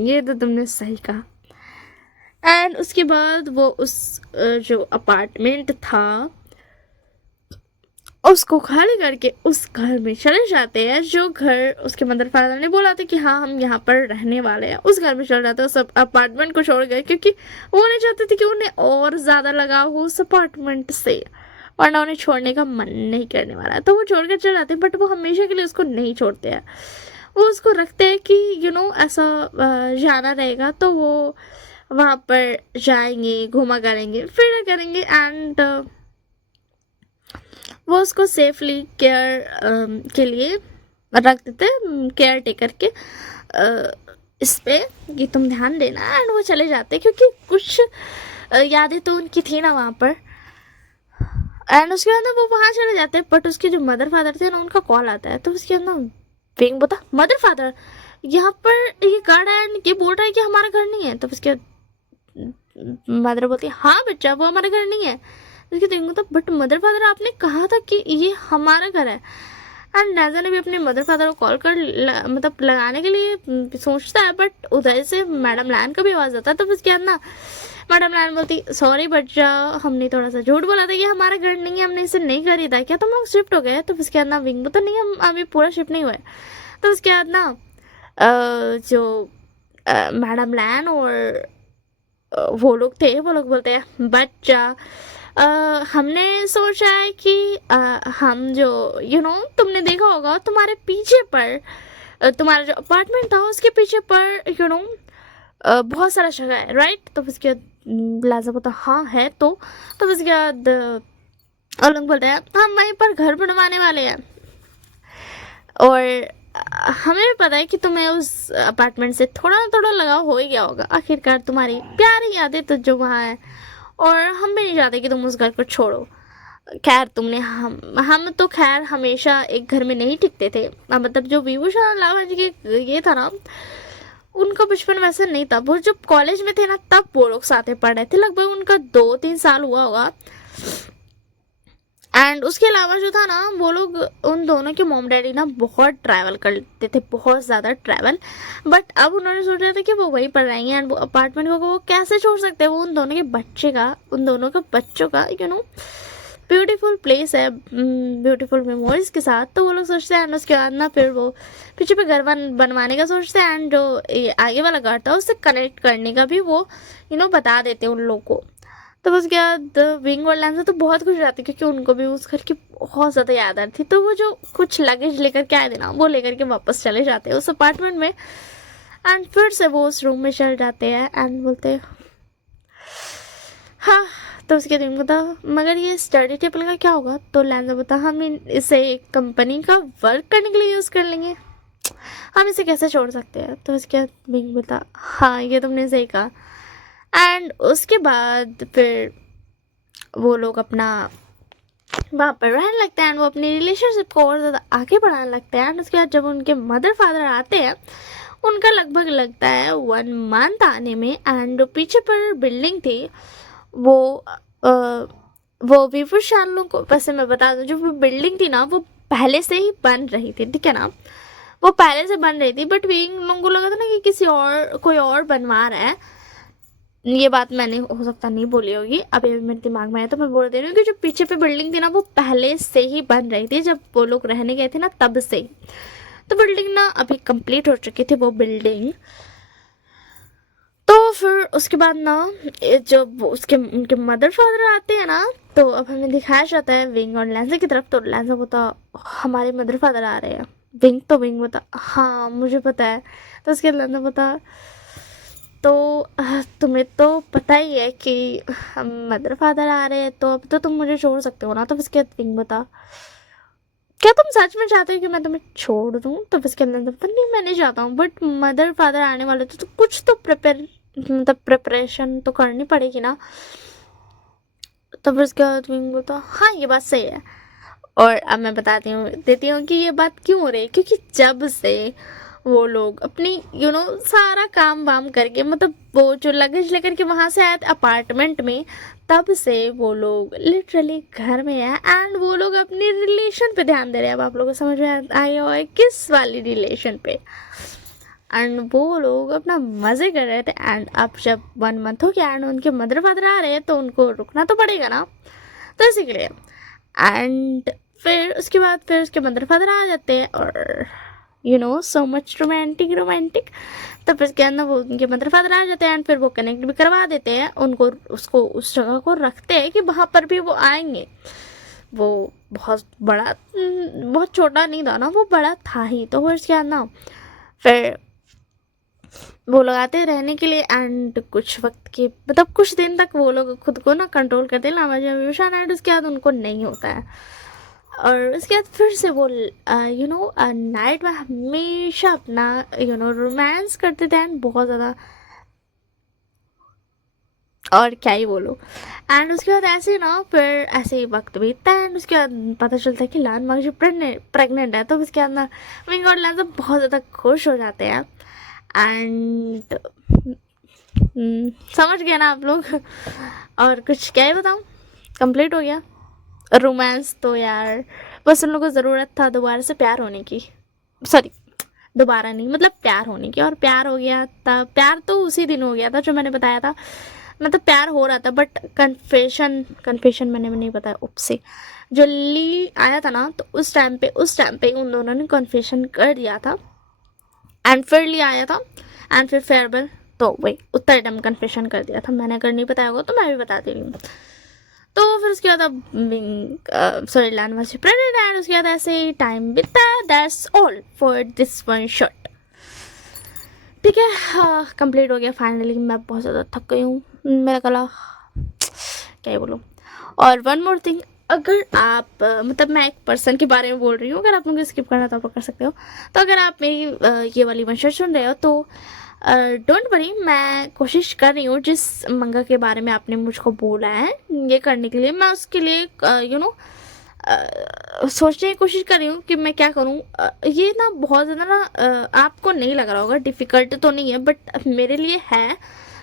ये तो तुमने सही कहा। एंड उसके बाद वो उस जो अपार्टमेंट था उसको खाली करके उस घर में चले जाते हैं, जो घर उसके मदर फादर ने बोला था कि हाँ हम यहाँ पर रहने वाले हैं, उस घर में चले जाते हैं। सब अपार्टमेंट को छोड़ गए क्योंकि वो नहीं चाहते थे कि उन्हें और ज़्यादा लगाव हो उस अपार्टमेंट से, वरना उन्हें छोड़ने का मन नहीं करने वाला है। तो वो छोड़ कर चले जाते हैं, बट वो हमेशा के लिए उसको नहीं छोड़ते हैं, वो उसको रखते हैं कि ऐसा जाना रहेगा तो वो वहाँ पर जाएंगे, घूमा करेंगे, फिर करेंगे। एंड वो उसको सेफली केयर के लिए रख देते हैं, केयर टेकर के इस पे कि तुम ध्यान देना। एंड वो चले जाते हैं क्योंकि कुछ यादें तो उनकी थी ना वहाँ पर। एंड उसके बाद ना वो वहाँ चले जाते हैं, बट उसके जो मदर फादर थे ना उनका कॉल आता है। तो उसके बाद ना विंग बोलता मदर फादर यहाँ पर ये घर है, ये बोल रहा है कि हमारा घर नहीं है। तो उसके मदर बोलती है हाँ बच्चा वो हमारा घर नहीं है। उसके विंग बोलता बट मदर फादर आपने कहा था कि ये हमारा घर है। एंड राजा ने भी अपने मदर फादर को कॉल कर मतलब लगाने के लिए सोचता है, बट उधर से मैडम लैन का भी आवाज़ आता है। तो उसके बाद ना मैडम लान बोलती सॉरी बच्चा, हमने थोड़ा सा झूठ बोला था, ये हमारा घर नहीं है, हमने इसे नहीं खरीदा, क्या तुम लोग शिफ्ट हो गए? तो उसके बाद ना विंग तो नहीं, हम अभी पूरा शिफ्ट नहीं हुए। तो उसके बाद ना जो मैडम लैन और वो लोग थे, वो लोग बोलते हैं बच्चा हमने सोचा है कि हम जो तुमने देखा होगा तुम्हारे पीछे पर तुम्हारा जो अपार्टमेंट था उसके पीछे पर बहुत सारा जगह है, राइट? तो उसके बाद लाजा बोलता हाँ है। तो उसके बाद और लोग बोलते हैं हम वहीं पर घर बनवाने वाले हैं और हमें भी पता है कि तुम्हें उस अपार्टमेंट से थोड़ा ना थोड़ा लगाव हो ही गया होगा, आखिरकार तुम्हारी प्यारी यादें तो जो वहाँ है, और हम भी नहीं चाहते कि तुम उस घर को छोड़ो। खैर तुमने हम तो खैर हमेशा एक घर में नहीं टिकते थे, मतलब जो विभूषण लावा जी के ये था ना, उनका बचपन वैसा नहीं था। वो जब कॉलेज में थे ना तब वो लोग साथ में पढ़ रहे थे, लगभग उनका 2-3 साल हुआ होगा। एंड उसके अलावा जो था ना, वो लोग उन दोनों के मॉम डैडी ना बहुत ट्रैवल करते थे, बहुत ज़्यादा ट्रैवल। बट अब उन्होंने सोचा था कि वो वहीं पर रहेंगे एंड वो अपार्टमेंट को वो कैसे छोड़ सकते हैं, वो उन दोनों के बच्चे का, उन दोनों का बच्चों का ब्यूटीफुल प्लेस है, ब्यूटीफुल मेमोरीज के साथ। तो वो लोग सोचते हैं एंड उसके बाद ना फिर वो पीछे पे घर बनवाने का सोचते हैं एंड जो ये आगे वाला घर था उससे कनेक्ट करने का भी वो बता देते हैं उन लोग को। तो उसके बाद विंग और लैंसा तो बहुत खुश रहती क्योंकि उनको भी उस घर की बहुत ज़्यादा याद आती थी। तो वो जो कुछ लगेज लेकर के आए थे ना, वो लेकर के वापस चले जाते हैं उस अपार्टमेंट में एंड फिर से वो उस रूम में चल जाते हैं एंड बोलते हैं हाँ। तो उसके दिन बता मगर ये स्टडी टेबल का क्या होगा? तो लैंसा बता हम इसे एक कंपनी का वर्क करने के लिए यूज़ कर लेंगे, हम इसे कैसे छोड़ सकते हैं? तो उसके बाद विंग बता हाँ ये तुमने सही कहा। एंड उसके बाद फिर वो लोग अपना वहाँ पर रहने लगते हैं एंड वो अपनी रिलेशनशिप को और ज़्यादा आगे बढ़ाने लगते हैं। एंड उसके बाद जब उनके मदर फादर आते हैं, उनका लगभग लगता है 1 मंथ आने में। एंड पीछे पर बिल्डिंग थी वो वीवर शानलों को, वैसे मैं बता दूं, जो वो बिल्डिंग थी ना वो पहले से ही बन रही थी, ठीक है ना, वो पहले से बन रही थी। बट विंग लोगों को लगा था ना कि कोई और बनवा रहा है। ये बात मैंने हो सकता नहीं बोली होगी, अभी मेरे दिमाग में आया तो मैं बोल दे रही हूँ कि जो पीछे पे बिल्डिंग थी ना वो पहले से ही बन रही थी, जब वो लोग रहने गए थे ना तब से। तो बिल्डिंग ना अभी कंप्लीट हो चुकी थी वो बिल्डिंग। तो फिर उसके बाद ना जब उनके मदर फादर आते हैं ना, तो अब हमें दिखाया जाता है विंग और लैंसा की तरफ। तो लैंसा बोलता हमारे मदर फादर आ रहे हैं। विंग बोलता हाँ मुझे पता है। तो उसके बाद लैंसा बोलता तो तुम्हें तो पता ही है कि हम मदर फादर आ रहे हैं, तो अब तो तुम मुझे छोड़ सकते हो ना? तो उसके बाद विंग बता क्या तुम सच में चाहते हो कि मैं तुम्हें छोड़ दूँ? तो उसके अंदर पता नहीं मैं नहीं चाहता हूँ, बट मदर फादर आने वाले तो कुछ तो प्रिपरेशन तो करनी पड़ेगी ना। तो फिर उसके बाद विंग बोलता हाँ ये बात सही है। और अब मैं देती हूँ कि ये बात क्यों हो रही है, क्योंकि जब से वो लोग अपनी सारा काम वाम करके, मतलब वो जो लगेज लेकर के वहाँ से आए थे अपार्टमेंट में, तब से वो लोग लिटरली घर में है एंड वो लोग अपनी रिलेशन पे ध्यान दे रहे हैं। अब आप लोगों को समझ में आया हुआ है किस वाली रिलेशन पे। एंड वो लोग अपना मज़े कर रहे थे एंड अब जब 1 मंथ हो गया एंड उनके मदर फादर आ रहे हैं तो उनको रुकना तो पड़ेगा ना, तो इसी के लिए। एंड फिर उसके बाद फिर उसके मदर फादर आ जाते हैं और सो मच रोमांटिक। तो फिर उसके अंदर वो उनके मदर फादर आ जाते हैं एंड फिर वो कनेक्ट भी करवा देते हैं उनको, उसको उस जगह को रखते हैं कि वहाँ पर भी वो आएंगे। वो बहुत बड़ा, बहुत छोटा नहीं था ना, वो बड़ा था ही। तो फिर उसके बाद ना फिर वो लोग आते हैं रहने के लिए एंड कुछ वक्त के, मतलब कुछ दिन तक वो लोग खुद को ना कंट्रोल करते हैं लामा जी एंड उसके बाद उनको नहीं होता है। और उसके बाद फिर से वो नाइट में हमेशा अपना रोमांस करते थे एंड बहुत ज़्यादा, और क्या ही बोलो। एंड उसके बाद ऐसे ना फिर ऐसे ही वक्त बीतता है एंड उसके बाद पता चलता है कि लान मांग जी प्रेग्नेंट है। तो उसके अंदर विंग और लैंसा बहुत ज़्यादा खुश हो जाते हैं एंड समझ गए ना आप लोग। और कुछ क्या ही बताऊँ, कंप्लीट हो गया रोमांस। तो यार बस उन लोगों को ज़रूरत था दोबारा से प्यार होने की, सॉरी दोबारा नहीं, मतलब प्यार होने की, और प्यार हो गया था। प्यार तो उसी दिन हो गया था जो मैंने बताया था मतलब प्यार हो रहा था, बट कन्फेशन मैंने नहीं बताया, उपसे जो ली आया था ना, तो उस टाइम पे उन दोनों ने कन्फेशन कर दिया था। एंड फिर ली आया था, एंड फिर फेयरवेल, तो वही उतना टाइम कन्फेशन कर दिया था मैंने। अगर नहीं बताया होगा तो मैं भी बता दे रही हूँ। तो फिर उसके बाद अब sorry land was pregnant, and उसके बाद ऐसे ही टाइम बीता। That's all for this one shot. ठीक है, कंप्लीट हो गया फाइनली। मैं बहुत ज़्यादा थक गई हूँ, मेरा गला क्या ही बोलूँ। और वन मोर थिंग, अगर आप मतलब मैं एक पर्सन के बारे में बोल रही हूँ, अगर आप लोग स्किप करना तो आप कर सकते हो। तो अगर आप मेरी ये वाली वन शॉट सुन रहे हो तो डोंट वरी, मैं कोशिश कर रही हूँ जिस मंगा के बारे में आपने मुझको बोला है ये करने के लिए, मैं उसके लिए सोचने की कोशिश कर रही हूँ कि मैं क्या करूँ। ये ना बहुत ज़्यादा ना आपको नहीं लग रहा होगा, डिफ़िकल्ट तो नहीं है, बट मेरे लिए है,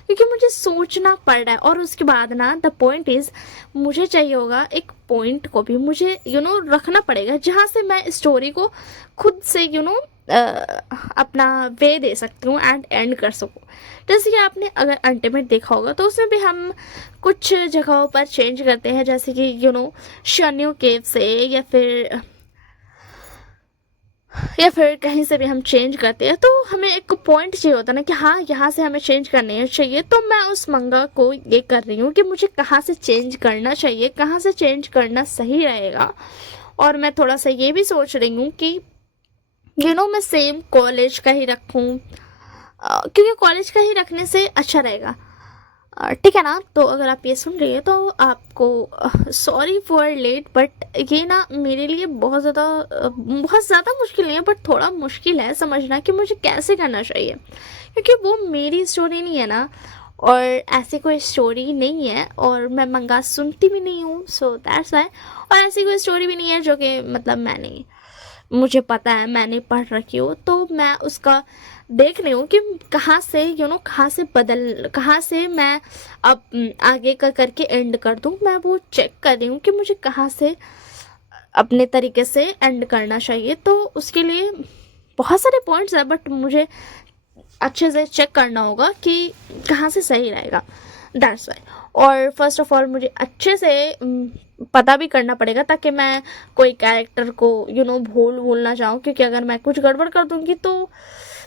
क्योंकि मुझे सोचना पड़ रहा है। और उसके बाद ना द पॉइंट इज़, मुझे चाहिए होगा एक पॉइंट को भी मुझे रखना पड़ेगा जहाँ से मैं स्टोरी को खुद से अपना वे दे सकती हूँ एंड एंड कर सकूँ। जैसे कि आपने अगर अल्टीमेट देखा होगा तो उसमें भी हम कुछ जगहों पर चेंज करते हैं, जैसे कि शनियों केव से या फिर कहीं से भी हम चेंज करते हैं, तो हमें एक पॉइंट चाहिए होता है ना कि हाँ यहाँ से हमें चेंज करने चाहिए। तो मैं उस मंगा को ये कर रही हूँ कि मुझे कहाँ से चेंज करना चाहिए, कहाँ से चेंज करना सही रहेगा। और मैं थोड़ा सा ये भी सोच रही हूँ कि मैं सेम कॉलेज का ही रखूँ, क्योंकि कॉलेज का ही रखने से अच्छा रहेगा। ठीक है ना। तो अगर आप ये सुन रही है तो आपको सॉरी फॉर लेट, बट ये ना मेरे लिए बहुत ज़्यादा मुश्किल नहीं है, बट थोड़ा मुश्किल है समझना कि मुझे कैसे करना चाहिए, क्योंकि वो मेरी स्टोरी नहीं है ना, और ऐसी कोई स्टोरी नहीं है, और मैं मंगा सुनती भी नहीं हूँ, सो दैट्स वाई। और ऐसी कोई स्टोरी भी नहीं है जो कि मतलब मुझे पता है, मैंने पढ़ रखी हो, तो मैं उसका देख रही हूँ कि कहाँ से मैं अब आगे का करके एंड कर दूँ। मैं वो चेक कर रही हूँ कि मुझे कहाँ से अपने तरीके से एंड करना चाहिए। तो उसके लिए बहुत सारे पॉइंट्स हैं, बट मुझे अच्छे से चेक करना होगा कि कहाँ से सही रहेगा, दैट्स वाई। और फर्स्ट ऑफ ऑल मुझे अच्छे से पता भी करना पड़ेगा, ताकि मैं कोई कैरेक्टर को भूल ना जाऊँ, क्योंकि अगर मैं कुछ गड़बड़ कर दूँगी तो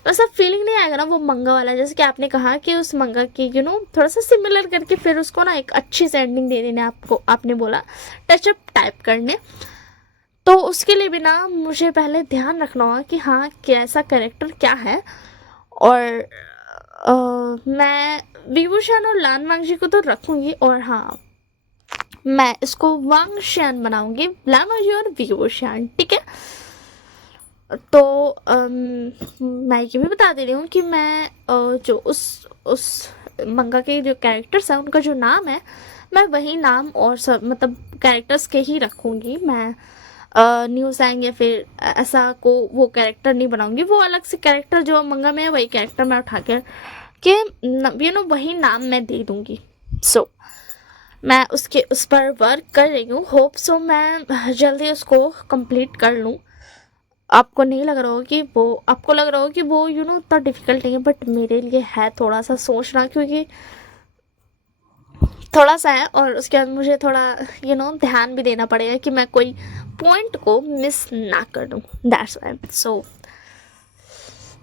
वैसा फीलिंग नहीं आएगा ना वो मंगा वाला। जैसे कि आपने कहा कि उस मंगा की थोड़ा सा सिमिलर करके फिर उसको ना एक अच्छी से एंडिंग दे देने, आपने बोला टचअप टाइप करने। तो उसके लिए भी ना मुझे पहले ध्यान रखना होगा कि हाँ कैसा कैरेक्टर क्या है। और मैं विभूषण और लान वांगजी को तो रखूँगी, और हाँ मैं इसको वांगशियान बनाऊँगी, लान वांगजी और विभूषण, ठीक है। तो मैं ये भी बता दे रही हूँ कि मैं जो उस मंगा के जो कैरेक्टर्स हैं उनका जो नाम है, मैं वही नाम और सब मतलब कैरेक्टर्स के ही रखूँगी। मैं न्यू सैंग या फिर ऐसा को वो कैरेक्टर नहीं बनाऊँगी। वो अलग से कैरेक्टर जो मंगा में है वही कैरेक्टर मैं उठा के वही नाम मैं दे दूँगी। सो मैं उस पर वर्क कर रही हूँ। होप सो मैं जल्दी उसको कंप्लीट कर लूँ। आपको नहीं लग रहा हो कि आपको लग रहा हो कि वो उतना डिफ़िकल्ट नहीं है, बट मेरे लिए है थोड़ा सा सोचना, क्योंकि थोड़ा सा है। और उसके बाद मुझे थोड़ा ध्यान भी देना पड़ेगा कि मैं कोई पॉइंट को मिस ना कर दूँ, that's why. So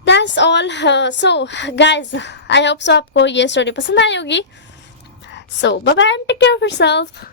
that's all. So guys, I hope so आपको ये स्टोरी पसंद आई होगी। So bye bye and take care of yourself.